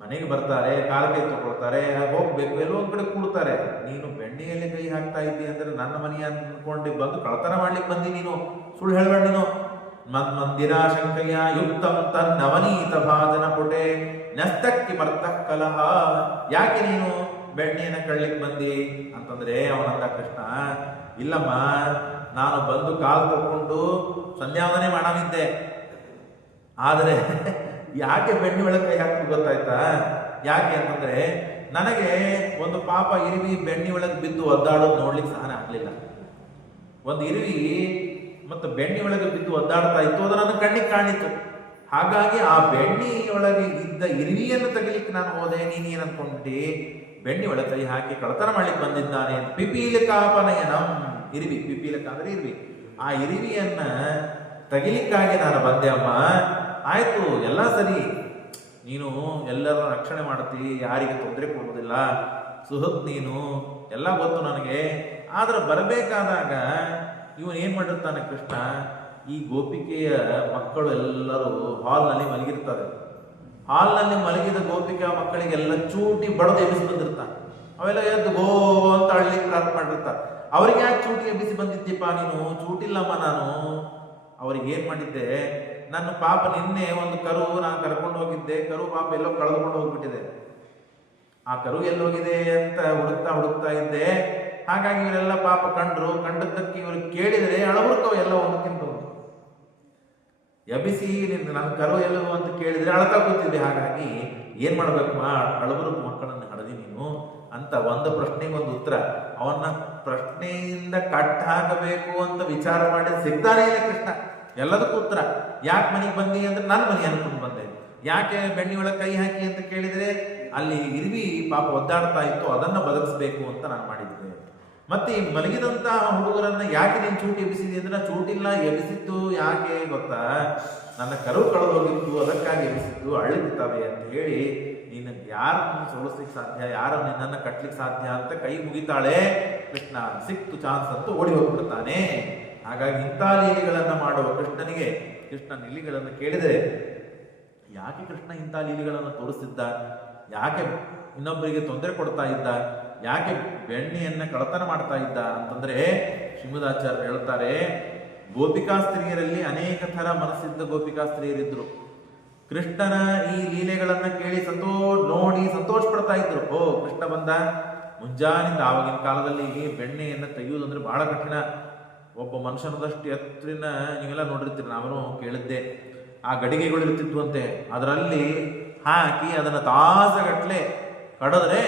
ಮನೆಗೆ ಬರ್ತಾರೆ, ಕಾಲ ಕೈ ತಗೊಳ್ತಾರೆ, ಹೋಗ್ಬೇಕು, ಎಲ್ಲೋ ಒಂದ್ ಕಡೆ ಕೂಡ್ತಾರೆ. ನೀನು ಬೆಣ್ಣೆಯಲ್ಲಿ ಕೈ ಹಾಕ್ತಾ ಇದ್ದಿ ಅಂದ್ರೆ ನನ್ನ ಮನೆಯ ಅನ್ಕೊಂಡು ಬಂದು ಕಳತನ ಮಾಡ್ಲಿಕ್ಕೆ ಬಂದಿ ನೀನು. ಸುಳ್ಳು ಹೇಳ್ಬೇಡ ನೀನು. ಮಂದಿರ ಶಂಕಯ್ಯ ಯುಕ್ತಂ ತನ್ನವನೀತ ಭಾಜನ ಪುಟೆ ನಸ್ತಕ್ಕಿ ಮರ್ತ ಕಲಹ. ಯಾಕೆ ನೀನು ಬೆಣ್ಣೆಯನ್ನ ಕಳ್ಲಿಕ್ಕೆ ಬಂದಿ ಅಂತಂದ್ರೆ ಅವನಂದ ಕೃಷ್ಣ, ಇಲ್ಲಮ್ಮ ನಾನು ಬಂದು ಕಾಲು ತಗೊಂಡು ಸಂಧ್ಯಾವಂದನೆ ಮಾಡಾಮಿದ್ದೆ. ಆದರೆ ಯಾಕೆ ಬೆಣ್ಣೆ ಒಳಗೆ ಕೈ ಹಾಕಿ ಗೊತ್ತಾಯ್ತಾ? ಯಾಕೆ ಅಂತಂದ್ರೆ ನನಗೆ ಒಂದು ಪಾಪ ಇರುವಿ ಬೆಣ್ಣೆ ಒಳಗೆ ಬಿದ್ದು ಒದ್ದಾಡೋದು ನೋಡ್ಲಿಕ್ಕೆ ಸಹನ ಆಗ್ಲಿಲ್ಲ. ಒಂದು ಇರುವಿ ಮತ್ತು ಬೆಣ್ಣೆ ಒಳಗೆ ಬಿದ್ದು ಒದ್ದಾಡ್ತಾ ಇತ್ತು, ಅದು ನನ್ನ ಕಣ್ಣಿಗೆ ಕಾಣಿತು. ಹಾಗಾಗಿ ಆ ಬೆಣ್ಣೆಯೊಳಗೆ ಇದ್ದ ಇರುವಿಯನ್ನು ತೆಗಿಲಿಕ್ಕೆ ನಾನು ಹೋದೆ. ನೀನೇನು ಅನ್ಕೊಂಡಿ? ಬೆಣ್ಣೆ ಒಳಗೆ ಕೈ ಹಾಕಿ ಕಳತನ ಮಾಡ್ಲಿಕ್ಕೆ ಬಂದಿದ್ದಾನೆ. ಪಿಪೀಲಕಾಪನಯನಂ, ಇರುವಿ, ಪಿಪೀಲಕ ಅಂದ್ರೆ ಇರುವಿ. ಆ ಇರುವಿಯನ್ನ ತೆಗಿಲಿಕ್ಕಾಗಿ ನಾನು ಬಂದೆ ಅಮ್ಮ. ಆಯ್ತು, ಎಲ್ಲ ಸರಿ, ನೀನು ಎಲ್ಲರ ರಕ್ಷಣೆ ಮಾಡ್ತಿ, ಯಾರಿಗೆ ತೊಂದರೆ ಕೊಡುವುದಿಲ್ಲ, ಸುಹೃತ್ ನೀನು, ಎಲ್ಲ ಗೊತ್ತು ನನಗೆ. ಆದ್ರೆ ಬರಬೇಕಾದಾಗ ಇವನು ಏನ್ ಮಾಡಿರ್ತಾನೆ ಕೃಷ್ಣ, ಈ ಗೋಪಿಕೆಯ ಮಕ್ಕಳು ಎಲ್ಲರೂ ಹಾಲ್ನಲ್ಲಿ ಮಲಗಿರ್ತಾರೆ. ಹಾಲ್ನಲ್ಲಿ ಮಲಗಿದ ಗೋಪಿಕೆಯ ಮಕ್ಕಳಿಗೆಲ್ಲ ಚೂಟಿ ಬಡದು ಎಬ್ಬಿಸಿ ಬಂದಿರ್ತಾನೆ. ಅವೆಲ್ಲ ಎದ್ದು ಗೋ ಅಂತ ಅಳ್ಲಿಕ್ಕೆ ಪ್ರಾರಂಭ ಮಾಡಿರ್ತಾರೆ. ಅವ್ರಿಗೆ ಯಾಕೆ ಚೂಟಿ ಎಬ್ಬಿಸಿ ಬಂದಿದ್ದೀಪ ನೀನು? ಚೂಟಿಲ್ಲಮ್ಮ ನಾನು. ಅವ್ರಿಗೆ ಏನ್ ಮಾಡಿದ್ದೆ, ನನ್ನ ಪಾಪ ನಿನ್ನೆ ಒಂದು ಕರು ನಾನು ಕರ್ಕೊಂಡು ಹೋಗಿದ್ದೆ, ಕರು ಪಾಪ ಎಲ್ಲೋ ಕಳೆದುಕೊಂಡು ಹೋಗ್ಬಿಟ್ಟಿದೆ. ಆ ಕರು ಎಲ್ಲೋಗಿದೆ ಅಂತ ಹುಡುಕ್ತಾ ಇದ್ದೆ. ಹಾಗಾಗಿ ಇವರೆಲ್ಲ ಪಾಪ ಕಂಡದ್ದಕ್ಕೆ ಇವರು ಕೇಳಿದರೆ ಅಳಬುರ್ಕವು ಎಲ್ಲ ಒಂದಕ್ಕಿಂತ ಎಬ್ಬಿಸಿ ನನ್ನ ಕರು ಎಲ್ಲೋ ಅಂತ ಕೇಳಿದ್ರೆ ಅಳತಾ ಕೂತಿದ್ದೆ. ಹಾಗಾಗಿ ಏನ್ ಮಾಡ್ಬೇಕು ಅಳಬುರ್ಕ ಮಕ್ಕಳನ್ನು ಹಡದಿ ನೀನು ಅಂತ ಒಂದು ಪ್ರಶ್ನೆಗೆ ಒಂದು ಉತ್ತರ. ಅವನ್ನ ಪ್ರಶ್ನೆಯಿಂದ ಕಟ್ ಹಾಕಬೇಕು ಅಂತ ವಿಚಾರ ಮಾಡಿ ಸಿಗ್ತಾನೆ ಇಲ್ಲ ಕೃಷ್ಣ. ಎಲ್ಲದಕ್ಕೂ ಉತ್ತರ. ಯಾಕೆ ಮನೆಗೆ ಬಂದಿ ಅಂದ್ರೆ ನನ್ನ ಮನೆ ಅನ್ಕೊಂಡು ಬಂದೆ. ಯಾಕೆ ಬೆಣ್ಣೆ ಒಳಗೆ ಕೈ ಹಾಕಿ ಅಂತ ಕೇಳಿದ್ರೆ ಅಲ್ಲಿ ಇರುವಿ ಪಾಪ ಒದ್ದಾಡ್ತಾ ಇತ್ತು, ಅದನ್ನ ಬದಲಿಸ್ಬೇಕು ಅಂತ ನಾನು ಮಾಡಿದ್ದೆ. ಮತ್ತೆ ಈ ಮಲಗಿದಂತಹ ಹುಡುಗರನ್ನ ಯಾಕೆ ನೀನು ಚೂಟಿ ಎಬ್ಬಿಸಿದಿ ಅಂದ್ರೆ ಚೂಟಿಲ್ಲ, ಎಬ್ಬಿಸಿತ್ತು ಯಾಕೆ ಗೊತ್ತಾ, ನನ್ನ ಕರು ಕಳೆದೋಗಿತ್ತು, ಅದಕ್ಕಾಗಿ ಎಬ್ಬಿಸಿತ್ತು, ಅಳಿತಾವೆ ಅಂತ ಹೇಳಿ ನೀನು ಯಾರನ್ನು ಸೋಲಿಸ್ಲಿಕ್ಕೆ ಸಾಧ್ಯ, ಯಾರು ನಿನ್ನನ್ನು ಕಟ್ಲಿಕ್ಕೆ ಸಾಧ್ಯ ಅಂತ ಕೈ ಮುಗಿತಾಳೆ. ಕೃಷ್ಣ ಸಿಕ್ತು ಚಾನ್ಸ್ ಅಂತ ಓಡಿ ಹೋಗ್ಬಿಡ್ತಾನೆ. ಹಾಗಾಗಿ ಇಂಥ ಲೀಲೆಗಳನ್ನ ಮಾಡುವ ಕೃಷ್ಣನಿಗೆ ಕೃಷ್ಣ ಲೀಲೆಗಳನ್ನು ಕೇಳಿದರೆ ಯಾಕೆ ಕೃಷ್ಣ ಇಂಥ ಲೀಲೆಗಳನ್ನು ತೋರಿಸಿದ್ದ, ಯಾಕೆ ಇನ್ನೊಬ್ಬರಿಗೆ ತೊಂದರೆ ಕೊಡ್ತಾ ಇದ್ದ, ಯಾಕೆ ಬೆಣ್ಣೆಯನ್ನ ಕಳತನ ಮಾಡ್ತಾ ಇದ್ದ ಅಂತಂದ್ರೆ ಶ್ರೀಮದಾಚಾರ್ಯರು ಹೇಳ್ತಾರೆ, ಗೋಪಿಕಾ ಸ್ತ್ರೀಯರಲ್ಲಿ ಅನೇಕ ಥರ ಮನಸ್ಸಿದ್ದ ಗೋಪಿಕಾ ಸ್ತ್ರೀಯರಿದ್ರು. ಕೃಷ್ಣನ ಈ ಲೀಲೆಗಳನ್ನ ಕೇಳಿ ನೋಡಿ ಸಂತೋಷ ಪಡ್ತಾ ಇದ್ರು. ಓ ಕೃಷ್ಣ ಬಂದ. ಮುಂಜಾನಿಂದ ಆವಾಗಿನ ಕಾಲದಲ್ಲಿ ಬೆಣ್ಣೆಯನ್ನ ತೆಗೆಯುವುದಂದ್ರೆ ಬಹಳ ಕಠಿಣ. ಒಬ್ಬ ಮನುಷ್ಯನದಷ್ಟು ಎತ್ತರಿನ ನೀವೆಲ್ಲ ನೋಡಿರ್ತೀರಿ, ನಾನು ಕೇಳಿದ್ದೆ. ಆ ಗಡಿಗೆಗಳು ಇರ್ತಿದ್ವಂತೆ, ಅದರಲ್ಲಿ ಹಾಕಿ ಅದನ್ನ ತಾಸಗಟ್ಲೆ ಕಡಿದ್ರೆ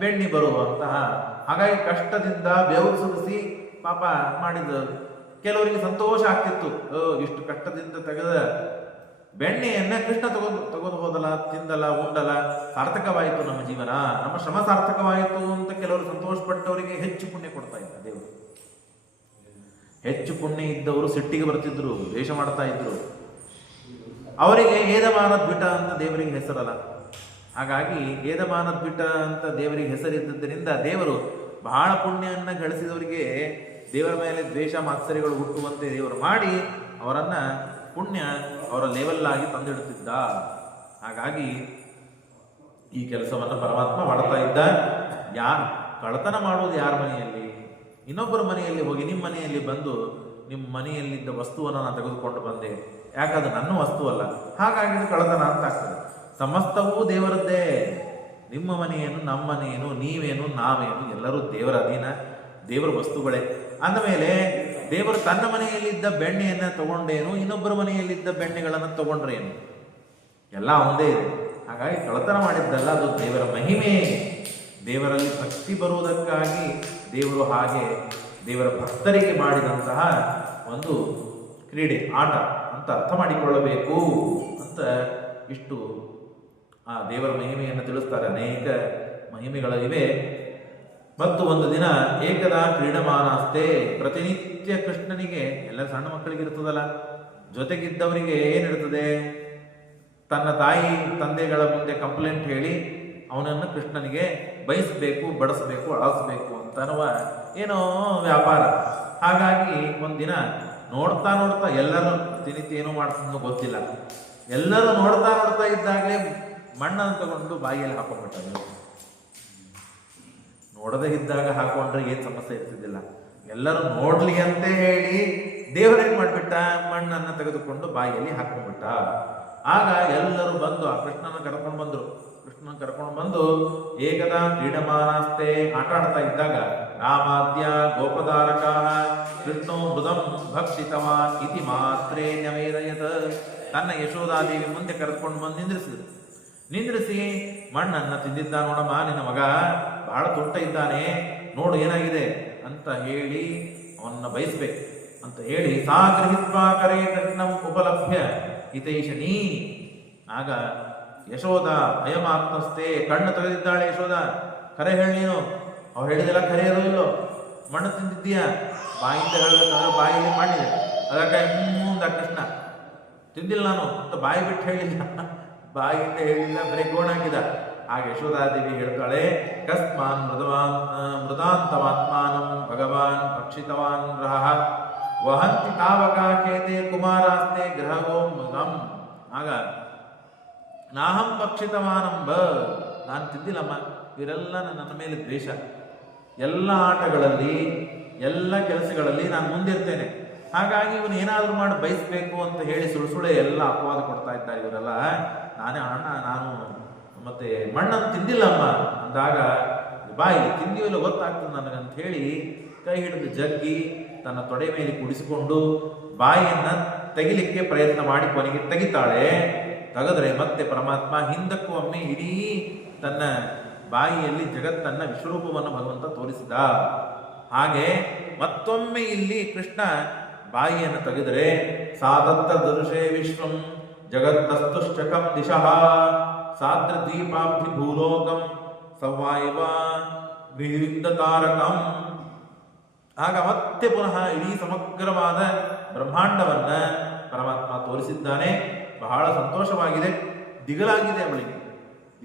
ಬೆಣ್ಣೆ ಬರುವಂತಹ. ಹಾಗಾಗಿ ಕಷ್ಟದಿಂದ ಬೆವರು ಸುರಿಸಿ ಪಾಪ ಮಾಡಿದ ಕೆಲವರಿಗೆ ಸಂತೋಷ ಆಗ್ತಿತ್ತು. ಇಷ್ಟು ಕಷ್ಟದಿಂದ ತೆಗೆದ ಬೆಣ್ಣೆಯನ್ನ ಕೃಷ್ಣ ತಗೊಂಡು ಹೋದಲ್ಲ, ತಿಂದಲ್ಲ, ಉಂಡಲ್ಲ, ಸಾರ್ಥಕವಾಯಿತು ನಮ್ಮ ಜೀವನ, ನಮ್ಮ ಶ್ರಮ ಸಾರ್ಥಕವಾಯಿತು ಅಂತ ಕೆಲವರು ಸಂತೋಷ ಪಟ್ಟವರಿಗೆ ಹೆಚ್ಚು ಪುಣ್ಯ ಕೊಡ್ತಾ ಇದ್ದ ದೇವರು. ಹೆಚ್ಚು ಪುಣ್ಯ ಇದ್ದವರು ಸಿಟ್ಟಿಗೆ ಬರ್ತಿದ್ರು, ದ್ವೇಷ ಮಾಡ್ತಾ ಇದ್ರು. ಅವರಿಗೆ ಏದಮಾನದ್ವಿಟ ಅಂತ ದೇವರಿಗೆ ಹೆಸರಲ್ಲ. ಹಾಗಾಗಿ ಏದಮಾನದ್ವಿಟ ಅಂತ ದೇವರಿಗೆ ಹೆಸರಿದ್ದರಿಂದ ದೇವರು ಬಹಳ ಪುಣ್ಯನ್ನ ಗಳಿಸಿದವರಿಗೆ ದೇವರ ಮೇಲೆ ದ್ವೇಷ ಮಾತ್ಸರ್ಯಗಳು ಹುಟ್ಟುವಂತೆ ದೇವರು ಮಾಡಿ ಅವರನ್ನ ಪುಣ್ಯ ಅವರ ಲೆವೆಲ್ ಆಗಿ ತಂದಿಡುತ್ತಿದ್ದ. ಹಾಗಾಗಿ ಈ ಕೆಲಸವನ್ನು ಪರಮಾತ್ಮ ಮಾಡ್ತಾ ಇದ್ದ. ಕಳತನ ಮಾಡುವುದು ಯಾರ ಮನೆಯಲ್ಲಿ? ಇನ್ನೊಬ್ಬರ ಮನೆಯಲ್ಲಿ ಹೋಗಿ ನಿಮ್ಮ ಮನೆಯಲ್ಲಿ ಬಂದು ನಿಮ್ಮ ಮನೆಯಲ್ಲಿದ್ದ ವಸ್ತುವನ್ನು ನಾನು ತೆಗೆದುಕೊಂಡು ಬಂದೆ, ಯಾಕಂದ್ರೆ ನನ್ನ ವಸ್ತು ಅಲ್ಲ, ಹಾಗಾಗಿ ಕಳತನ ಅಂತ ಆಗ್ತದೆ. ಸಮಸ್ತವೂ ದೇವರದ್ದೇ. ನಿಮ್ಮ ಮನೆಯೇನು, ನಮ್ಮ ಮನೆಯೇನು, ನೀವೇನು, ನಾವೇನು, ಎಲ್ಲರೂ ದೇವರ ಅಧೀನ, ದೇವರ ವಸ್ತುಗಳೇ. ಅಂದಮೇಲೆ ದೇವರು ತನ್ನ ಮನೆಯಲ್ಲಿದ್ದ ಬೆಣ್ಣೆಯನ್ನ ತಗೊಂಡೇನು, ಇನ್ನೊಬ್ಬರ ಮನೆಯಲ್ಲಿದ್ದ ಬೆಣ್ಣೆಗಳನ್ನು ತಗೊಂಡ್ರೇನು, ಎಲ್ಲ ಒಂದೇ ಇದೆ. ಹಾಗಾಗಿ ಕಳತನ ಮಾಡಿದ್ದಲ್ಲ, ಅದು ದೇವರ ಮಹಿಮೆ. ದೇವರಲ್ಲಿ ಭಕ್ತಿ ಬರುವುದಕ್ಕಾಗಿ ದೇವರು ಹಾಗೆ ದೇವರ ಭಕ್ತರಿಗೆ ಮಾಡಿದಂತಹ ಒಂದು ಕ್ರೀಡೆ, ಆಟ ಅಂತ ಅರ್ಥ ಮಾಡಿಕೊಳ್ಳಬೇಕು ಅಂತ ಇಷ್ಟು ಆ ದೇವರ ಮಹಿಮೆಯನ್ನು ತಿಳಿಸ್ತಾರೆ. ಅನೇಕ ಮಹಿಮೆಗಳಿವೆ. ಮತ್ತು ಒಂದು ದಿನ ಏಕದಾ ಕ್ರೀಡಮಾನಾಸ್ತೆ, ಪ್ರತಿನಿತ್ಯ ಕೃಷ್ಣನಿಗೆ, ಎಲ್ಲ ಸಣ್ಣ ಮಕ್ಕಳಿಗೆ ಇರ್ತದಲ್ಲ, ಜೊತೆಗಿದ್ದವರಿಗೆ ಏನಿರ್ತದೆ, ತನ್ನ ತಾಯಿ ತಂದೆಗಳ ಮುಂದೆ ಕಂಪ್ಲೇಂಟ್ ಹೇಳಿ ಅವನನ್ನು ಕೃಷ್ಣನಿಗೆ ಬಯಸಬೇಕು, ಬಡಿಸ್ಬೇಕು, ಅಳಿಸ್ಬೇಕು ಅಂತ ಅನ್ನುವ ಏನೋ ವ್ಯಾಪಾರ. ಹಾಗಾಗಿ ಒಂದಿನ ನೋಡ್ತಾ ನೋಡ್ತಾ ಎಲ್ಲರೂ ಪ್ರತಿನಿತ್ಯ ಏನೋ ಮಾಡ್ತಿದ್ನೋ ಗೊತ್ತಿಲ್ಲ, ಎಲ್ಲರೂ ನೋಡ್ತಾ ನೋಡ್ತಾ ಇದ್ದಾಗಲೇ ಮಣ್ಣನ್ನು ತಗೊಂಡು ಬಾಯಿಯಲ್ಲಿ ಹಾಕೊಂಡ್ಬಿಟ್ಟರು. ನೋಡದೇ ಇದ್ದಾಗ ಹಾಕೊಂಡ್ರೆ ಏನು ಸಮಸ್ಯೆ ಇರ್ತಿದ್ದಿಲ್ಲ. ಎಲ್ಲರೂ ನೋಡ್ಲಿ ಅಂತ ಹೇಳಿ ದೇವರೇನ್ ಮಾಡ್ಬಿಟ್ಟ, ಮಣ್ಣನ್ನು ತೆಗೆದುಕೊಂಡು ಬಾಯಿಯಲ್ಲಿ ಹಾಕೊಂಡ್ಬಿಟ್ಟ. ಆಗ ಎಲ್ಲರೂ ಬಂದು ಆ ಕೃಷ್ಣನ ಕರ್ಕೊಂಡು ಬಂದರು. ಕೃಷ್ಣನ ಕರ್ಕೊಂಡು ಬಂದು ಏಕದಾ ಕ್ರೀಡಮಾನಾಸ್ತೆ, ಆಟ ಆಡ್ತಾ ಇದ್ದಾಗ ರಾಮಾದ್ಯ ಗೋಪಧಾರಕ ಕೃಷ್ಣೋ ಮೃದಂ ಭಕ್ಷಿತವಾನ್ ಇತಿ ಮಾತ್ರೇ ನ್ಯವೇದಯತ್, ತನ್ನ ಯಶೋಧಾದೇವಿ ಮುಂದೆ ಕರೆದುಕೊಂಡು ಬಂದು ನಿಂದ್ರಿಸಿದ್ರು. ನಿಂದ್ರಿಸಿ, ಮಣ್ಣನ್ನು ತಿಂದಿದ್ದ ನೋಡಮ್ಮ ನಿನ್ನ ಮಗ, ಬಹಳ ತುಂಟ ಇದ್ದಾನೆ, ನೋಡು ಏನಾಗಿದೆ ಅಂತ ಹೇಳಿ ಅವನ್ನ ಬಯಸ್ಬೇಕು ಅಂತ ಹೇಳಿ, ಸಾಗೃಹಿತ್ವಾ ಕರೆ ಕೃಷ್ಣಂ ಉಪಲಭ್ಯ ಹಿತೈಷಣಿ. ಆಗ ಯಶೋಧ ಅಯಮಾತ್ಮಸ್ತೆ, ಕಣ್ಣು ತೆಗೆದಿದ್ದಾಳೆ ಯಶೋಧ. ಕರೆ ಹೇಳಿ ನೀನು, ಅವ್ರು ಹೇಳಿದೆಲ್ಲ ಕರೆಯೋದು ಇಲ್ಲೋ, ಮಣ್ಣು ತಿಂದಿದ್ದೀಯ, ಬಾಯಿಂದ ಹೇಳಬೇಕಾದ್ರೆ ಬಾಯಿಯಲ್ಲಿ ಮಾಡಿದೆ, ಅದಕ್ಕೆ ಮುಂದ ಕೃಷ್ಣ ತಿಂದಿಲ್ಲ ನಾನು ಅಂತ ಬಾಯಿ ಬಿಟ್ಟು ಹೇಳಿಲ್ಲ, ಬಾಯಿಂದ ಹೇಳಿಲ್ಲ, ಬರೀ ಗೋಣಾಕಿದ. ಆಗ ಯಶೋಧಾದೇವಿ ಹೇಳ್ತಾಳೆ, ಕಸ್ಮಾನ್ ಮೃದಾಂತವಾತ್ಮಾನಂ ಭಗವಾನ್ ಭಕ್ಷಿತವಾನ್ ರಹ ವಹಂತಿ ತಾವಕಾಕೇತೆ ಕುಮಾರಾಸ್ತೆ ಗ್ರಹವೋ ಮೃಗಂ. ಆಗ ನಾಹಂ ಭಕ್ಷಿತವಾನಂಬ, ನಾನು ತಿಂದಿಲ್ಲಮ್ಮ, ಇವರೆಲ್ಲ ನನ್ನ ಮೇಲೆ ದ್ವೇಷ, ಎಲ್ಲ ಆಟಗಳಲ್ಲಿ ಎಲ್ಲ ಕೆಲಸಗಳಲ್ಲಿ ನಾನು ಮುಂದಿರ್ತೇನೆ, ಹಾಗಾಗಿ ಇವನು ಏನಾದರೂ ಮಾಡಿ ಬಯಸಬೇಕು ಅಂತ ಹೇಳಿ ಸುಳ್ಳೆ ಎಲ್ಲ ಅಪವಾದ ಕೊಡ್ತಾ ಇದ್ದಾರೆ ಇವರೆಲ್ಲ. ನಾನೇ ಅಣ್ಣ, ನಾನು ಮತ್ತೆ ಮಣ್ಣನ್ನು ತಿಂದಿಲ್ಲಮ್ಮ ಅಂದಾಗ, ಬಾಯಿ ತಿಂದಿವೆಲ್ಲ ಗೊತ್ತಾಗ್ತದೆ ನನಗಂತ ಹೇಳಿ ಕೈ ಹಿಡಿದು ಜಗ್ಗಿ ತನ್ನ ತೊಡೆ ಮೇಲೆ ಕುಡಿಸಿಕೊಂಡು ಬಾಯಿಯನ್ನ ತೆಗಿಲಿಕ್ಕೆ ಪ್ರಯತ್ನ ಮಾಡಿ ಕೊನೆಗೆ ತೆಗಿತಾಳೆ. ತೆಗೆದ್ರೆ ಮತ್ತೆ ಪರಮಾತ್ಮ ಹಿಂದಕ್ಕೂ ಒಮ್ಮೆ ಇಡೀ ತನ್ನ ಬಾಯಿಯಲ್ಲಿ ಜಗತ್ತನ್ನ ವಿಶ್ವರೂಪವನ್ನು ಭಗವಂತ ತೋರಿಸಿದ. ಹಾಗೆ ಮತ್ತೊಮ್ಮೆ ಇಲ್ಲಿ ಕೃಷ್ಣ ಬಾಯಿಯನ್ನು ತೆಗೆದರೆ, ಸಾದತ್ತ ದೃಶೇ ವಿಶ್ವಂ ಜಗತ್ತಸ್ತುಶ್ಚಕಂ ದಿಶಃ ಸಾದ್ರದ್ವೀಪಾಬ್ಧಿ ಭೂಲೋಕಂ ಸವಾಯವ ಗೃಹಿಂದ ತಾರಕಂ. ಆಗ ಮತ್ತೆ ಪುನಃ ಇಡೀ ಸಮಗ್ರವಾದ ಬ್ರಹ್ಮಾಂಡವನ್ನ ಪರಮಾತ್ಮ ತೋರಿಸಿದ್ದಾನೆ. ಬಹಳ ಸಂತೋಷವಾಗಿದೆ, ದಿಗಲಾಗಿದೆ ಅವಳಿಗೆ,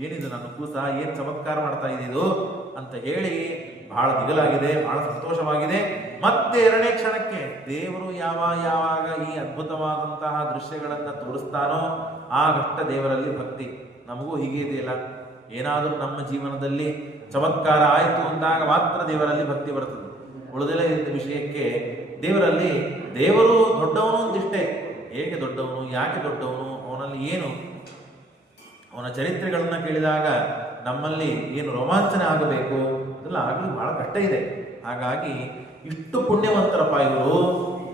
ಏನಿದು ನನ್ನ ಕೂಸ, ಏನು ಚಮತ್ಕಾರ ಮಾಡ್ತಾ ಇದೆ ಇದು ಅಂತ ಹೇಳಿ ಬಹಳ ದಿಗಲಾಗಿದೆ, ಬಹಳ ಸಂತೋಷವಾಗಿದೆ. ಮತ್ತೆ ಎರಡನೇ ಕ್ಷಣಕ್ಕೆ ದೇವರು ಯಾವಾಗ ಈ ಅದ್ಭುತವಾದಂತಹ ದೃಶ್ಯಗಳನ್ನು ತೋರಿಸ್ತಾನೋ ಆಗಷ್ಟ ದೇವರಲ್ಲಿ ಭಕ್ತಿ. ನಮಗೂ ಹೀಗೆ ಇದೆಯಲ್ಲ, ಏನಾದರೂ ನಮ್ಮ ಜೀವನದಲ್ಲಿ ಚಮತ್ಕಾರ ಆಯಿತು ಅಂದಾಗ ಮಾತ್ರ ದೇವರಲ್ಲಿ ಭಕ್ತಿ ಬರ್ತದೆ. ಉಳಿದೆಲ್ಲ ವಿಷಯಕ್ಕೆ ದೇವರಲ್ಲಿ, ದೇವರು ದೊಡ್ಡವನು ಅಂತಿಷ್ಟೇ, ಹೇಗೆ ದೊಡ್ಡವನು, ಯಾಕೆ ದೊಡ್ಡವನು, ಅವನಲ್ಲಿ ಏನು, ಅವನ ಚರಿತ್ರೆಗಳನ್ನ ಕೇಳಿದಾಗ ನಮ್ಮಲ್ಲಿ ಏನು ರೋಮಾಂಚನ ಆಗಬೇಕು ಅದೆಲ್ಲ ಆಗಲಿ ಬಹಳ ಕಷ್ಟ ಇದೆ. ಹಾಗಾಗಿ ಇಷ್ಟು ಪುಣ್ಯವಂತರಪ್ಪ ಇವರು,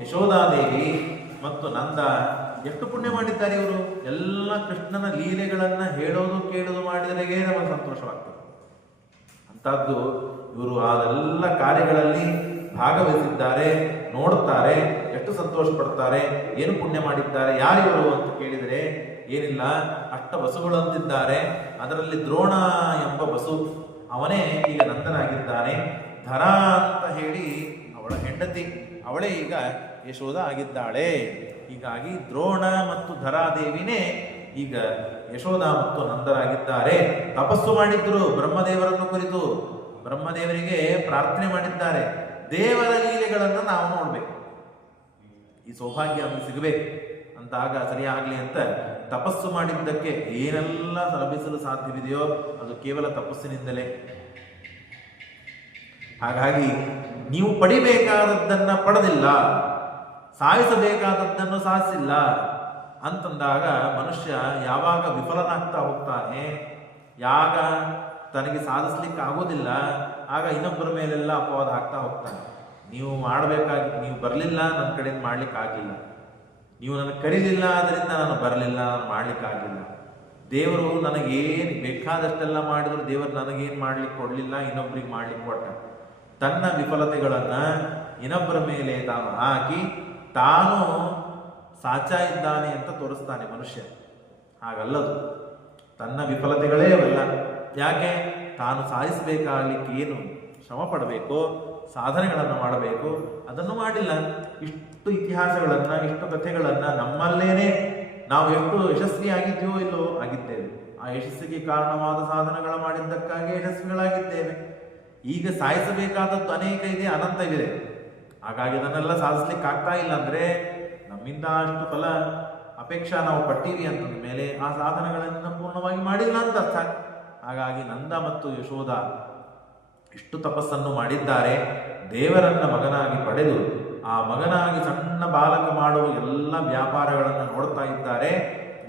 ಯಶೋಧಾದೇವಿ ಮತ್ತು ನಂದ ಎಷ್ಟು ಪುಣ್ಯ ಮಾಡಿದ್ದಾರೆ ಇವರು. ಎಲ್ಲ ಕೃಷ್ಣನ ಲೀಲೆಗಳನ್ನ ಹೇಳೋದು ಕೇಳೋದು ಮಾಡಿದರೆಗೆ ನಮಗೆ ಸಂತೋಷವಾಗ್ತದೆ. ಅಂತದ್ದು ಇವರು ಅದೆಲ್ಲ ಕಾರ್ಯಗಳಲ್ಲಿ ಭಾಗವಹಿಸಿದ್ದಾರೆ, ನೋಡುತ್ತಾರೆ, ಎಷ್ಟು ಸಂತೋಷ ಪಡ್ತಾರೆ, ಏನು ಪುಣ್ಯ ಮಾಡಿದ್ದಾರೆ, ಯಾರಿವರು ಅಂತ ಕೇಳಿದರೆ ಏನಿಲ್ಲ, ಅಷ್ಟ ಬಸುಗಳು ಅಂತಿದ್ದಾರೆ. ಅದರಲ್ಲಿ ದ್ರೋಣ ಎಂಬ ಬಸು, ಅವನೇ ಈಗ ನಂದನಾಗಿದ್ದಾನೆ. ಧರ ಅಂತ ಹೇಳಿ ಅವಳ ಹೆಂಡತಿ, ಅವಳೇ ಈಗ ಯಶೋಧ ಆಗಿದ್ದಾಳೆ. ಹೀಗಾಗಿ ದ್ರೋಣ ಮತ್ತು ಧರಾದೇವಿನೇ ಈಗ ಯಶೋಧ ಮತ್ತು ನಂದರಾಗಿದ್ದಾರೆ. ತಪಸ್ಸು ಮಾಡಿದ್ರು ಬ್ರಹ್ಮದೇವರನ್ನು ಕುರಿತು, ಬ್ರಹ್ಮದೇವರಿಗೆ ಪ್ರಾರ್ಥನೆ ಮಾಡಿದ್ದಾರೆ. ದೇವರ ಲೀಲೆಗಳನ್ನು ನಾವು ನೋಡ್ಬೇಕು, ಈ ಸೌಭಾಗ್ಯ ನಮಗೆ ಸಿಗಬೇಕು ಅಂತ, ಆಗ ಸರಿಯಾಗಲಿ ಅಂತ ತಪಸ್ಸು ಮಾಡಿದ್ದಕ್ಕೆ ಏನೆಲ್ಲ ಲಭಿಸಲು ಸಾಧ್ಯವಿದೆಯೋ ಅದು ಕೇವಲ ತಪಸ್ಸಿನಿಂದಲೇ. ಹಾಗಾಗಿ ನೀವು ಪಡಿಬೇಕಾದದ್ದನ್ನ ಪಡೆದಿಲ್ಲ, ಸಾಧಿಸಬೇಕಾದದ್ದನ್ನು ಸಾಧಿಸಿಲ್ಲ ಅಂತಂದಾಗ ಮನುಷ್ಯ ಯಾವಾಗ ವಿಫಲನಾಗ್ತಾ ಹೋಗ್ತಾನೆ, ಯಾಗ ತನಗೆ ಸಾಧಿಸ್ಲಿಕ್ಕೆ ಆಗೋದಿಲ್ಲ, ಆಗ ಇನ್ನೊಬ್ಬರ ಮೇಲೆಲ್ಲ ಅಪವಾದ ಆಗ್ತಾ ಹೋಗ್ತಾನೆ. ನೀವು ಮಾಡಬೇಕಾಗಿ, ನೀವು ಬರಲಿಲ್ಲ, ನನ್ನ ಕಡೆಯಿಂದ ಮಾಡ್ಲಿಕ್ಕೆ ಆಗಲಿಲ್ಲ, ನೀವು ನನಗೆ ಕರೀಲಿಲ್ಲ, ಅದರಿಂದ ನಾನು ಬರಲಿಲ್ಲ, ನಾನು ಮಾಡ್ಲಿಕ್ಕಾಗಲಿಲ್ಲ, ದೇವರು ನನಗೇನು ಬೇಕಾದಷ್ಟೆಲ್ಲ ಮಾಡಿದ್ರು ದೇವರು ನನಗೇನು ಮಾಡ್ಲಿಕ್ಕೆ ಕೊಡಲಿಲ್ಲ, ಇನ್ನೊಬ್ರಿಗೆ ಮಾಡ್ಲಿಕ್ಕೆ ಕೊಟ್ಟ. ತನ್ನ ವಿಫಲತೆಗಳನ್ನು ಇನ್ನೊಬ್ಬರ ಮೇಲೆ ತಾನು ಹಾಕಿ ತಾನು ಸಾಚ ಇದ್ದಾನೆ ಅಂತ ತೋರಿಸ್ತಾನೆ ಮನುಷ್ಯ. ಹಾಗಲ್ಲದು, ತನ್ನ ವಿಫಲತೆಗಳೇ ಅವೆಲ್ಲ. ಯಾಕೆ? ತಾನು ಸಾಧಿಸಬೇಕಾಗಲಿಕ್ಕೆ ಏನು ಶ್ರಮ ಪಡಬೇಕು, ಸಾಧನೆಗಳನ್ನು ಮಾಡಬೇಕು, ಅದನ್ನು ಮಾಡಿಲ್ಲ. ಇಷ್ಟು ಇತಿಹಾಸಗಳನ್ನು, ಇಷ್ಟು ಕಥೆಗಳನ್ನು ನಮ್ಮಲ್ಲೇನೆ ನಾವು ಎಷ್ಟು ಯಶಸ್ವಿಯಾಗಿದ್ದೀವೋ ಇಲ್ಲೋ ಆಗಿದ್ದೇವೆ. ಆ ಯಶಸ್ಸಿಗೆ ಕಾರಣವಾದ ಸಾಧನೆಗಳು ಮಾಡಿದ್ದಕ್ಕಾಗಿ ಯಶಸ್ವಿಗಳಾಗಿದ್ದೇವೆ. ಈಗ ಸಾಧಿಸಬೇಕಾದದ್ದು ಅನೇಕ ಇದೆ, ಅನಂತವಿದೆ. ಹಾಗಾಗಿ ಅದನ್ನೆಲ್ಲ ಸಾಧಿಸ್ಲಿಕ್ಕೆ ಆಗ್ತಾ ಇಲ್ಲ ಅಂದರೆ ನಮ್ಮಿಂದ ಅಷ್ಟು ಫಲ ಅಪೇಕ್ಷಾ ನಾವು ಪಟ್ಟೀವಿ ಅಂತಂದ ಮೇಲೆ ಆ ಸಾಧನೆಗಳನ್ನು ಪೂರ್ಣವಾಗಿ ಮಾಡಿಲ್ಲ ಅಂತ ಅರ್ಥ. ಹಾಗಾಗಿ ನಂದ ಮತ್ತು ಯಶೋಧ ಇಷ್ಟು ತಪಸ್ಸನ್ನು ಮಾಡಿದ್ದಾರೆ. ದೇವರನ್ನ ಮಗನಾಗಿ ಪಡೆದು ಆ ಮಗನಾಗಿ ಸಣ್ಣ ಬಾಲಕ ಮಾಡುವ ಎಲ್ಲ ವ್ಯಾಪಾರಗಳನ್ನು ನೋಡ್ತಾ ಇದ್ದಾರೆ.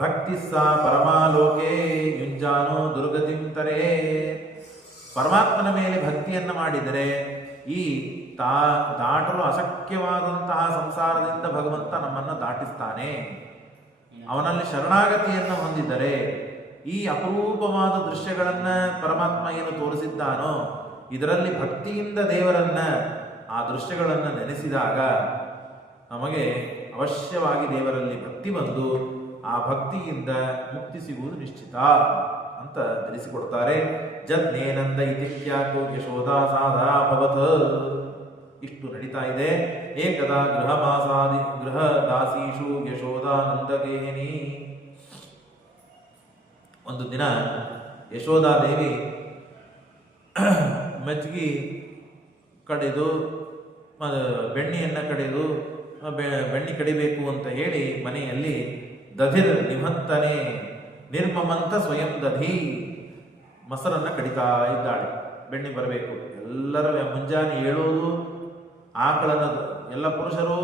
ಭಕ್ತಿ ಸಾ ಪರಮಾಲೋಕೆ ಯುಂಜಾನೋ ದುರ್ಗತಿಂತರೇ. ಪರಮಾತ್ಮನ ಮೇಲೆ ಭಕ್ತಿಯನ್ನು ಮಾಡಿದರೆ ಈ ದಾಟಲು ಅಶಕ್ಯವಾದಂತಹ ಸಂಸಾರದಿಂದ ಭಗವಂತ ನಮ್ಮನ್ನು ದಾಟಿಸ್ತಾನೆ. ಅವನಲ್ಲಿ ಶರಣಾಗತಿಯನ್ನು ಹೊಂದಿದರೆ ಈ ಅಪರೂಪವಾದ ದೃಶ್ಯಗಳನ್ನ ಪರಮಾತ್ಮ ಏನು ತೋರಿಸಿದ್ದಾನೋ ಇದರಲ್ಲಿ ಭಕ್ತಿಯಿಂದ ದೇವರನ್ನ ಆ ದೃಶ್ಯಗಳನ್ನು ನೆನೆಸಿದಾಗ ನಮಗೆ ಅವಶ್ಯವಾಗಿ ದೇವರಲ್ಲಿ ಭಕ್ತಿ ಬಂದು ಆ ಭಕ್ತಿಯಿಂದ ಮುಕ್ತಿ ಸಿಗುವುದು ನಿಶ್ಚಿತ ಅಂತ ತಿಳಿಸಿಕೊಡ್ತಾರೆ. ಜನ್ನೇನಂದ ಇತಿಕ್ಯಾಕೋ ಯಶೋಧಾ ಸಾಧಾ ಭವತ್. ಇಷ್ಟು ನಡೀತಾ ಇದೆ. ಏಕದಾ ಗೃಹ ದಾಸೀಷು ಯಶೋಧಾ ನಂದಗೇಹಿನಿ. ಒಂದು ದಿನ ಯಶೋಧಾದೇವಿ ಮಜ್ಜಿಗೆ ಕಡಿದು ಬೆಣ್ಣೆಯನ್ನು ಕಡಿದು ಬೆಣ್ಣೆ ಕಡಿಬೇಕು ಅಂತ ಹೇಳಿ ಮನೆಯಲ್ಲಿ ದಧಿರ್ ನಿಮಂತನೆ ನಿರ್ಮಮಂತ ಸ್ವಯಂ ದಧಿ ಮೊಸರನ್ನು ಕಡಿತಾ ಇದ್ದಾಳೆ. ಬೆಣ್ಣೆ ಬರಬೇಕು. ಎಲ್ಲರ ಮುಂಜಾನೆ ಏಳೋದು, ಆಕಳನ್ನು ಎಲ್ಲ ಪುರುಷರು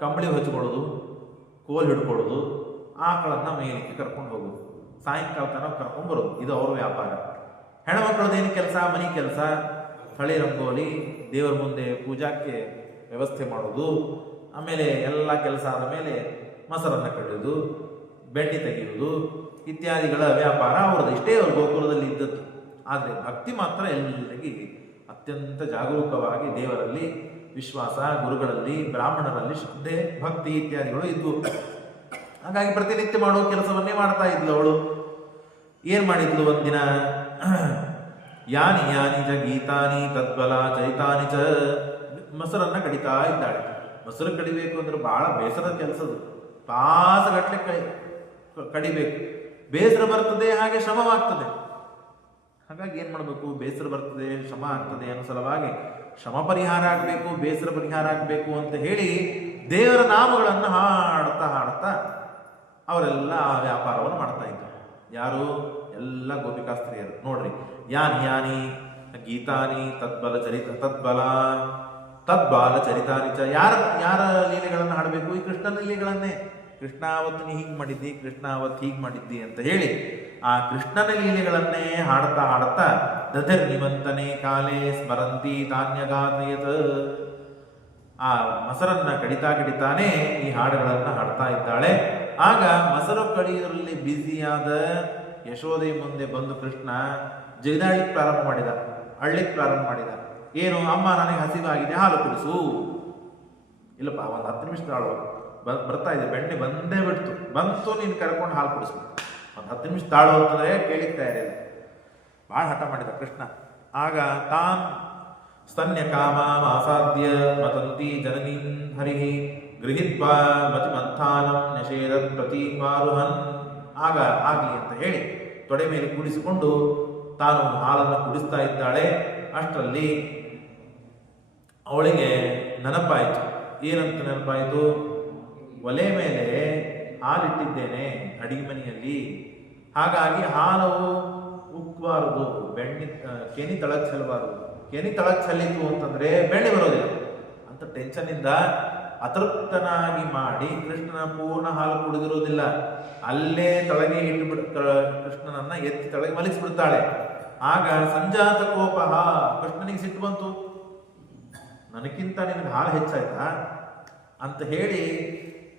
ಕಂಬಳಿ ಹಚ್ಕೊಳ್ಳೋದು, ಕೋಲ್ ಹಿಡ್ಕೊಳ್ಳೋದು, ಆಕಳನ್ನು ಮೇಲಕ್ಕೆ ಕರ್ಕೊಂಡು ಹೋಗೋದು, ಸಾಯಂಕಾಲ ತನಕ ಕರ್ಕೊಂಡು ಬರೋದು. ಇದು ಅವ್ರ ವ್ಯಾಪಾರ. ಹೆಣ್ಮಕ್ಳದ್ದೇನು ಕೆಲಸ? ಮನೆ ಕೆಲಸ, ಥಳಿ ರಂಗೋಲಿ, ದೇವರ ಮುಂದೆ ಪೂಜಾಕ್ಕೆ ವ್ಯವಸ್ಥೆ ಮಾಡೋದು, ಆಮೇಲೆ ಎಲ್ಲ ಕೆಲಸ ಆದ ಮೇಲೆ ಮೊಸರನ್ನು ಕಡಿಯೋದು, ಬೆಣ್ಣೆ ತೆಗೆಯುವುದು ಇತ್ಯಾದಿಗಳ ವ್ಯಾಪಾರ ಅವ್ರದ್ದು. ಇಷ್ಟೇ ಅವ್ರ ಗೋಕುಲದಲ್ಲಿ ಇದ್ದದ್ದು. ಆದರೆ ಭಕ್ತಿ ಮಾತ್ರ ಎಲ್ಲರಿಗೆ ಅತ್ಯಂತ ಜಾಗರೂಕವಾಗಿ ದೇವರಲ್ಲಿ ವಿಶ್ವಾಸ, ಗುರುಗಳಲ್ಲಿ, ಬ್ರಾಹ್ಮಣರಲ್ಲಿ ಶ್ರದ್ಧೆ, ಭಕ್ತಿ ಇತ್ಯಾದಿಗಳು ಇದ್ವು. ಹಾಗಾಗಿ ಪ್ರತಿನಿತ್ಯ ಮಾಡೋ ಕೆಲಸವನ್ನೇ ಮಾಡ್ತಾ ಇದ್ಲು ಅವಳು. ಏನ್ ಮಾಡಿದ್ಲು? ಒಂದಿನ ಯಾನಿ ಯಾನಿ ಚ ಗೀತಾನಿ ತದ್ಬಲ ಚರಿತಾನಿ ಚ. ಮೊಸರನ್ನ ಕಡಿತಾ ಇದ್ದಾಳೆ. ಮೊಸರು ಕಡಿಬೇಕು ಅಂದ್ರೆ ಬಹಳ ಬೇಸರದ ಕೆಲಸದು. ತಾಸಗಟ್ಲೆ ಕಡಿಬೇಕು. ಬೇಸರ ಬರ್ತದೆ, ಹಾಗೆ ಶ್ರಮವಾಗ್ತದೆ. ಹಾಗಾಗಿ ಏನ್ ಮಾಡಬೇಕು? ಬೇಸರ ಬರ್ತದೆ, ಶ್ರಮ ಆಗ್ತದೆ ಅನ್ನೋ ಸಲುವಾಗಿ ಶ್ರಮ ಪರಿಹಾರ ಆಗಬೇಕು, ಬೇಸರ ಪರಿಹಾರ ಆಗಬೇಕು ಅಂತ ಹೇಳಿ ದೇವರ ನಾಮಗಳನ್ನು ಹಾಡ್ತಾ ಹಾಡ್ತಾ ಅವರೆಲ್ಲ ಆ ವ್ಯಾಪಾರವನ್ನು ಮಾಡ್ತಾ ಇದ್ರು. ಯಾರು? ಎಲ್ಲ ಗೋಪಿಕಾಸ್ತ್ರೀಯರು. ನೋಡ್ರಿ, ಯಾನಿ ಯಾನಿ ಗೀತಾನಿ ತದ್ಬಲ ಚರಿತಾನಿ ಚ. ಯಾರ ಲೀಲೆಗಳನ್ನು ಹಾಡಬೇಕು? ಈ ಕೃಷ್ಣನ ಲೀಲೆಗಳನ್ನೇ. ಕೃಷ್ಣ ಅವತ್ತು ನೀ ಹೀಗೆ ಮಾಡಿದ್ದಿ, ಕೃಷ್ಣ ಅವತ್ತು ಹೀಗೆ ಮಾಡಿದ್ದಿ ಅಂತ ಹೇಳಿ ಆ ಕೃಷ್ಣನ ಲೀಲೆಗಳನ್ನೇ ಹಾಡ್ತಾ ಹಾಡ್ತಾ ದಧಿರ್ ನಿಮಂತನೆ ಕಾಲೇ ಸ್ಮರಂತಿ ತಾನ್ಯಗಾತಯತ್. ಆ ಮೊಸರನ್ನ ಕಡಿತಾನೆ ಈ ಹಾಡುಗಳನ್ನು ಹಾಡ್ತಾ ಇದ್ದಾಳೆ. ಆಗ ಮೊಸರು ಕಡಿಯೋದ್ರಲ್ಲಿ ಬ್ಯುಸಿಯಾದ ಯಶೋದೆ ಮುಂದೆ ಬಂದು ಕೃಷ್ಣ ಜಿಗಿದಾಡ್ಲಿಕ್ಕೆ ಪ್ರಾರಂಭ ಮಾಡಿದ, ಅಳ್ಳಿಕ್ಕೆ ಪ್ರಾರಂಭ ಮಾಡಿದ. ಏನು? ಅಮ್ಮ, ನನಗೆ ಹಸಿವಾಗಿದೆ, ಹಾಲು ಕುಡಿಸು. ಇಲ್ಲಪ್ಪ, ಒಂದು 10 ನಿಮಿಷ ತಾಳು, ಬರ್ತಾ ಇದೆ, ಬೆಣ್ಣೆ ಬಂದೇ ಬಂತು, ನೀನು ಕರ್ಕೊಂಡು ಹಾಲು ಕುಡಿಸ್ಬೇಕು. ಒಂದು 10 ನಿಮಿಷ ತಾಳು ಅಂತಂದ್ರೆ ಕೇಳಿಕ್ತಾ ಇರಲಿಲ್ಲ. ಭಾಳ ಹಠ ಮಾಡಿದ ಕೃಷ್ಣ. ಆಗ ತಾನ್ ಸ್ತನ್ಯ ಕಾಮ ಆಸಾದ್ಯ ಮತಂತಿ ಜನನೀ ಹರಿ ಗೃಹಿತ್ವಾ ಮತಿಮಂಥಾನಂ ನಿಷೇಧ ಪ್ರತಿ ಮಾರುಹನ್. ಆಗ ಆಗಲಿ ಅಂತ ಹೇಳಿ ತೊಡೆ ಮೇಲೆ ಕೂಡಿಸಿಕೊಂಡು ತಾನು ಹಾಲನ್ನು ಕುಡಿಸ್ತಾ ಇದ್ದಾಳೆ. ಅಷ್ಟರಲ್ಲಿ ಅವಳಿಗೆ ನೆನಪಾಯಿತು. ಏನಂತ ನೆನಪಾಯಿತು? ಒಲೆ ಮೇಲೆ ಹಾಲಿಟ್ಟಿದ್ದೇನೆ ಅಡಿಗೆ ಮನೆಯಲ್ಲಿ, ಹಾಗಾಗಿ ಹಾಲು ಉಕ್ಕಬಾರದು, ಬೆಣ್ಣೆ ಕೆನಿ ತಳಕ್ ಚೆಲ್ಲಬಾರದು. ಕೆನಿ ತಳಕ್ ಚೆಲ್ಲಿತು ಅಂತಂದ್ರೆ ಬೆಣ್ಣೆ ಬರೋದಿಲ್ಲ ಅಂತ ಟೆನ್ಷನ್ನಿಂದ ಅತೃಪ್ತನಾಗಿ ಮಾಡಿ ಕೃಷ್ಣನ ಪೂರ್ಣ ಹಾಲು ಕುಡಿದಿರೋದಿಲ್ಲ. ಅಲ್ಲೇ ತಳಗೆ ಕೃಷ್ಣನನ್ನ ಎತ್ತಿ ತಳಗೆ ಮಲಗಿಸ್ಬಿಡ್ತಾಳೆ. ಆಗ ಸಂಜಾತ ಕೋಪ, ಕೃಷ್ಣನಿಗೆ ಸಿಟ್ಟು ಬಂತು. ನನಗಿಂತ ನಿನಗೆ ಹಾಲು ಹೆಚ್ಚಾಯ್ತಾ ಅಂತ ಹೇಳಿ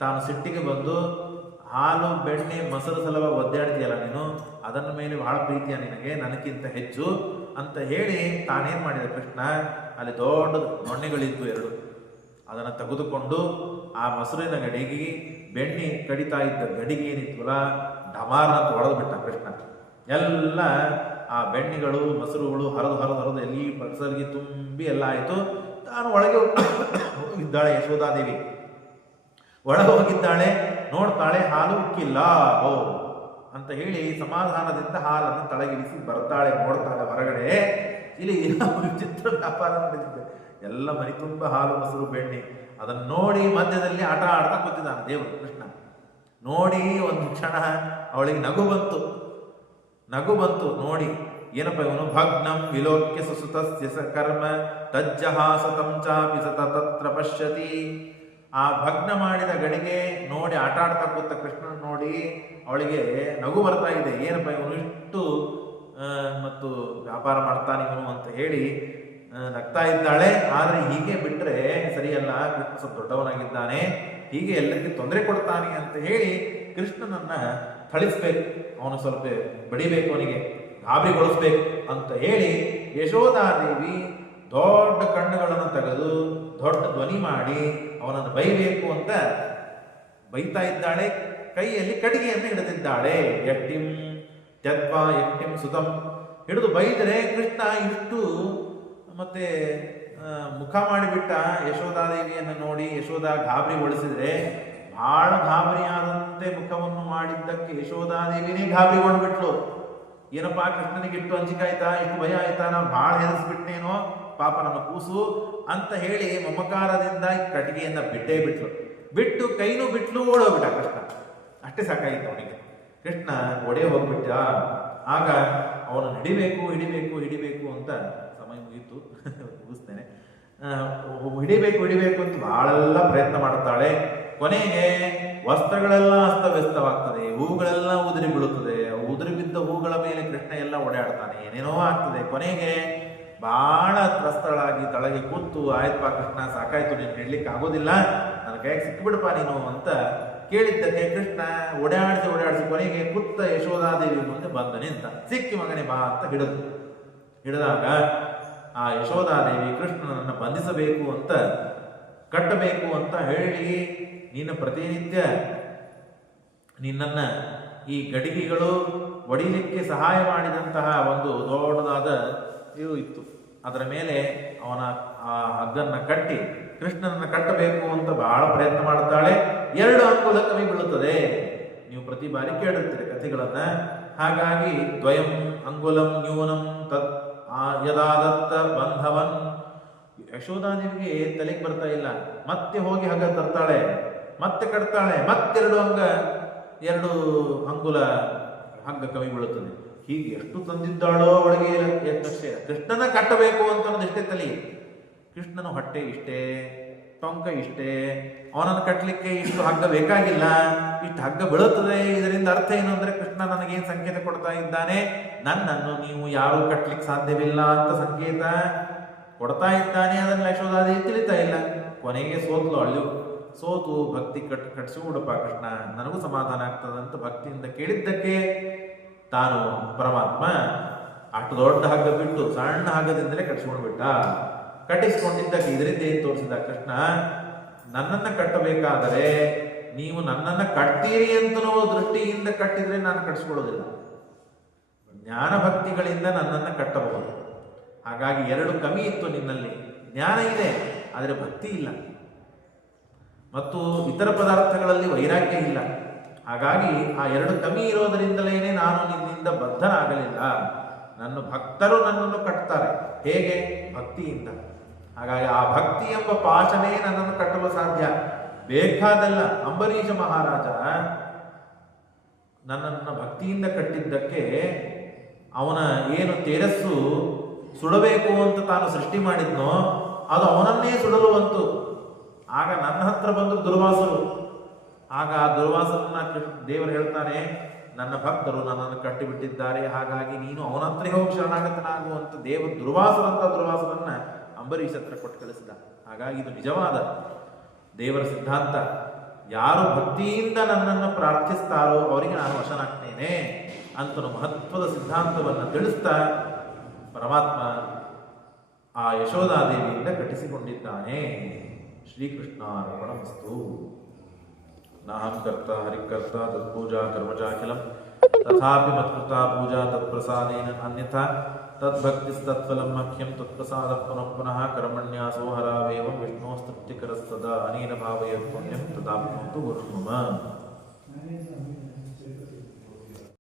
ತಾನು ಸಿಟ್ಟಿಗೆ ಬಂದು, ಹಾಲು ಬೆಣ್ಣೆ ಮೊಸರು ಸಲುವ ಒದ್ದಾಡ್ತೀಯಲ್ಲ ನೀನು, ಅದನ್ನ ಮೇಲೆ ಬಹಳ ಪ್ರೀತಿಯ ನಿನಗೆ, ನನಗಿಂತ ಹೆಚ್ಚು ಅಂತ ಹೇಳಿ ತಾನೇನ್ ಮಾಡಿದ ಕೃಷ್ಣ, ಅಲ್ಲಿ ದೊಡ್ಡ ನೊಣ್ಣೆಗಳಿತ್ತು 2, ಅದನ್ನು ತೆಗೆದುಕೊಂಡು ಆ ಮೊಸರಿನ ಗಡಿಗೆ, ಬೆಣ್ಣೆ ಕಡಿತಾ ಇದ್ದ ಗಡಿಗೆ ಏನಿತ್ವಲ್ಲ ಡಮಾರ ಅಂತ ಹೊಡೆದು ಬಿಟ್ಟ ಕೃಷ್ಣ. ಎಲ್ಲ ಆ ಬೆಣ್ಣೆಗಳು ಮೊಸರುಗಳು ಹರಿದು ಎಲ್ಲಿ ಬಡ್ಸಲ್ಗಿ ತುಂಬಿ ಎಲ್ಲ ಆಯಿತು. ತಾನು ಒಳಗೆ ಹೋಗಿದ್ದಾಳೆ ಯಶೋಧಾದೇವಿ. ಒಳಗೆ ಹೋಗಿದ್ದಾಳೆ, ನೋಡ್ತಾಳೆ ಹಾಲು ಉಕ್ಕಿಲ್ಲ. ಓ ಅಂತ ಹೇಳಿ ಸಮಾಧಾನದಿಂದ ಹಾಲನ್ನು ತಳಗಿಳಿಸಿ ಬರ್ತಾಳೆ. ನೋಡ್ತಾಳೆ ಹೊರಗಡೆ, ಇಲ್ಲಿ ವಿಚಿತ್ರ ವ್ಯಾಪಾರ ನಡೆದಿದೆ. ಎಲ್ಲ ಮನೆ ತುಂಬ ಹಾಲು ಮೊಸರು ಬೆಣ್ಣೆ. ಅದನ್ನು ನೋಡಿ ಮಧ್ಯದಲ್ಲಿ ಆಟ ಆಡ್ತಾ ಕೂತಿದ್ದಾನೆ ದೇವರು ಕೃಷ್ಣ. ನೋಡಿ ಒಂದು ಕ್ಷಣ ಅವಳಿಗೆ ನಗು ಬಂತು ನೋಡಿ. ಏನಪ್ಪ ಇವನು? ಭಗ್ನಂ ವಿಲೋಕ್ಯ ಸುಸುತಸ್ಯ ಕರ್ಮ ತಜ್ಜಹಾಸತಂ ಚಾಪಿ ಸತ ತತ್ರ ಪಶ್ಯತಿ. ಆ ಭಗ್ನ ಮಾಡಿದ ಗಡಿಗೆ ನೋಡಿ ಆಟ ಆಡ್ತಾ ಕೂತ ಕೃಷ್ಣನ್ ನೋಡಿ ಅವಳಿಗೆ ನಗು ಬರ್ತಾ ಇದೆ. ಏನಪ್ಪ ಇವನು ಇಷ್ಟು ಮತ್ತು ವ್ಯಾಪಾರ ಮಾಡ್ತಾನೆ ಇವನು ಅಂತ ಹೇಳಿ ನಗ್ತಾ ಇದ್ದಾಳೆ. ಆದರೆ ಹೀಗೆ ಬಿಟ್ಟರೆ ಸರಿಯಲ್ಲ, ಕೃಷ್ಣ ಸ್ವಲ್ಪ ದೊಡ್ಡವನಾಗಿದ್ದಾನೆ, ಹೀಗೆ ಎಲ್ಲರಿಗೂ ತೊಂದರೆ ಕೊಡ್ತಾನೆ ಅಂತ ಹೇಳಿ ಕೃಷ್ಣನನ್ನ ಥಳಿಸ್ಬೇಕು, ಅವನು ಸ್ವಲ್ಪ ಬಡಿಬೇಕು, ಅವನಿಗೆ ಗಾಬರಿಗೊಳಿಸ್ಬೇಕು ಅಂತ ಹೇಳಿ ಯಶೋಧಾದೇವಿ ದೊಡ್ಡ ಕಣ್ಣುಗಳನ್ನು ತೆಗೆದು ದೊಡ್ಡ ಧ್ವನಿ ಮಾಡಿ ಅವನನ್ನು ಬೈಬೇಕು ಅಂತ ಬೈತಾ ಇದ್ದಾಳೆ. ಕೈಯಲ್ಲಿ ಕಟ್ಟಿಗೆಯನ್ನು ಹಿಡಿದಿದ್ದಾಳೆ. ಎಟ್ಟಿಂ ತ್ಯತ್ವಾ ಎಟ್ಟಿಂ ಸುತಂ ಹಿಡಿದು ಬೈದರೆ ಕೃಷ್ಣ ಇಷ್ಟು ಮತ್ತೆ ಮುಖ ಮಾಡಿಬಿಟ್ಟ ಯಶೋಧಾದೇವಿಯನ್ನು ನೋಡಿ. ಯಶೋಧ ಗಾಬರಿಗೊಳಿಸಿದ್ರೆ ಬಹಳ ಗಾಬರಿಯಾದಂತೆ ಮುಖವನ್ನು ಮಾಡಿದ್ದಕ್ಕೆ ಯಶೋಧಾದೇವಿನೇ ಗಾಬರಿಗೊಂಡ್ಬಿಟ್ಲು. ಏನಪ್ಪ ಕೃಷ್ಣನಿಗೆ ಇಟ್ಟು ಅಂಜಿಕಾಯ್ತಾ, ಇಷ್ಟು ಭಯ ಆಯ್ತಾ, ನಾವು ಭಾಳ ಹೆದರ್ಸ್ಬಿಟ್ನೇನೋ ಪಾಪ ನನ್ನ ಕೂಸು ಅಂತ ಹೇಳಿ ಮಮಕಾರದಿಂದ ಕಟ್ಟಿಗೆಯನ್ನ ಬಿಟ್ಟು ಕೈನೂ ಬಿಟ್ಲು, ಓಡೋಗ್ಬಿಟ್ಟ ಕೃಷ್ಣ. ಅಷ್ಟೇ ಸಾಕಾಗಿತ್ತು ಅವನಿಗೆ. ಕೃಷ್ಣ ಒಡೆ ಹೋಗ್ಬಿಟ್ಟ. ಆಗ ಅವನು ಹಿಡಿಬೇಕು ಅಂತ ಸಮಯ ಮುಗೀತು, ಮುಗಿಸ್ತೇನೆ. ಹಿಡಿಬೇಕು ಅಂತ ಬಹಳೆಲ್ಲ ಪ್ರಯತ್ನ ಮಾಡುತ್ತಾಳೆ. ಕೊನೆಗೆ ವಸ್ತ್ರಗಳೆಲ್ಲ ಅಸ್ತವ್ಯಸ್ತವಾಗ್ತದೆ, ಹೂಗಳೆಲ್ಲ ಉದುರಿ ಬೀಳುತ್ತದೆ. ಉದುರಿ ಬಿದ್ದ ಹೂಗಳ ಮೇಲೆ ಕೃಷ್ಣ ಎಲ್ಲ ಓಡಾಡ್ತಾನೆ, ಏನೇನೋ ಆಗ್ತದೆ. ಕೊನೆಗೆ ಬಹಳ ತ್ರಸ್ತಳಾಗಿ ತಳಗೆ ಕೂತು, ಆಯ್ತಪ್ಪ ಕೃಷ್ಣ ಸಾಕಾಯ್ತು, ನೀನು ಹಿಡ್ಲಿಕ್ಕೆ ಆಗೋದಿಲ್ಲ, ನನ್ನ ಕೈಗೆ ಸಿಕ್ಕಿಬಿಡಪ್ಪ ನೀನು ಅಂತ ಕೇಳಿದ್ದಕ್ಕೆ ಕೃಷ್ಣ ಓಡಾಡಿಸಿ ಕೊನೆಗೆ ಕುತ್ತ ಯಶೋಧಾದೇವಿ ಮುಂದೆ ಬಂದ ನಿಂತ. ಸಿಕ್ಕಿ ಮಗನೇ ಬಾ ಅಂತ ಹಿಡಿದಾಗ ಆ ಯಶೋಧಾದೇವಿ ಕೃಷ್ಣನನ್ನು ಬಂಧಿಸಬೇಕು ಅಂತ, ಕಟ್ಟಬೇಕು ಅಂತ ಹೇಳಿ, ನೀನು ಪ್ರತಿನಿತ್ಯ ನಿನ್ನನ್ನ ಈ ಗಡಿಗೆಗಳು ಒಡಿಲಿಕ್ಕೆ ಸಹಾಯ ಮಾಡಿದಂತಹ ಒಂದು ದೊಡ್ಡದಾದ ಇದು ಇತ್ತು, ಅದರ ಮೇಲೆ ಅವನ ಆ ಹಗ್ಗನ್ನ ಕಟ್ಟಿ ಕೃಷ್ಣನನ್ನ ಕಟ್ಟಬೇಕು ಅಂತ ಬಹಳ ಪ್ರಯತ್ನ ಮಾಡುತ್ತಾಳೆ. 2 ಅಂಗುಲ ಕವಿ ಬೀಳುತ್ತದೆ. ನೀವು ಪ್ರತಿ ಬಾರಿ ಕೇಳಿರ್ತೀರಿ ಕಥೆಗಳನ್ನ. ಹಾಗಾಗಿ ದ್ವಯಂ ಅಂಗುಲಂ ನ್ಯೂನಂ ತತ್ ಯದಾದತ್ತ ಬಂಧವನ್. ಯಶೋಧಾದೇವಿಗೆ ತಲೆಗೆ ಬರ್ತಾ ಇಲ್ಲ. ಮತ್ತೆ ಹೋಗಿ ಹಗ್ಗ ತರ್ತಾಳೆ, ಮತ್ತೆ ಕಟ್ತಾಳೆ, ಮತ್ತೆರಡು ಅಂಗುಲ ಹಗ್ಗ ಕವಿ ಬೀಳುತ್ತದೆ. ಹೀಗೆ ಎಷ್ಟು ತಂದಿದ್ದಾಳೋ ಅವಳಿಗೆ ಕೃಷ್ಣನ ಕಟ್ಟಬೇಕು ಅಂತ ಅನ್ನೋದು ತಲೆ. ಕೃಷ್ಣನ ಹೊಟ್ಟೆ ಇಷ್ಟೇ, ಟೊಂಕ ಇಷ್ಟೇ, ಅವನನ್ನು ಕಟ್ಟಲಿಕ್ಕೆ ಇಷ್ಟು ಹಗ್ಗ ಬೇಕಾಗಿಲ್ಲ, ಇಷ್ಟು ಹಗ್ಗ ಬೀಳುತ್ತದೆ. ಇದರಿಂದ ಅರ್ಥ ಏನು ಅಂದ್ರೆ ಕೃಷ್ಣ ನನಗೇನು ಸಂಕೇತ ಕೊಡ್ತಾ ಇದ್ದಾನೆ, ನನ್ನನ್ನು ನೀವು ಯಾರೂ ಕಟ್ಟಲಿಕ್ಕೆ ಸಾಧ್ಯವಿಲ್ಲ ಅಂತ ಸಂಕೇತ ಕೊಡ್ತಾ ಇದ್ದಾನೆ. ಅದನ್ನು ಯಶೋಧಾದೇವಿ ತಿಳಿತಾ ಇಲ್ಲ. ಕೊನೆಗೆ ಸೋತು ಭಕ್ತಿ ಕಟ್ಸಿಬಿಡಪ್ಪ ಕೃಷ್ಣ, ನನಗೂ ಸಮಾಧಾನ ಆಗ್ತದಂತ ಭಕ್ತಿಯಿಂದ ಕೇಳಿದ್ದಕ್ಕೆ ತಾನು ಪರಮಾತ್ಮ ಅಷ್ಟು ದೊಡ್ಡ ಹಗ್ಗ ಬಿಟ್ಟು ಸಣ್ಣ ಹಗ್ಗದಿಂದಲೇ ಕಟ್ಟಿಸ್ಕೊಂಡ್ಬಿಟ್ಟ. ಕಟ್ಟಿಸ್ಕೊಂಡಿದ್ದಕ್ಕೆ ಇದರಿಂದ ಏನು ತೋರಿಸಿದ ಕೃಷ್ಣ, ನನ್ನನ್ನು ಕಟ್ಟಬೇಕಾದರೆ ನೀವು ನನ್ನನ್ನು ಕಟ್ತೀರಿ ಅಂತನೋ ದೃಷ್ಟಿಯಿಂದ ಕಟ್ಟಿದ್ರೆ ನಾನು ಕಟ್ಟಿಸ್ಕೊಳ್ಳೋದಿಲ್ಲ, ಜ್ಞಾನ ಭಕ್ತಿಗಳಿಂದ ನನ್ನನ್ನು ಕಟ್ಟಬಹುದು. ಹಾಗಾಗಿ 2 ಕಮ್ಮಿ ಇತ್ತು ನಿನ್ನಲ್ಲಿ. ಜ್ಞಾನ ಇದೆ ಆದರೆ ಭಕ್ತಿ ಇಲ್ಲ, ಮತ್ತು ಇತರ ಪದಾರ್ಥಗಳಲ್ಲಿ ವೈರಾಗ್ಯ ಇಲ್ಲ. ಹಾಗಾಗಿ ಆ 2 ಕಮ್ಮಿ ಇರೋದರಿಂದಲೇ ನಾನು ನಿನ್ನಿಂದ ಬದ್ಧನಾಗಲಿಲ್ಲ. ನನ್ನ ಭಕ್ತರು ನನ್ನನ್ನು ಕಟ್ತಾರೆ. ಹೇಗೆ? ಭಕ್ತಿಯಿಂದ. ಹಾಗಾಗಿ ಆ ಭಕ್ತಿ ಎಂಬ ಪಾಶನೇ ನನ್ನನ್ನು ಕಟ್ಟಲು ಸಾಧ್ಯ. ಬೇಕಾದಲ್ಲ. ಅಂಬರೀಷ ಮಹಾರಾಜ ನನ್ನನ್ನು ಭಕ್ತಿಯಿಂದ ಕಟ್ಟಿದ್ದಕ್ಕೆ ಅವನ ಏನು ತೇಜಸ್ಸು ಸುಡಬೇಕು ಅಂತ ತಾನು ಸೃಷ್ಟಿ ಮಾಡಿದ್ನೋ ಅದು ಅವನನ್ನೇ ಸುಡಲು ಬಂತು. ಆಗ ನನ್ನ ಹತ್ರ ಬಂದು ದುರ್ವಾಸರು. ಆಗ ಆ ದುರ್ವಾಸರನ್ನ ದೇವರು ಹೇಳ್ತಾನೆ, ನನ್ನ ಭಕ್ತರು ನನ್ನನ್ನು ಕಟ್ಟಿಬಿಟ್ಟಿದ್ದಾರೆ, ಹಾಗಾಗಿ ನೀನು ಅವನ ಹತ್ರ ಹೋಗಿ ಶರಣಾಗತನಾಗುವಂತ ದುರ್ವಾಸರನ್ನ ಅಂಬರೀಷ್ ಹತ್ರ ಕೊಟ್ಟು ಕಳಿಸಿದ. ಹಾಗಾಗಿ ಇದು ನಿಜವಾದ ದೇವರ ಸಿದ್ಧಾಂತ. ಯಾರು ಭಕ್ತಿಯಿಂದ ನನ್ನನ್ನು ಪ್ರಾರ್ಥಿಸ್ತಾರೋ ಅವರಿಗೆ ನಾನು ವಶನಾಗ್ತೇನೆ ಅಂತ ಮಹತ್ವದ ಸಿದ್ಧಾಂತವನ್ನು ತಿಳಿಸ್ತಾ ಪರಮಾತ್ಮ ಆ ಯಶೋಧಾದೇವಿಯಿಂದ ಕಟ್ಟಿಸಿಕೊಂಡಿದ್ದಾನೆ. ಶ್ರೀಕೃಷ್ಣಾರ್ಪಣಮಸ್ತು. ನಾಹಂ ಕರ್ತ ಹರಿಕರ್ತ ತತ್ಪೂಜಾ ಕರ್ಮಜಾಖಿಲಂ तथापि मत्कृता पूजा तत्प्रसादेन अन्यथा तद्भक्तिस्तत्फलं मह्यं तत्प्रसादः पुनः पुनः कर्मण्यासो हरावेवं विष्णोस्तृप्तिकरः सदा अनेन भावयत् पुण्यं तदाप्नोतु गुरुर्मम।